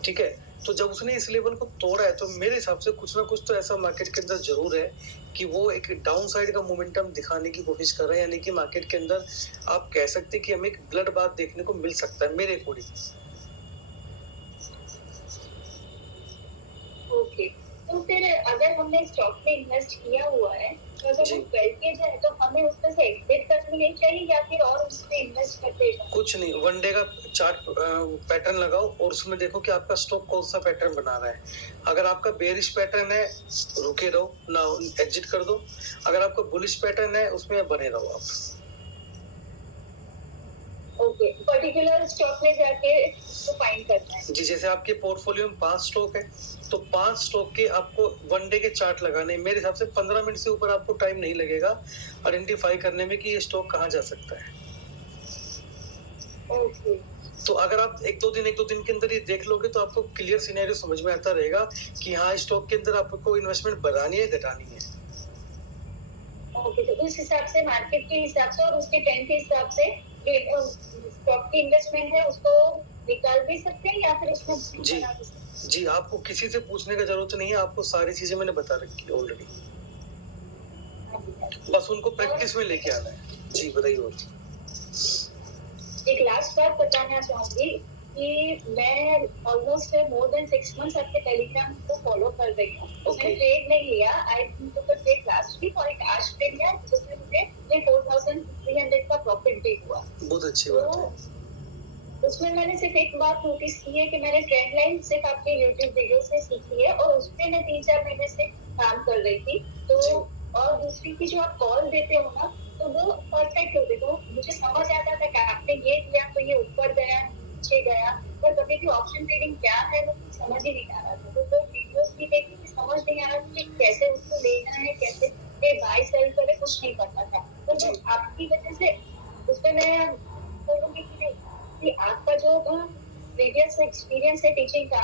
ठीक है, तो जब उसने इस लेवल को तोड़ा है तो मेरे हिसाब से कुछ ना कुछ तो ऐसा मार्केट के अंदर जरूर है कि वो एक डाउन साइड का मोमेंटम दिखाने की कोशिश कर रहे हैं। यानी कि मार्केट के अंदर आप कह सकते हैं कि हमें एक ब्लड बाथ देखने को मिल सकता है मेरे अकॉर्डिंग। ओके, तो फिर अगर हमने स्टॉक में इन्वेस्ट किया हुआ है तो अगर वो 12 के जाए तो हमें उसमें से एग्जिट करनी नहीं चाहिए या फिर और उसमें इन्वेस्ट करते जाओ? कुछ नहीं, 1 डे का चार्ट पैटर्न लगाओ और उसमें देखो कि आपका स्टॉक कौन सा पैटर्न बना रहा है। अगर आपका बेरिश पैटर्न है रुके रहो ना, एग्जिट कर दो। अगर आपका बुलिश पैटर्न है उसमें बने रहो आप। ओके, पर्टिकुलर स्टॉक में जाके उसको फाइंड करना है। जी, जैसे आपके पोर्टफोलियो में 5 स्टॉक है तो 5 स्टॉक के आपको 1 डे के चार्ट लगाने, मेरे हिसाब से 15 मिनट से ऊपर आपको टाइम नहीं लगेगा आइडेंटिफाई करने में कि ये स्टॉक कहाँ जा सकता है। ओके, तो अगर आप एक दो दिन के अंदर ये देख लोगे तो आपको क्लियर सिनेरियो समझ में आता रहेगा कि हाँ स्टॉक के अंदर आपको इन्वेस्टमेंट बढ़ानी है घटानी है। ओके, तो उस हिसाब से मार्केट के हिसाब से और उसके ट्रेंड के हिसाब से स्टॉक की इन्वेस्टमेंट है उसको निकाल भी सकते हैं या फिर उसमें जी बना भी सकते हैं? जी, आपको किसी से पूछने का जरूरत नहीं है, आपको सारी चीजें मैंने बता रखी है ऑलरेडी, बस उनको प्रैक्टिस में लेके आना है। जी बताइए। और एक लास्ट बात बताना चाहूंगी कि मैं ऑलमोस्ट मोर देन 6 मंथ्स आपके टेलीग्राम को फॉलो कर रही हूँ। मैंने ट्रेड नहीं लिया, आई टुक अ ट्रेड लास्ट वीक और एक आज ट्रेड लिया जिसमें मुझे 4,300 का प्रॉफिट भी हुआ। बहुत अच्छी बात है। उसमें मैंने सिर्फ एक बात नोटिस की है कि मैंने ट्रेंड लाइन सिर्फ आपके यूट्यूब वीडियो से सीखी है और उस पर मैं 3-4 महीने से काम कर रही थी। तो और दूसरी की जो आप कॉल देते हो ना तो वो परफेक्ट होते, तो मुझे समझ आता था कि आपने ये किया तो ये ऊपर गया नीचे गया, पर कभी भी ऑप्शन ट्रेडिंग क्या है वो समझ ही नहीं आ रहा था। तो वो वीडियोस भी देखी थी, समझ नहीं आ रहा था कि कैसे उसको लेना है, कैसे बाय सेल करे, कुछ नहीं पता था। तो जो आपकी वजह से उस पर मैं बोलूंगी कि आपका जो प्रीवियस एक्सपीरियंस है टीचिंग का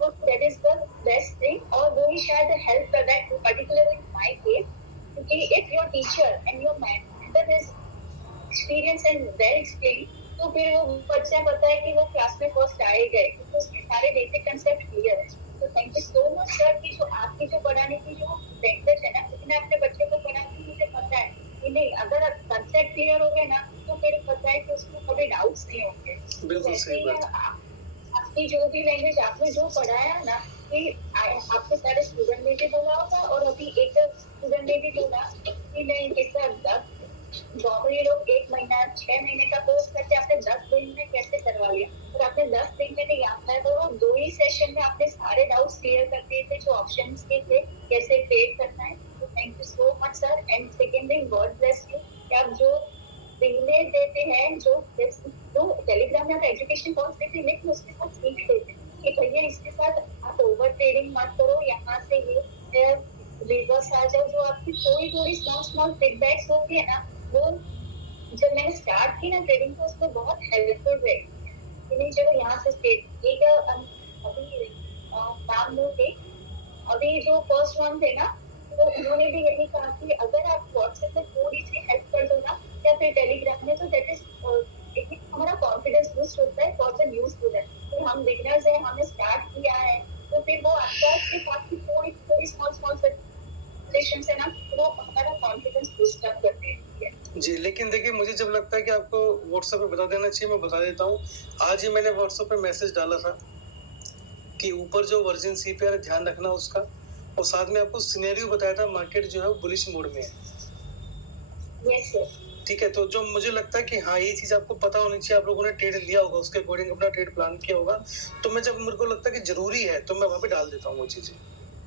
वो that is the best thing और वो ही शायद हेल्प कर रहा है पर्टिकुलरली इन माय केस, क्योंकि if your teacher and your mentor is experience and well explain तो फिर वो बच्चा पता है कि वो क्लास में फर्स्ट आए गए क्योंकि उसके सारे बेसिक कंसेप्ट क्लियर है। तो thank you so much sir कि जो आपकी जो पढ़ाने की जो लैंग्वेज है ना, क्योंकि मैं अपने बच्चे को पढ़ाती हूँ, मुझे पता है कि नहीं अगर कंसेप्ट क्लियर हो गए ना तो फिर पता है कि उसमें कभी डाउट्स नहीं होंगे। बिल्कुल सही बात। आपकी जो भी लैंग्वेज आपने जो पढ़ाया ना कि आपके सारे स्टूडेंट ने भी बोला होगा और अभी एक स्टूडेंट ने भी बोला कि मैं इनके साथ 10 नॉर्मली लोग 1 महीना 6 महीने का कोर्स करके आपने 10 दिन में कैसे करवा लिया, और आपने 10 दिन में नहीं आता है तो 2 ही सेशन में आपने सारे डाउट्स क्लियर कर दिए थे जो ऑप्शंस के थे कैसे ट्रेड करना है। तो thank you so much sir. And second thing, God bless you कि आप जो रिले देते हैं, जो टेलीग्राम में आप एजुकेशन कॉल्स देते हैं, लेकिन उसके साथ सीख देते हैं कि भैया इसके साथ आप ओवर ट्रेडिंग मत करो, यहाँ से ये रिवर्स आ जाओ। जो आपकी थोड़ी स्मॉल फीडबैक्स होती है ना, वो जब मैंने स्टार्ट की ना ट्रेडिंग तो उसमें बहुत हेल्पफुल रही कि नहीं चलो यहाँ से स्टेट एक अभी नाम लो थे, अभी जो फर्स्ट वन थे ना, तो उन्होंने भी यही कहा कि अगर आप व्हाट्सएप में थोड़ी सी हेल्प कर दो ना या फिर टेलीग्राम में, तो दैट इज हमारा कॉन्फिडेंस बूस्ट होता है फॉर द न्यू स्टूडेंट। तो हम बिगिनर्स हैं, हमने स्टार्ट किया है, तो फिर वो आपकी थोड़ी स्मॉल सेशंस है ना, वो हमारा कॉन्फिडेंस बूस्ट अप कर देती है। जी, लेकिन देखिए मुझे जब लगता है कि आपको व्हाट्सएप पे बता देना चाहिए, मैं बता देता हूँ। आज ही मैंने व्हाट्सएप पे मैसेज डाला था कि ऊपर जो वर्जिन CPR ध्यान रखना उसका, और साथ में आपको सिनेरियो बताया था मार्केट जो है वो बुलिश मोड में है। Yes sir. ठीक है, तो जो मुझे लगता है कि हाँ ये चीज आपको पता होनी चाहिए, आप लोगों ने ट्रेड लिया होगा, उसके अकॉर्डिंग अपना ट्रेड प्लान किया होगा, तो मैं जब मेरे को लगता है कि जरूरी है तो मैं वहाँ पे डाल देता हूँ वो चीजें।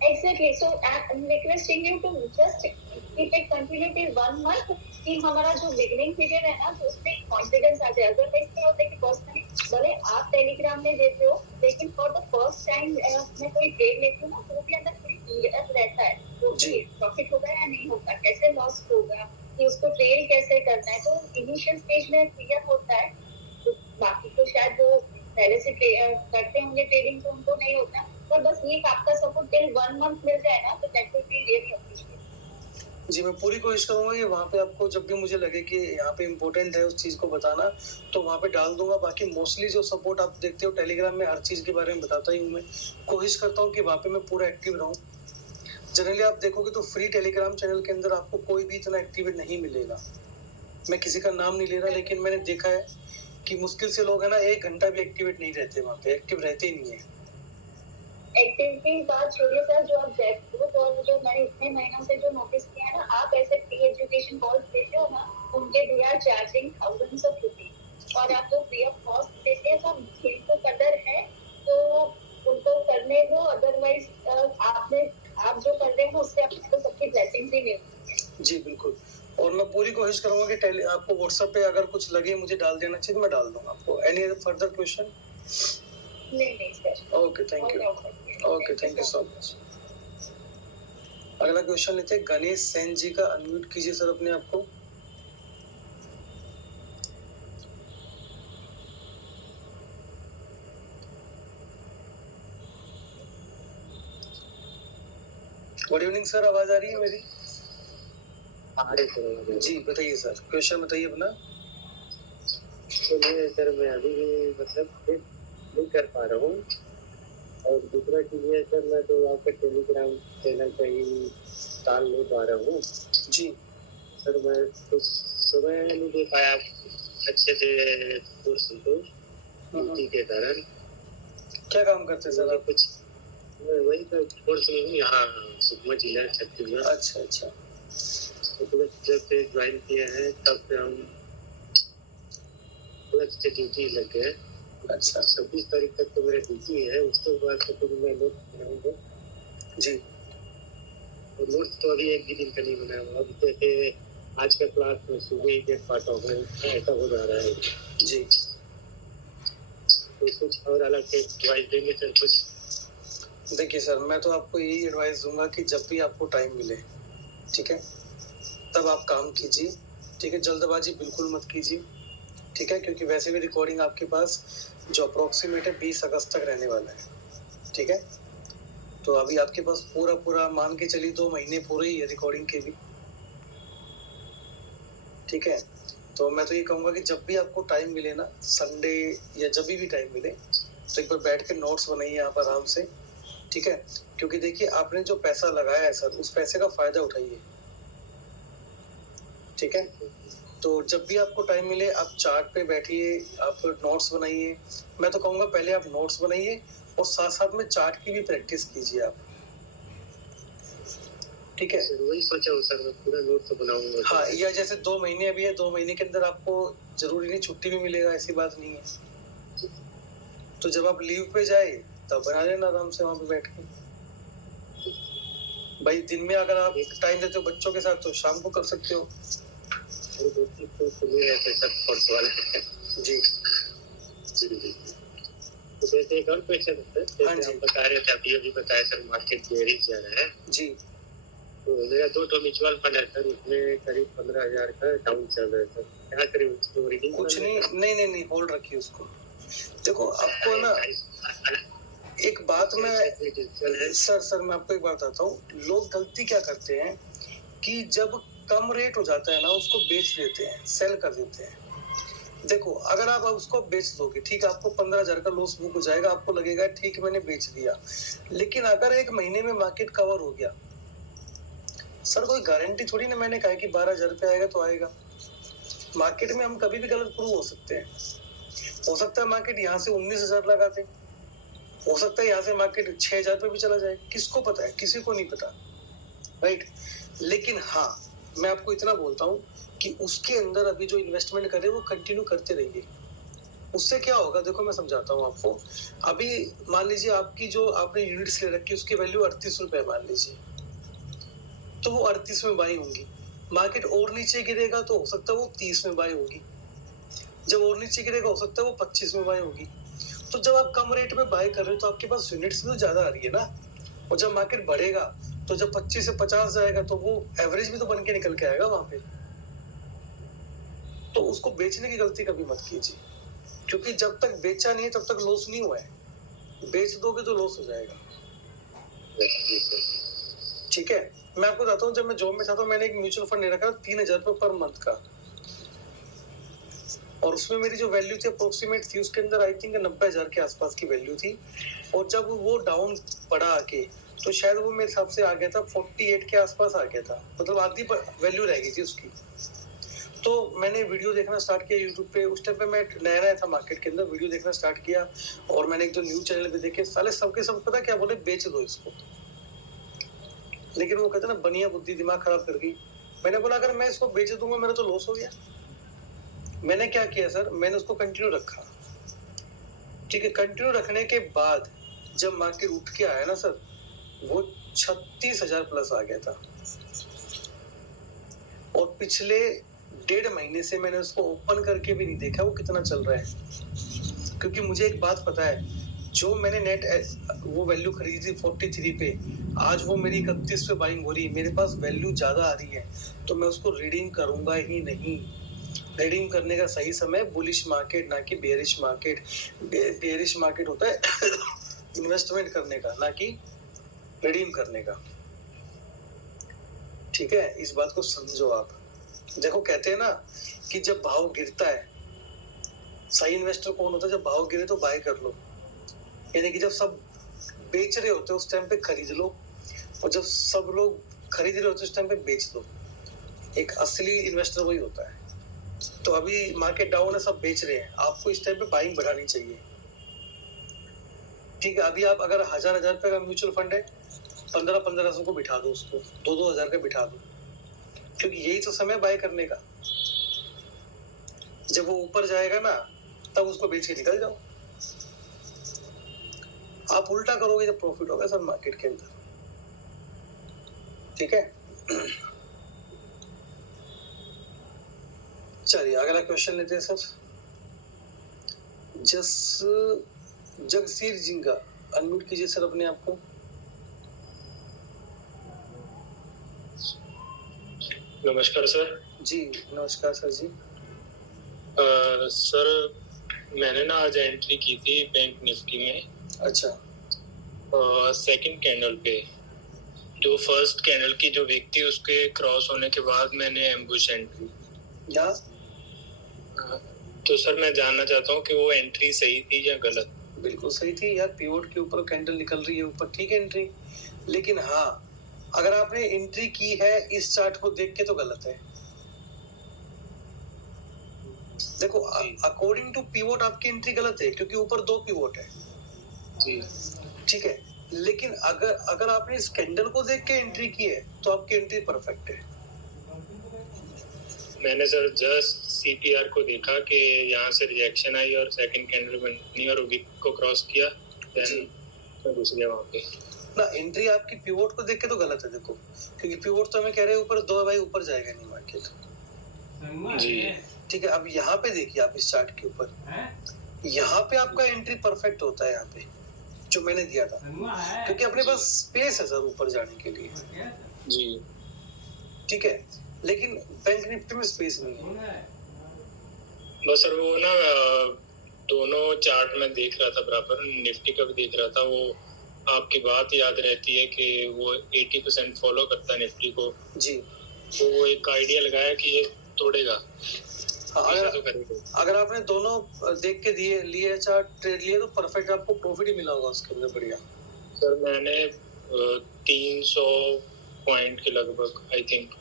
Exactly. So I'm requesting you to just keep it continue till 1 month कि हमारा जो बिगनिंग पीरियड है ना, तो उसमें कॉन्फिडेंस आ जाए। अगर क्या होता है कि पर्सनली भले आप टेलीग्राम में देते हो, लेकिन फॉर द फर्स्ट टाइम मैं कोई ट्रेड लेती हूँ ना, तो वो भी अंदर थोड़ी क्लियर रहता है तो प्रॉफिट होगा या नहीं होगा, कैसे लॉस होगा, कि उसको ट्रेड कैसे करना है। तो इनिशियल स्टेज में क्लियर होता है। तो बाकी तो शायद जो पहले से करते होंगे ट्रेडिंग तो उनको नहीं होता, पर बस ये आपका सपोर्ट टिल 1 मंथ मिल जाए ना, तो that will be really appreciated. जी, मैं पूरी कोशिश करूंगा कि वहाँ पे आपको जब भी मुझे लगे कि यहाँ पे इम्पोर्टेंट है उस चीज़ को बताना, तो वहाँ पे डाल दूंगा। बाकी मोस्टली जो सपोर्ट आप देखते हो टेलीग्राम में, हर चीज़ के बारे में बताता ही हूँ। मैं कोशिश करता हूँ कि वहाँ पे मैं पूरा एक्टिव रहूँ। जनरली आप देखोगे तो फ्री टेलीग्राम चैनल के अंदर आपको कोई भी इतना एक्टिव नहीं मिलेगा। मैं किसी का नाम नहीं ले रहा, लेकिन मैंने देखा है कि मुश्किल से लोग है ना 1 घंटा भी एक्टिवेट नहीं रहते, वहाँ पे एक्टिव रहते ही नहीं है। एक्टिविटी बात छोड़िए सर, जो आप जैकफ्रूट और जो मैंने इतने महीनों से जो नोटिस किया है ना, आप ऐसे फ्री एजुकेशन कॉल्स देते हो ना, उनके they are charging thousands of rupees, और आप जो फ्री ऑफ कॉस्ट देते हैं, तो जिनको कदर है तो उनको करने दो। अदरवाइज आप जो कर रहे हैं उससे आपको सबकी ब्लेसिंग्स ही मिलती है। जी बिल्कुल, और मैं पूरी कोशिश करूंगा कि आपको व्हाट्सएप पे अगर कुछ लगे मुझे डाल देना चाहिए तो मैं डाल दूंगा आपको। Any further question? नहीं सर। Okay, thank you. Okay, thank you so much. अगला क्वेश्चन लेते हैं गणेश सेन जी का। अनम्यूट कीजिए सर अपने आप को। गुड इवनिंग सर, आवाज आ रही है मेरी? जी बताइए सर, क्वेश्चन बताइए अपना। सर मैं अभी मतलब नहीं कर पा रहा हूँ, और दूसरा चीज है सर, मैं तो आपका टेलीग्राम चैनल पे ही डाल नहीं पा रहा हूँ। जी सर मैं तो समय नहीं दे पाया अच्छे से कोर्स को, ड्यूटी के कारण। क्या काम करते हैं सर आप? कुछ वही तो कोर्स में हूँ यहाँ सुकमा जिला छत्तीसगढ़। अच्छा अच्छा। तो जब से ज्वाइन किया है तब से हम प्लस से ड्यूटी लग गए। अच्छा, 26 तारीख तक तो मेरा ड्यूटी है, उसके बाद तो मैं नोट बनाऊंगा। जी, और नोट्स तो अभी एक भी दिन का नहीं बनाया हुआ। अब जैसे आज का क्लास में सुबह ही देख पाता हूँ, ऐसा हो जा रहा है। जी तो कुछ और अलग से एडवाइस देंगे सर कुछ? देखिए सर, मैं तो आपको यही एडवाइस दूंगा कि जब भी आपको टाइम मिले, ठीक है, तब आप काम कीजिए। ठीक है, जल्दबाजी बिल्कुल मत कीजिए। ठीक है, क्योंकि वैसे भी रिकॉर्डिंग आपके पास जो अप्रोक्सीमेट है 20 अगस्त तक रहने वाला है। ठीक है, तो अभी आपके पास पूरा मान के चलिए 2 महीने पूरे ही है रिकॉर्डिंग के भी। ठीक है, तो मैं तो ये कहूँगा कि जब भी आपको टाइम मिले ना, संडे या जब भी टाइम मिले, तो एक बार बैठ के नोट्स बनाइए आप आराम से। ठीक है, क्योंकि देखिए आपने जो पैसा लगाया है सर, उस पैसे का फायदा उठाइए। ठीक है, तो जब भी आपको टाइम मिले आप चार्ट पे बैठिए, आप नोट्स बनाइए। मैं तो कहूँगा पहले आप नोट्स बनाइए और साथ साथ में चार्ट की भी प्रैक्टिस कीजिए आप। ठीक है, सर वही सोचा हूँ सर, मैं पूरा नोट तो बनाऊंगा। हाँ, या जैसे 2 महीने अभी है, 2 महीने के अंदर आपको जरूरी नहीं छुट्टी भी मिलेगा, ऐसी बात नहीं है। तो जब आप लीव पे जाए तब बना लेना आराम से वहां पे बैठ के। भाई दिन में अगर आप टाइम देते हो बच्चों के साथ तो शाम को कर सकते हो। जी तो जैसे एक और क्वेश्चन है सर, हाँ जैसे जी। आप बता रहे थे, अभी बताया सर मार्केट बेयरिश जा रहा है। जी तो मेरा 2 म्यूचुअल फंड है सर, उसमें करीब 15,000 का डाउन चल रहा है सर, क्या करें उसको? रीडिंग कुछ नहीं, होल्ड रखिए उसको। देखो आपको ना एक बात मैं सर मैं आपको एक बात बताता हूँ, लोग गलती क्या करते हैं कि जब कम रेट हो जाता है ना उसको बेच देते हैं, सेल कर देते हैं। देखो अगर आप उसको बेच दोगे, ठीक है, आपको 15,000 का लॉस बुक हो जाएगा, आपको लगेगा ठीक मैंने बेच दिया। लेकिन अगर 1 महीने में मार्केट कवर हो गया, सर कोई गारंटी थोड़ी ना मैंने कहा कि 12,000 रुपये आएगा तो आएगा। मार्केट में हम कभी भी गलत प्रूव हो सकते हैं। हो सकता है मार्केट यहाँ से 19,000 लगाते, हो सकता है यहाँ से मार्केट 6,000 पे भी चला जाए, किसको पता है, किसी को नहीं पता, राइट। लेकिन हाँ मैं आपको इतना बोलता हूँ कि उसके अंदर अभी जो इन्वेस्टमेंट कर रहे हैं वो कंटिन्यू करते रहिए। उससे क्या होगा देखो मैं समझाता हूँ आपको। अभी मान लीजिए आपकी जो आपने यूनिट्स ले रखी है उसकी वैल्यू 38 रुपए मान लीजिए, तो वो 38 में बाई होंगी। मार्केट और नीचे गिरेगा तो हो सकता है वो 30 में बाई होगी, जब और नीचे गिरेगा हो सकता है वो 25 में बाई होगी। तो जब आप कम रेट में बाय कर रहे हो तो आपके पास यूनिट्स भी तो ज्यादा आ रही है ना, और जब मार्केट बढ़ेगा तो जब 25 से 50 जाएगा तो वो एवरेज भी तो बन के निकल के आएगा वहां पे। तो उसको बेचने की गलती कभी मत कीजिए, क्योंकि जब तक बेचा नहीं है तब तक लॉस नहीं हुआ है, बेच दोगे तो लॉस हो जाएगा। ठीक है, मैं आपको बताता हूँ, जब मैं जॉब में था तो मैंने एक म्यूचुअल फंड ले रखा 3,000 रुपये पर मंथ का, और उसमें मेरी जो वैल्यू थी अप्रोक्सीमेट थी, उसके अंदर आई थिंक 90,000 के आसपास की वैल्यू थी। और जब वो डाउन पड़ा आके तो शायद वो मेरे हिसाब से आ गया था 48 के आसपास आ गया था, मतलब आधी वैल्यू रह गई थी उसकी। तो मैंने वीडियो देखना स्टार्ट किया यूट्यूब पे, उस टाइम पे मैं नया था मार्केट के अंदर, वीडियो देखना स्टार्ट किया और मैंने 1-2 न्यूज चैनल पे देखे, साले सबके सब पता क्या बोले, बेच दो इसको। लेकिन वो कहते ना बनिया बुद्धि दिमाग खराब कर गई। मैंने बोला अगर मैं इसको बेच दूंगा मेरा तो लॉस हो गया। मैंने क्या किया सर, मैंने उसको कंटिन्यू रखा। ठीक है, कंटिन्यू रखने के बाद जब मार्केट उठ के आया ना सर, वो 36,000 प्लस आ गया था। और पिछले 1.5 महीने से मैंने उसको ओपन करके भी नहीं देखा वो कितना चल रहा है, क्योंकि मुझे एक बात पता है, जो मैंने नेट वो वैल्यू खरीदी थी 43 पे, आज वो मेरी 31 पे बाइंग हो रही है, मेरे पास वैल्यू ज्यादा आ रही है, तो मैं उसको रीडिंग करूंगा ही नहीं। रीडिंग करने का सही समय बुलिश मार्केट ना कि बेयरिश मार्केट। बेयरिश मार्केट होता है इन्वेस्टमेंट करने का, ना कि रिडीम करने का। ठीक है, इस बात को समझो आप। देखो कहते हैं ना कि जब भाव गिरता है, सही इन्वेस्टर कौन होता है, जब भाव गिरे तो बाय कर लो, यानी कि जब सब बेच रहे होते हैं उस टाइम पे खरीद लो, और जब सब लोग खरीद रहे होते हैं उस टाइम पे बेच दो। एक असली इन्वेस्टर वही होता है। तो अभी मार्केट डाउन है, सब बेच रहे हैं, आपको इस टाइम पे बाइंग बढ़ानी चाहिए। ठीक है, अभी आप अगर 1,000 रुपए का म्यूचुअल फंड है, 1500 को बिठा दो, उसको 2,000 का बिठा दो, क्योंकि यही तो समय बाय करने का। जब वो ऊपर जाएगा ना तब उसको बेच के निकल जाओ। आप उल्टा करोगे जब प्रॉफिट होगा सर मार्केट के अंदर। ठीक है, चलिए अगला क्वेश्चन लेते हैं सर। जगसीर जिंगा, अनम्यूट कीजिए सर अपने आप को। नमस्कार सर। जी नमस्कार सर जी। सर मैंने ना आज एंट्री की थी बैंक निफ्टी में। अच्छा। सेकंड कैंडल पे, जो फर्स्ट कैंडल की जो विक थी उसके क्रॉस होने के बाद मैंने एम्बुश एंट्री या तो सर मैं जानना चाहता हूँ कि वो एंट्री सही थी या गलत। बिल्कुल सही थी यार, पिवोट के ऊपर कैंडल निकल रही है ऊपर, ठीक है एंट्री। लेकिन हाँ अगर आपने एंट्री की है इस चार्ट को देख के तो गलत है। देखो अकॉर्डिंग टू पिवोट आपकी एंट्री गलत है, क्योंकि ऊपर 2 पिवोट है। जी ठीक है, लेकिन अगर आपने इस कैंडल को देख के एंट्री की है तो आपकी एंट्री परफेक्ट है। मैंने सर जस्ट CPR को देखा कि यहाँ से रिजेक्शन आई और सेकंड कैंडल बनी और विक को क्रॉस किया, देन मैं घुस गया वहाँ पे ना। एंट्री आपकी पिवोट को देख के तो गलत है देखो, क्योंकि पिवोट तो हमें कह रहे हैं ऊपर 2 भाई ऊपर जाएगा नहीं मार्केट जी। ठीक है, अब यहाँ पे देखिए आप इस चार्ट के ऊपर, यहाँ पे आपका एंट्री परफेक्ट होता है यहाँ पे जो मैंने दिया था, क्योंकि अपने पास स्पेस है सर ऊपर जाने के लिए जी। ठीक है, लेकिन बैंक निफ्टी में स्पेस नहीं है। बस सर वो ना दोनों चार्ट में देख रहा था बराबर, निफ्टी का भी देख रहा था। वो आपकी बात याद रहती है कि वो 80% फॉलो करता है निफ्टी को जी। तो वो एक आइडिया लगाया कि ये तोड़ेगा। अगर आपने दोनों देख के लिए चार्ट ट्रेड लिए तो परफेक्ट आपको प्रॉफिट ही मिला होगा उसके अंदर बढ़िया। सर मैंने 300 पॉइंट के लगभग आई थिंक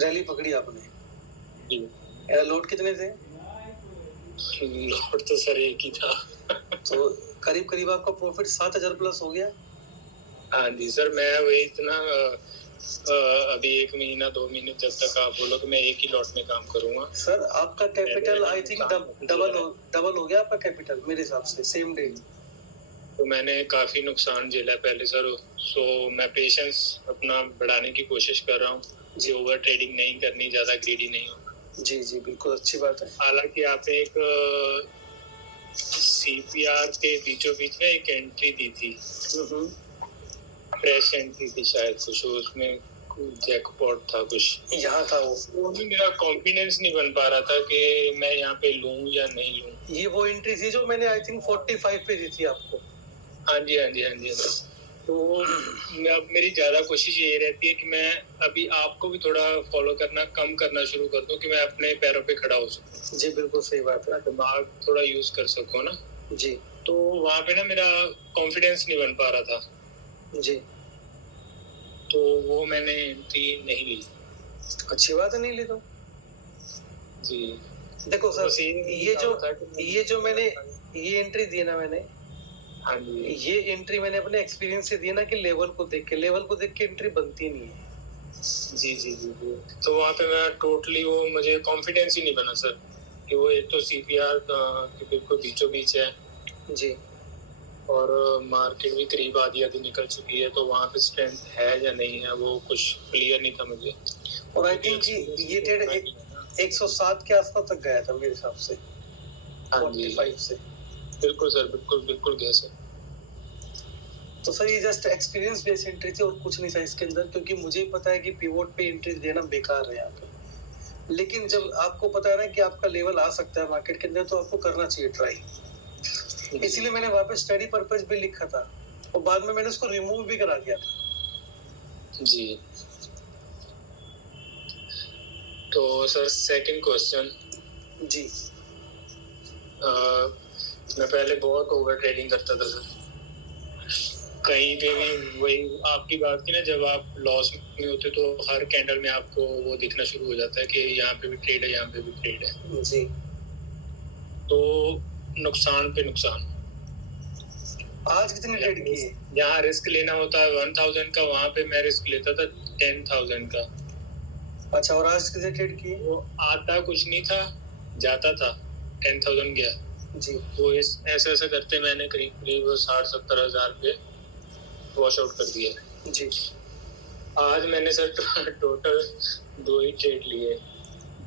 रैली पकड़ी आपने जी। लोड कितने थे? लोड तो सर एक ही था तो करीब करीब आपका प्रॉफिट 7,000 प्लस हो गया। हाँ जी सर, मैं वही इतना अभी 1 महीना 2 महीने जब तक आप बोलो कि मैं एक ही लॉट में काम करूंगा। सर आपका कैपिटल आई थिंक डबल हो गया आपका कैपिटल मेरे हिसाब से सेम डे। तो मैंने काफी नुकसान झेला पहले सर, सो मैं पेशेंस अपना बढ़ाने की कोशिश कर रहा हूँ जी। ओवर ट्रेडिंग नहीं करनी, ज्यादा ग्रीडी नहीं होना। जी जी बिल्कुल अच्छी बात है। हालांकि आपने एक CPR के बीचों बीच में एक एंट्री दी थी, फ्रेश एंट्री थी शायद कुछ, उसमें जैकपॉट था कुछ यहाँ था वो भी मेरा कॉन्फिडेंस नहीं बन पा रहा था कि मैं यहाँ पे लूं या नहीं लूं। ये वो एंट्री थी जो मैंने आई थिंक 45 पे दी थी आपको। हाँ जी हाँ जी हाँ जी। तो अब मेरी ज्यादा कोशिश ये रहती है कि मैं अभी आपको भी थोड़ा फॉलो करना कम करना शुरू कर दूं कि मैं अपने पैरों पे खड़ा हो सकूं। जी बिल्कुल सही बात है, दिमाग थोड़ा यूज कर सकूं ना जी। तो वहाँ पे ना मेरा कॉन्फिडेंस नहीं बन पा रहा था जी, तो वो मैंने एंट्री नहीं ली। अच्छी बात है नहीं ली तो जी। देखो सर ये जो मैंने ये एंट्री दी ना मैंने, हाँ जी, ये एंट्री मैंने अपने एक्सपीरियंस से दी ना कि लेवल को देख के एंट्री बनती नहीं है। जी जी जी जी। तो वहाँ पे मैं टोटली वो मुझे कॉन्फिडेंस ही नहीं बना सर कि वो एक तो CPR के बिल्कुल बीचों बीच है जी, और मार्केट भी करीब आधी निकल चुकी है, तो वहाँ पे स्ट्रेंथ है या नहीं है वो कुछ क्लियर नहीं था मुझे। और आई थिंक ये ट्रेड 107 के आसपास तक गया था मेरे हिसाब से, 45 से। बिल्कुल सर, बिल्कुल गया सर। तो सर ये जस्ट एक्सपीरियंस बेस्ड एंट्री थी और कुछ नहीं था इसके अंदर, क्योंकि मुझे ही पता है कि पिवोट पे एंट्री देना बेकार है यहाँ पे। लेकिन जब आपको पता है ना कि आपका लेवल आ सकता है मार्केट के अंदर तो आपको करना चाहिए ट्राई। इसीलिए मैंने वहाँ पे स्टडी पर्पस भी लिखा था और बाद में मैंने उसको रिमूव भी करा दिया था जी। तो सर सेकंड क्वेश्चन जी। मैं पहले बहुत ओवर ट्रेडिंग करता था सर, कहीं पे भी वही आपकी बात की ना, जब आप लॉस में होते तो हर कैंडल में आपको वो दिखना शुरू हो जाता है कि यहाँ पे भी ट्रेड है, यहाँ पे भी ट्रेड है जी। तो नुकसान पे नुकसान। आज कितने ट्रेड किए? यहाँ रिस्क लेना होता है 1000 का, वहाँ पे मैं रिस्क लेता था 10,000 का। अच्छा, और आज कितने ट्रेड किए? वो आता कुछ नहीं था, जाता था 10,000 गया जी। वो ऐसा करते मैंने करीब 60-70 हजार पे वॉश आउट कर दिया जी। आज मैंने सर टोटल 2 ही ट्रेड लिए,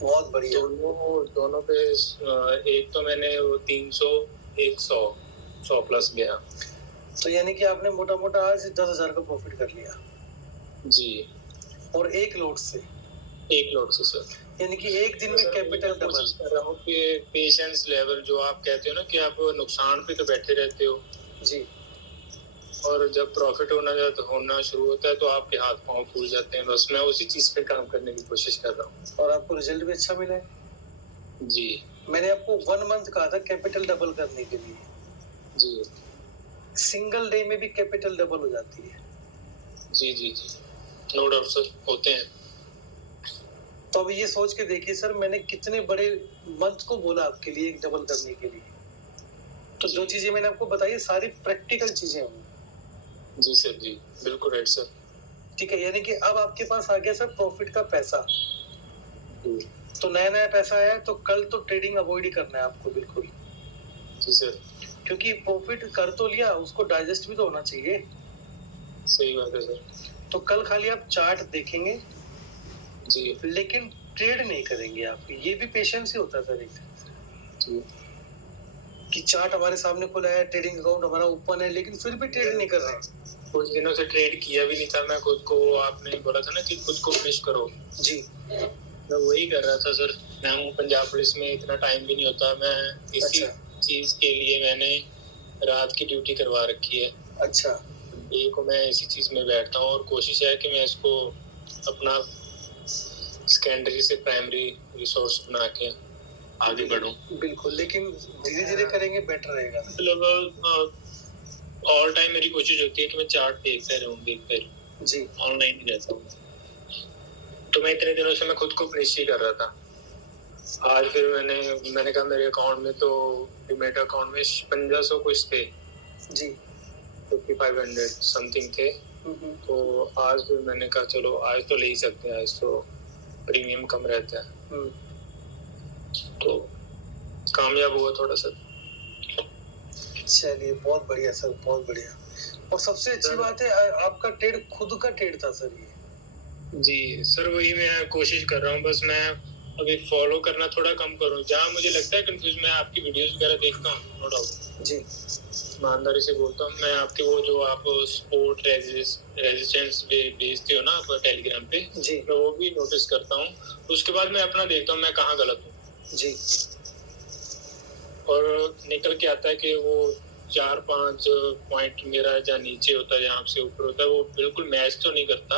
बहुत बढ़िया। दोनों पे एक तो मैंने 300 100 प्लस गया, तो यानी कि आपने मोटा मोटा आज 10,000 का प्रॉफिट कर लिया जी। और एक लोड से सर, यानी कि एक दिन में कैपिटल डबल। कर रहा हूँ कि पेशेंस लेवल जो आप कहते हो ना कि आप नुकसान पे तो बैठे रहते हो जी, और जब प्रॉफिट होना शुरू होता है तो आपके हाथ पांव फूल जाते हैं। बस मैं उसी चीज पे काम करने की कोशिश कर रहा हूँ और आपको रिजल्ट भी अच्छा मिला है जी। मैंने आपको 1 मंथ कहा था कैपिटल डबल करने के लिए जी। सिंगल डे में भी कैपिटल डबल हो जाती है जी जी जी, नो डाउट सर, होते हैं। तो अब ये सोच के देखिए सर, मैंने कितने बड़े मंथ को बोला आपके लिए एक डबल करने के लिए। तो जो चीजें मैंने आपको बताई सारी प्रैक्टिकल चीजें होंगी जी सर, जी बिल्कुल राइट सर। ठीक है, यानी कि अब आपके पास आ गया सर प्रॉफिट का पैसा। जी तो नया नया पैसा आया है, तो कल तो ट्रेडिंग अवॉइड ही करना है आपको बिल्कुल, जी सर, क्योंकि प्रॉफिट कर तो लिया, उसको डाइजेस्ट भी तो होना चाहिए। सही बात है सर। तो कल खाली आप चार्ट देखेंगे जी लेकिन ट्रेड नहीं करेंगे आप। ये भी पेशेंस ही होता है सर एक, जी कि चार्ट हमारे सामने खुला है, ट्रेडिंग अकाउंट हमारा ओपन है, लेकिन फिर भी ट्रेड नहीं कर रहे हैं। कुछ दिनों से ट्रेड किया भी नहीं था मैं खुद को, आपने बोला था ना कि खुद को फिनिश करो, जी मैं वही कर रहा था सर। मैं हूँ पंजाब पुलिस में, इतना टाइम भी नहीं होता। मैं इसी अच्छा। चीज के लिए मैंने रात की ड्यूटी करवा रखी है। अच्छा, डे को मैं इसी चीज में बैठता हूँ और कोशिश है कि मैं इसको अपना सेकेंडरी से प्राइमरी रिसोर्स बना के आगे बढ़ूं। बिल्कुल, लेकिन धीरे धीरे करेंगे बेटर रहेगा। मतलब ऑल टाइम मेरी कोशिश होती है कि मैं चार्ट देखते रहूं जी ऑनलाइन ही रहता हूँ। तो मैं इतने दिनों से मैं खुद को फिनिश ही कर रहा था। आज फिर मैंने कहा मेरे अकाउंट में तो डीमैट अकाउंट में 1500 कुछ थे जी, 5500 समथिंग थे। तो आज फिर मैंने कहा चलो आज तो ले ही सकते हैं, आज तो प्रीमियम कम रहता है। तो कामयाब हुआ थोड़ा सा। चलिए बहुत बढ़िया सर, बहुत बढ़िया। और सबसे अच्छी बात है आपका ट्रेड खुद का ट्रेड था सर ये। जी सर, वही मैं कोशिश कर रहा हूँ, बस मैं अभी फॉलो करना थोड़ा कम करूँ। जहाँ मुझे लगता है कंफ्यूज, मैं आपकी वीडियोस वगैरह देखता हूँ, नो डाउट जी, ईमानदारी से बोलता हूँ। मैं आपके वो जो आप स्पोर्ट रेजिस्टेंस भेजते हो ना आप टेलीग्राम पे, जी मैं वो भी नोटिस करता हूँ। उसके बाद मैं अपना देखता हूँ मैं कहाँ गलत हूँ जी, और निकल के आता है कि वो 4-5 पॉइंट मेरा जहाँ नीचे होता है जहाँ से ऊपर होता है वो बिल्कुल मैच तो नहीं करता,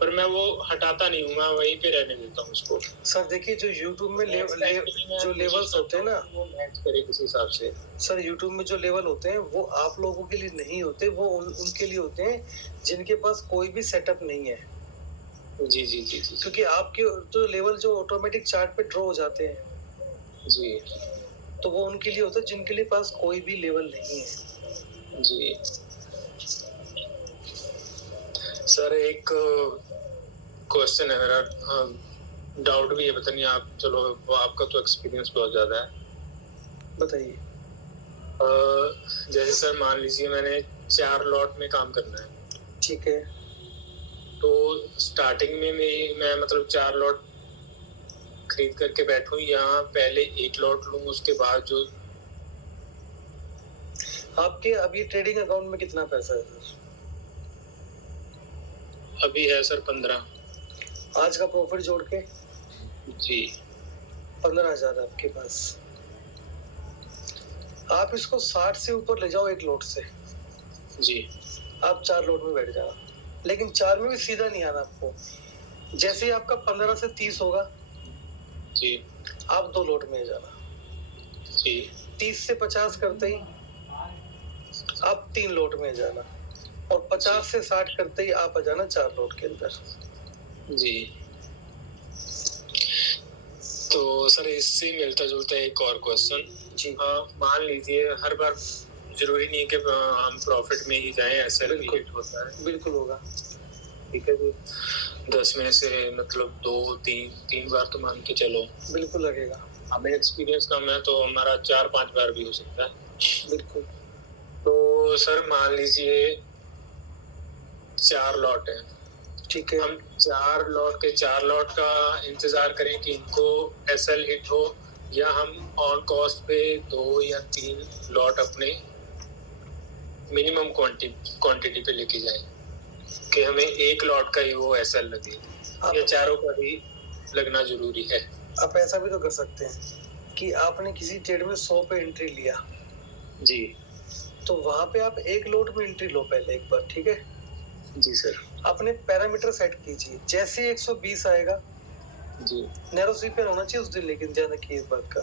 पर मैं वो हटाता नहीं हूँ, मैं वहीं पे रहने देता हूँ उसको। सर देखिए जो YouTube में जो लेवल्स होते हैं ना, वो मैच करे किसी हिसाब से। सर YouTube में जो लेवल होते हैं वो आप लोगों के लिए नहीं होते, वो उनके लिए होते हैं जिनके पास कोई भी सेटअप नहीं है। जी जी जी जी, क्योंकि आपके तो लेवल जो ऑटोमेटिक चार्ट पे ड्रॉ हो जाते हैं जी तो वो उनके लिए होता है जिनके लिए पास कोई भी लेवल नहीं है। जी सर, एक क्वेश्चन है मेरा, डाउट भी है, पता नहीं आप, चलो आपका तो एक्सपीरियंस बहुत ज्यादा है, बताइए। जैसे सर मान लीजिए मैंने 4 लॉट में काम करना है, ठीक है, तो स्टार्टिंग में मैं मतलब 4 लॉट खरीद करके बैठूं या पहले 1 लॉट लूं, उसके बाद जो आपके अभी ट्रेडिंग अकाउंट में कितना पैसा है सर? अभी है सर 15। आज का प्रॉफिट जोड़ के जी 15,000 आपके पास। आप इसको 60 से ऊपर ले जाओ एक लोट से, जी आप 4 लोट में बैठ जाओ, लेकिन 4 में भी सीधा नहीं आना आपको। जैसे ही आपका 15 से 30 होगा जी, आप 2 लोट में जाना। जी 30 से 50 करते ही आप 3 लोट में जाना, और 50 से 60 करते ही आप आ जाना 4 लोट के अंदर। जी। तो सर इससे मिलता जुलता है एक और क्वेश्चन जी, मान लीजिए हर बार जरूरी नहीं है कि हम प्रॉफिट में ही जाएं, ऐसा भी बिल्कुल। हिट होता है। बिल्कुल होगा। ठीक है जी, 10 में से मतलब 2-3 बार तो मान के चलो, बिल्कुल लगेगा। हमें एक्सपीरियंस कम है तो हमारा 4-5 बार भी हो सकता है। बिल्कुल। तो सर मान लीजिए 4 लॉट है, ठीक है, हम 4 लॉट का इंतजार करें कि इनको एसएल हिट हो, या हम ऑन कॉस्ट पे 2 या 3 लॉट अपने मिनिमम क्वांटिटी पे लेके जाएं कि हमें 1 लॉट का ही वो एसएल लगे, या चारों का भी लगना जरूरी है। आप ऐसा भी तो कर सकते हैं कि आपने किसी ट्रेड में 100 पे एंट्री लिया जी, तो वहां पे आप 1 लोट में एंट्री लो पहले एक बार, ठीक है। जी सर, अपने पैरामीटर सेट कीजिए, जैसे 120 आएगा जी नैरो स्वीपर होना चाहिए उस दिन, लेकिन ध्यान रखिए इस बात का।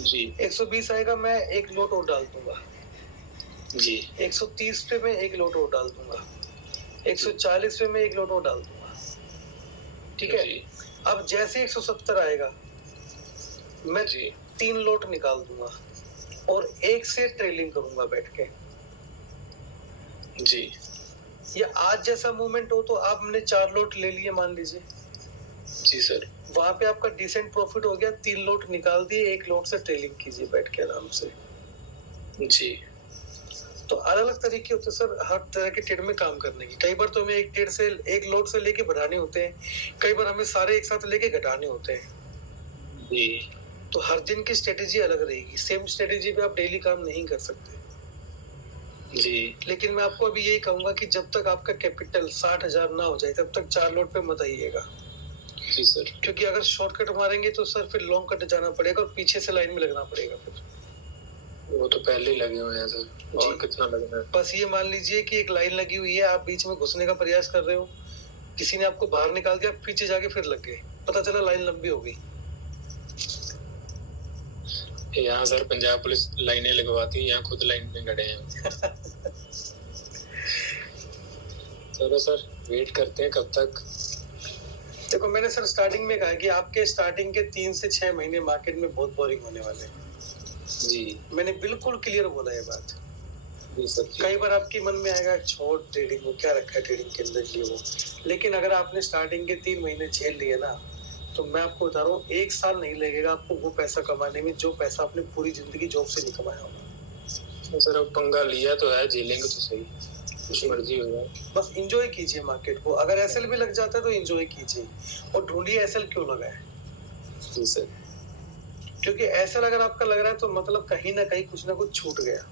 जी 120 आएगा मैं 1 लोट और डाल दूंगा, जी 130 पे मैं 1 लोट और डाल दूंगा, 140 पे मैं 1 लोट और डाल दूंगा, ठीक है। जी अब जैसे 170 आएगा मैं जी 3 लोट निकाल दूंगा और 1 से ट्रेलिंग करूंगा बैठ के। जी या आज जैसा मूवमेंट हो तो आपने 4 लॉट ले लिए मान लीजिए, जी सर। वहां पे आपका डिसेंट प्रॉफिट हो गया, 3 लॉट निकाल दिए, 1 लॉट से ट्रेलिंग कीजिए बैठ के आराम से। जी तो अलग अलग तरीके होते हैं सर हर तरह के ट्रेड में काम करने की। कई बार तो हमें एक ट्रेड से एक लॉट से लेके बढ़ाने होते हैं, कई बार हमें सारे एक साथ लेके घटाने होते हैं। जी तो हर दिन की स्ट्रेटेजी अलग रहेगी, सेम स्ट्रेटेजी पे आप डेली काम नहीं कर सकते। जी लेकिन मैं आपको अभी यही कहूंगा कि जब तक आपका कैपिटल 60,000 ना हो जाए तब तक 4 लॉट पे मत आइएगा, जी सर। क्योंकि अगर शॉर्टकट मारेंगे तो सर फिर लॉन्ग कट जाना पड़ेगा और पीछे से लाइन में लगना पड़ेगा फिर। वो तो पहले ही लगे हुए हैं सर, और जी। कितना लगना है? बस ये मान लीजिए कि एक लाइन लगी हुई है, आप बीच में घुसने का प्रयास कर रहे हो, किसी ने आपको बाहर निकाल दिया, आप पीछे जाके फिर लग गए, पता चला लाइन लंबी हो गई। यहाँ सर पंजाब पुलिस लाइनें लगवाती है, यहाँ खुद लाइन में खड़े हैं। चलो सर वेट करते हैं कब तक। देखो मैंने सर स्टार्टिंग में कहा कि आपके स्टार्टिंग के 3 से 6 महीने मार्केट में बहुत बोरिंग होने वाले हैं। जी मैंने बिल्कुल क्लियर बोला ये बात। जी सर। कई बार आपके मन में आएगा छोड़ ट्रेडिंग को, क्या रखा है ट्रेडिंग के अंदर ये वो, लेकिन अगर आपने स्टार्टिंग के 3 महीने झेल लिए ना, तो मैं आपको बता रहा हूँ 1 साल नहीं लगेगा आपको वो पैसा कमाने में जो पैसा आपने पूरी जिंदगी जॉब से नहीं कमाया होगा। तो सर अब पंगा लिया तो है, झेलेंगे तो सही, कुछ मर्जी हो जाए। बस एंजॉय कीजिए मार्केट को, अगर एसएल भी लग जाता है तो एंजॉय कीजिए और ढूंढिए एसएल क्यों लगा है। जी सर। क्योंकि एसएल अगर आपका लग रहा है तो मतलब कहीं ना कहीं कुछ ना कुछ छूट गया,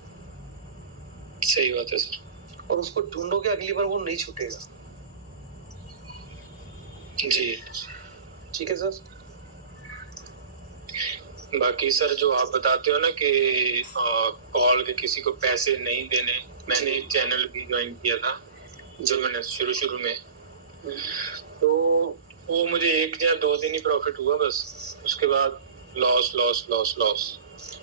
सही बात है सर। और उसको ढूंढोगे अगली बार वो नहीं छूटेगा। जी ठीक है सर। बाकी सर जो आप बताते हो ना कि कॉल के किसी को पैसे नहीं देने, मैंने एक चैनल भी ज्वाइन किया था जो मैंने शुरू में, तो वो मुझे 1 या 2 दिन ही प्रॉफिट हुआ बस, उसके बाद loss loss loss loss.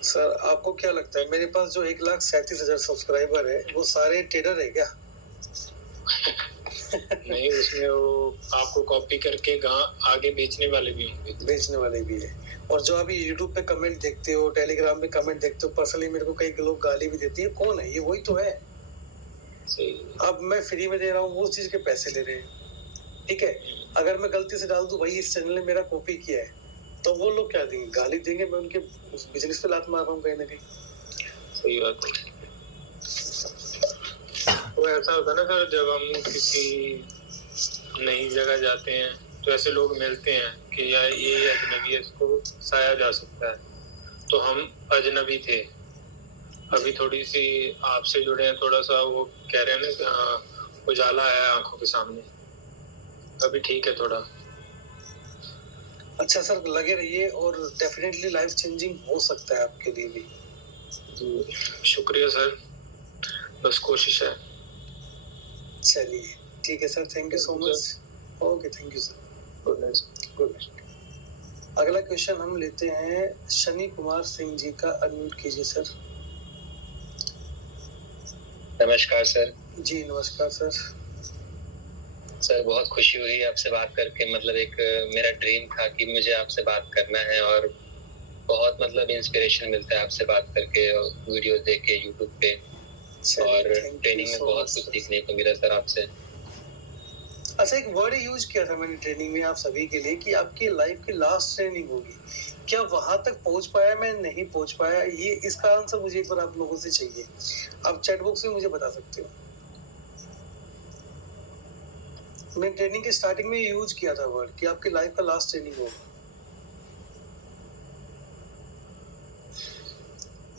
Sir आपको क्या लगता है मेरे पास जो 1,37,000 सब्सक्राइबर है वो सारे ट्रेडर है क्या? नहीं, उसमें वो आपको कॉपी करके आगे बेचने वाले भी होंगे। बेचने वाले भी है। और जो अभी यूट्यूब पे कमेंट देखते हो, टेलीग्राम पे कमेंट देखते हो, पर्सनली मेरे को कई लोग गाली भी देती है, कौन है ये? वही तो है। सही। अब मैं फ्री में दे रहा हूँ, वो उस चीज के पैसे ले रहे हैं। ठीक है, अगर मैं गलती से डाल दूं भाई इस चैनल ने मेरा कॉपी किया है, तो वो लोग क्या देंगे? गाली देंगे। मैं उनके बिजनेस पे लात मार रहा हूँ कहीं ना कहीं। सही बात है। तो ऐसा होता है ना सर, जब हम किसी नई जगह जाते हैं तो ऐसे लोग मिलते हैं कि यार ये अजनबी है, इसको साया जा सकता है, तो हम अजनबी थे। अभी थोड़ी सी आपसे जुड़े हैं, थोड़ा सा वो कह रहे हैं ना कि हाँ उजाला है आंखों के सामने, अभी ठीक है थोड़ा। अच्छा सर, लगे रहिए और डेफिनेटली लाइफ चेंजिंग हो सकता है आपके लिए भी। जी शुक्रिया सर, बस कोशिश है। चलिए ठीक है sir, thank you so much. Okay, thank you sir. Good night. Good night. अगला क्वेश्चन हम लेते हैं शनि कुमार सिंह जी का। अनम्यूट कीजिए सर। नमस्कार सर। जी नमस्कार सर। सर बहुत खुशी हुई आपसे बात करके, मतलब एक मेरा ड्रीम था कि मुझे आपसे बात करना है, और बहुत मतलब इंस्पिरेशन मिलता है आपसे बात करके, वीडियो देख के यूट्यूब पे, और ट्रेनिंग में बहुत कुछ सीखने को मिला सर आपसे। अच्छा, एक वर्ड यूज किया था मैंने ट्रेनिंग में आप सभी के लिए कि आपकी लाइफ की लास्ट ट्रेनिंग होगी। क्या वहां तक पहुंच पाया? मैं नहीं पहुंच पाया, ये इसका आंसर मुझे एक बार आप लोगों से चाहिए। आप चैट बॉक्स में मुझे बता सकते हो। मैं ट्रेनिंग के स्टार्टिंग में यूज किया था वर्ड कि आपकी लाइफ का लास्ट ट्रेनिंग होगा।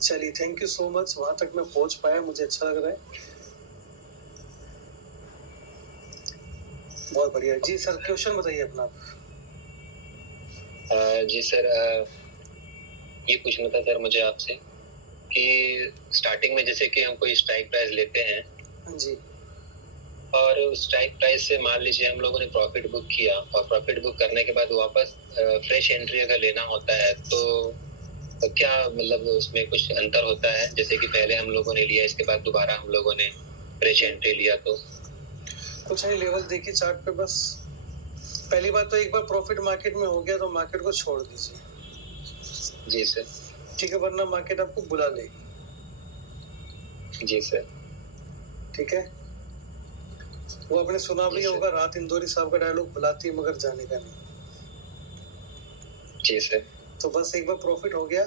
चलिए थैंक यू सो मच, वहां तक मैं पहुंच पाया, मुझे अच्छा लग रहा है। बहुत बढ़िया जी। सर क्वेश्चन बताइए अपना। जी सर, ये पूछना था सर मुझे आपसे कि स्टार्टिंग में जैसे कि हम कोई स्ट्राइक प्राइस लेते हैं जी, और स्ट्राइक प्राइस से मान लीजिए हम लोगों ने प्रॉफिट बुक किया, और प्रॉफिट बुक करने के बाद वापस फ्रेश एंट्री अगर लेना होता है तो क्या मतलब उसमें कुछ अंतर होता है? जैसे कि पहले हम लोगों ने लिया, इसके बाद दोबारा हम लोगों ने फ्रेश एंट्री लिया, तो कुछ नहीं, लेवल देखिए चार्ट पे बस। पहली बात तो एक बार प्रॉफिट मार्केट में हो गया तो मार्केट को छोड़ दीजिए। जी सर। ठीक है, वरना मार्केट आपको बुला लेगी। जी सर। ठीक है, वो आपने सुना भी होगा, रात इंदौरी साहब का डायलॉग, बुलाती है मगर जाने का नहीं। जी सर। तो बस एक बार प्रॉफिट हो गया,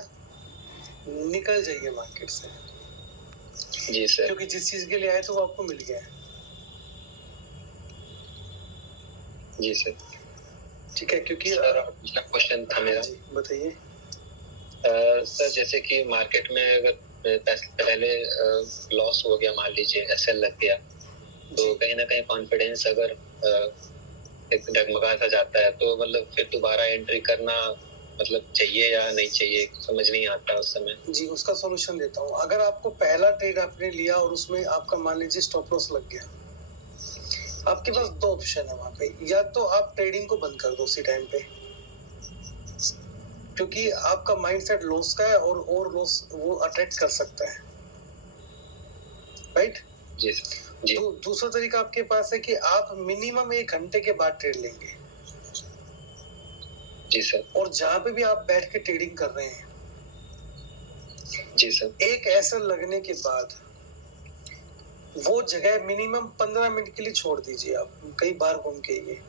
निकल जाइए मार्केट से। जी सर। क्योंकि जिस चीज के लिए आए तो वो आपको मिल गया है। जी सर। ठीक है, क्योंकि सर दूसरा क्वेश्चन था मेरा। जी बताइए। सर जैसे कि मार्केट में अगर पहले लॉस हो गया, मान लीजिए एसएल लग गया, तो कहीं ना कहीं कॉन्फिडेंस अगर एक डगमगा सा जाता है, तो मतलब फिर दोबारा एंट्री करना मतलब चाहिए या नहीं चाहिए, समझ नहीं आता उस समय। जी उसका सॉल्यूशन देता हूँ। अगर आपको पहला ट्रेड आपने लिया और उसमें आपका मान लीजिए स्टॉप लॉस लग गया, आपके पास दो ऑप्शन है वहां पे। या तो आप ट्रेडिंग को बंद कर दो उसी टाइम पे, क्योंकि आपका माइंडसेट लॉस का है और लॉस वो अट्रैक्ट कर सकता है, राइट? जी जी। दूसरा तरीका आपके पास है कि आप मिनिमम 1 घंटे के बाद ट्रेड लेंगे। जी सर। और जहां पे भी आप बैठ के ट्रेडिंग कर रहे हैं, जी सर, एक ऐसा लगने के बाद वो जगह मिनिमम 15 मिनट के लिए छोड़ दीजिए। आप कई बार घूम के ये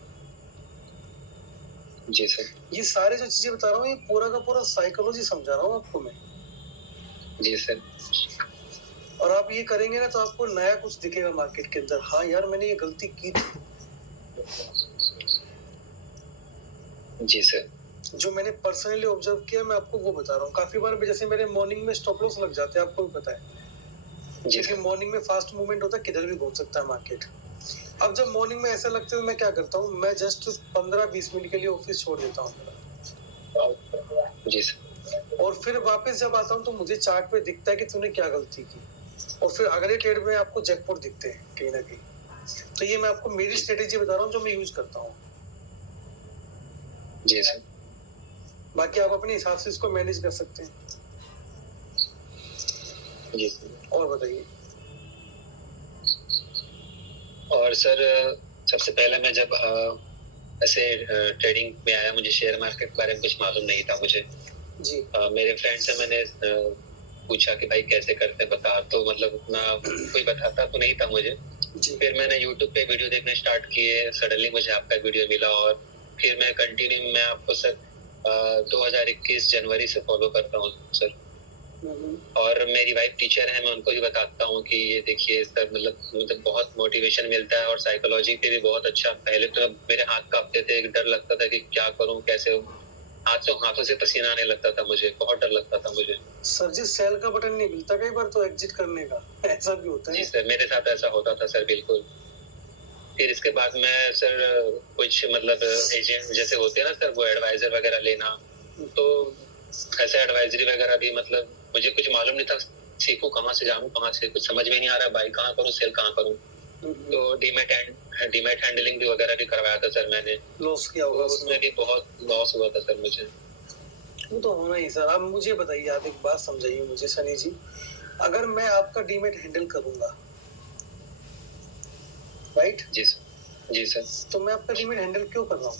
जी सर। ये सारे जो चीजें बता रहा हूँ, ये पूरा का पूरा साइकोलॉजी समझा रहा हूँ आपको मैं। जी सर। और आप ये करेंगे ना तो आपको नया कुछ दिखेगा मार्केट के अंदर। हाँ यार मैंने ये गलती की थी। जी सर। जो मैंने पर्सनली ऑब्जर्व किया, मैं आपको वो बता रहा हूँ। काफी बार जैसे मेरे मॉर्निंग में स्टॉप लॉस लग जाते हैं, आपको भी पता है, क्योंकि मॉर्निंग में फास्ट मूवमेंट होता है, किधर भी घूम सकता है मार्केट। अब जब मॉर्निंग में ऐसा लगता है, मैं क्या करता हूँ, मैं जस्ट 15-20 मिनट के लिए ऑफिस छोड़ देता हूँ। जी सर। और फिर वापस जब आता हूँ तो मुझे चार्ट पे दिखता है कि तूने क्या गलती की, और फिर अगले ट्रेड में आपको जैकपॉट दिखते हैं कहीं ना कहीं। तो ये मैं आपको मेरी स्ट्रेटेजी बता रहा हूँ जो मैं यूज करता हूँ। जी सर। बाकी आप अपने हिसाब से इसको मैनेज कर सकते हैं। जी। और बताइए। और सर सबसे पहले मैं जब ऐसे ट्रेडिंग में आया, मुझे शेयर मार्केट के बारे में कुछ मालूम नहीं था मुझे। जी। मेरे फ्रेंड से मैंने पूछा कि भाई कैसे करते बता, तो मतलब उतना कोई बताता तो नहीं था मुझे। फिर मैंने YouTube पे वीडियो देखने स्टार्ट किए, सडनली मुझे आपका वीडियो मिला, और फिर मैं कंटिन्यू मैं आपको सर 2021 जनवरी से फॉलो करता हूँ सर। और मेरी वाइफ टीचर है, मैं उनको भी बताता हूँ कि ये देखिए सर, मतलब बहुत मोटिवेशन मिलता है, और साइकोलॉजी पे भी बहुत अच्छा। पहले तो मेरे हाथ कांपते थे, डर लगता था कि क्या करूँ कैसे, हाथों से पसीना आने लगता था मुझे, बहुत डर लगता था मुझे। सर जी सेल का बटन नहीं मिलता कई बार तो एग्जिट करने का, ऐसा भी होता है। जी सर, मेरे साथ ऐसा होता था सर, बिल्कुल। फिर इसके बाद मैं सर कुछ मतलब एजेंट जैसे होते हैं ना सर, वो एडवाइजर वगैरह लेना, तो ऐसे एडवाइजरी वगैरह भी मतलब मुझे कुछ मालूम नहीं था, सीखूं कहाँ से, जानूं कहाँ से, कुछ समझ में नहीं आ रहा, बाई कहाँ करूँ, सेल कहाँ करूँ। तो डीमैट हैंडलिंग भी वगैरह भी करवाया था सर मैंने। लॉस किया होगा उसमें भी बहुत लॉस हुआ था सर मुझे। वो तो होना ही सर। आप मुझे बताइए, आप एक बात समझाइए मुझे सनी जी, अगर मैं आपका डीमैट हैंडल करूंगा, राइट? जी सर। जी सर। तो मैं आपका डीमैट हैंडल क्यों कर रहा हूँ?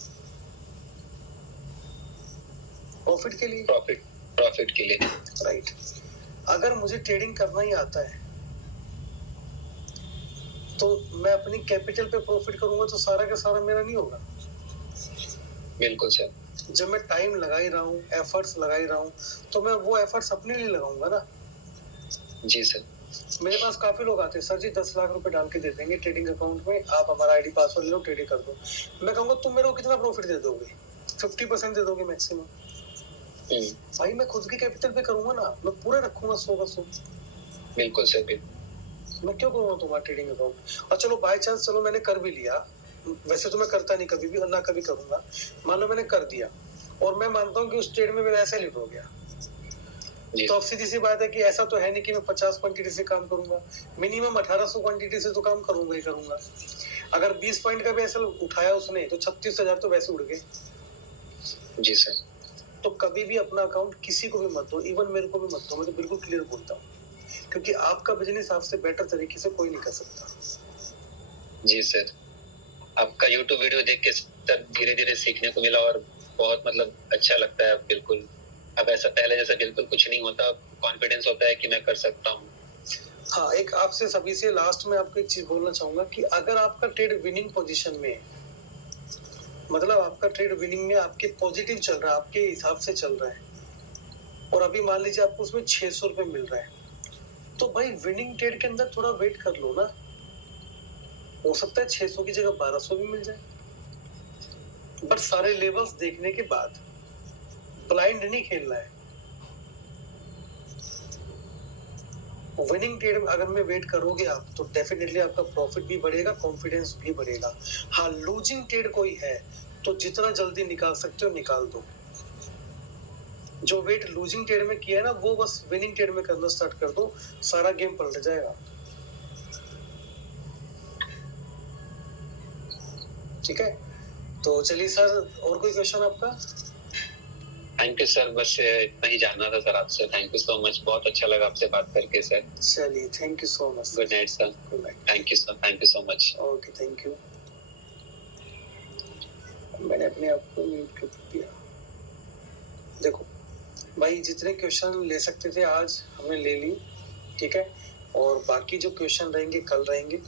प्रॉफिट के लिए। प्रॉफिट के लिए, राइट। अगर मुझे ट्रेडिंग करना ही आता है तो मैं अपनी कैपिटल पे प्रॉफिट करूंगा, तो सारा का सारा मेरा नहीं होगा। बिल्कुल सर। जब मैं टाइम लगा ही रहा हूँ, एफर्ट्स लगा ही रहा हूँ, तो मैं वो एफर्ट्स अपने लिए लगाऊंगा ना। जी सर। मेरे पास काफी लोग आते हैं, सर जी 10 लाख रुपए डाल के दे देंगे ट्रेडिंग अकाउंट में, आप हमारा आईडी पासवर्ड ले लो, ट्रेडिंग कर दो। मैं कहूंगा तुम मेरे को कितना प्रॉफिट दे दोगे? 50% दे दोगे मैक्सिमम। भाई मैं खुद की कैपिटल पे करूंगा ना, मैं पूरे रखूंगा 100 का 100। बिल्कुल सर, बिल्कुल। मैं क्यों करूंगा तुम्हारा ट्रेडिंग अकाउंट? और चलो बाय चांस, चलो मैंने कर भी लिया, वैसे तो मैं करता नहीं कभी भी, और ना कभी करूंगा, मान लो मैंने कर दिया, और मैं मानता हूँ कि उस ट्रेड में मेरा ऐसा लिट हो गया, तो अब सीधी सी बात है कि ऐसा तो है नहीं कि मैं 50 क्वांटिटी से काम करूंगा, मिनिमम 1800 क्वांटिटी से तो काम करूंगा ही करूंगा। अगर 20 पॉइंट का भी ऐसा उठाया उसने, तो 36,000 तो वैसे उड़ गए। जी सर। तो कभी भी अपना अकाउंट किसी को भी मत दो, इवन मेरे को भी मत दो, मैं तो बिल्कुल क्लियर बोलता हूँ, क्योंकि आपका बिजनेस आपसे बेटर तरीके से कोई नहीं कर सकता। जी सर, आपका YouTube वीडियो देख के सर धीरे धीरे सीखने को मिला, और बहुत मतलब अच्छा लगता है। बिल्कुल अब ऐसा पहले जैसा बिल्कुल कुछ नहीं होता, कॉन्फिडेंस होता है कि मैं कर सकता हूँ। हाँ, एक आपसे सभी से लास्ट में आपको एक चीज बोलना चाहूंगा कि अगर आपका ट्रेड विनिंग पोजीशन में है, मतलब आपका ट्रेड विनिंग में आपके पॉजिटिव चल रहा है, आपके हिसाब से चल रहा है, और अभी मान लीजिए आपको उसमें 600 रुपए मिल रहा है, तो भाई विनिंग ट्रेड के अंदर थोड़ा वेट कर लो ना, हो सकता है 600 की जगह 1200 भी मिल जाए, बट सारे लेवल्स देखने के बाद। ब्लाइंड नहीं खेलना है। विनिंग ट्रेड अगर में वेट करोगे आप तो डेफिनेटली आपका प्रॉफिट भी बढ़ेगा, कॉन्फिडेंस भी बढ़ेगा। हाँ, लूजिंग ट्रेड कोई है तो जितना जल्दी निकाल सकते हो निकाल दो। जो वेट लूजिंग ट्रेड में किया है ना, वो बस विनिंग ट्रेड में करना स्टार्ट कर दो, सारा गेम पलट जाएगा। ठीक है, तो चलिए सर, और कोई क्वेश्चन आपका? थैंक यू सर, बस इतना ही जानना था सर आपसे। थैंक यू सो मच, बहुत अच्छा लगा आपसे बात करके सर। चलिए, thank you so much. Good night sir. Good night. Thank you sir, thank you so much. Okay, thank you. मैंने अपने आप को म्यूट कर दिया। देखो भाई, जितने क्वेश्चन ले सकते थे आज हमने ले ली, ठीक है, और बाकी जो क्वेश्चन रहेंगे कल रहेंगे,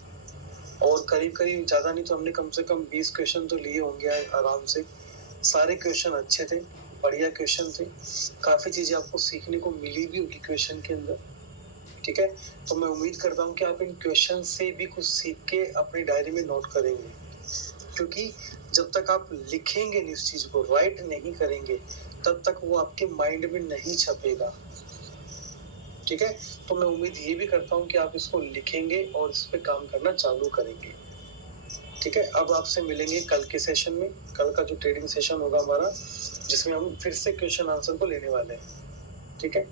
और करीब करीब ज़्यादा नहीं तो हमने कम से कम 20 क्वेश्चन तो लिए होंगे आराम से। सारे क्वेश्चन अच्छे थे, बढ़िया क्वेश्चन थे, काफ़ी चीज़ें आपको सीखने को मिली भी होगी क्वेश्चन के अंदर। ठीक है, तो मैं उम्मीद करता हूँ कि आप इन क्वेश्चन से भी कुछ सीख के अपनी डायरी में नोट करेंगे, क्योंकि जब तक आप लिखेंगे नहीं उस चीज़ को, राइट नहीं करेंगे, तब तक वो आपके माइंड में नहीं छपेगा। ठीक है, तो मैं उम्मीद ये भी करता हूँ कि आप इसको लिखेंगे और इस पे काम करना चालू करेंगे। ठीक है, अब आपसे मिलेंगे कल के सेशन में। कल का जो ट्रेडिंग सेशन होगा हमारा, जिसमें हम फिर से क्वेश्चन आंसर को लेने वाले हैं। ठीक है।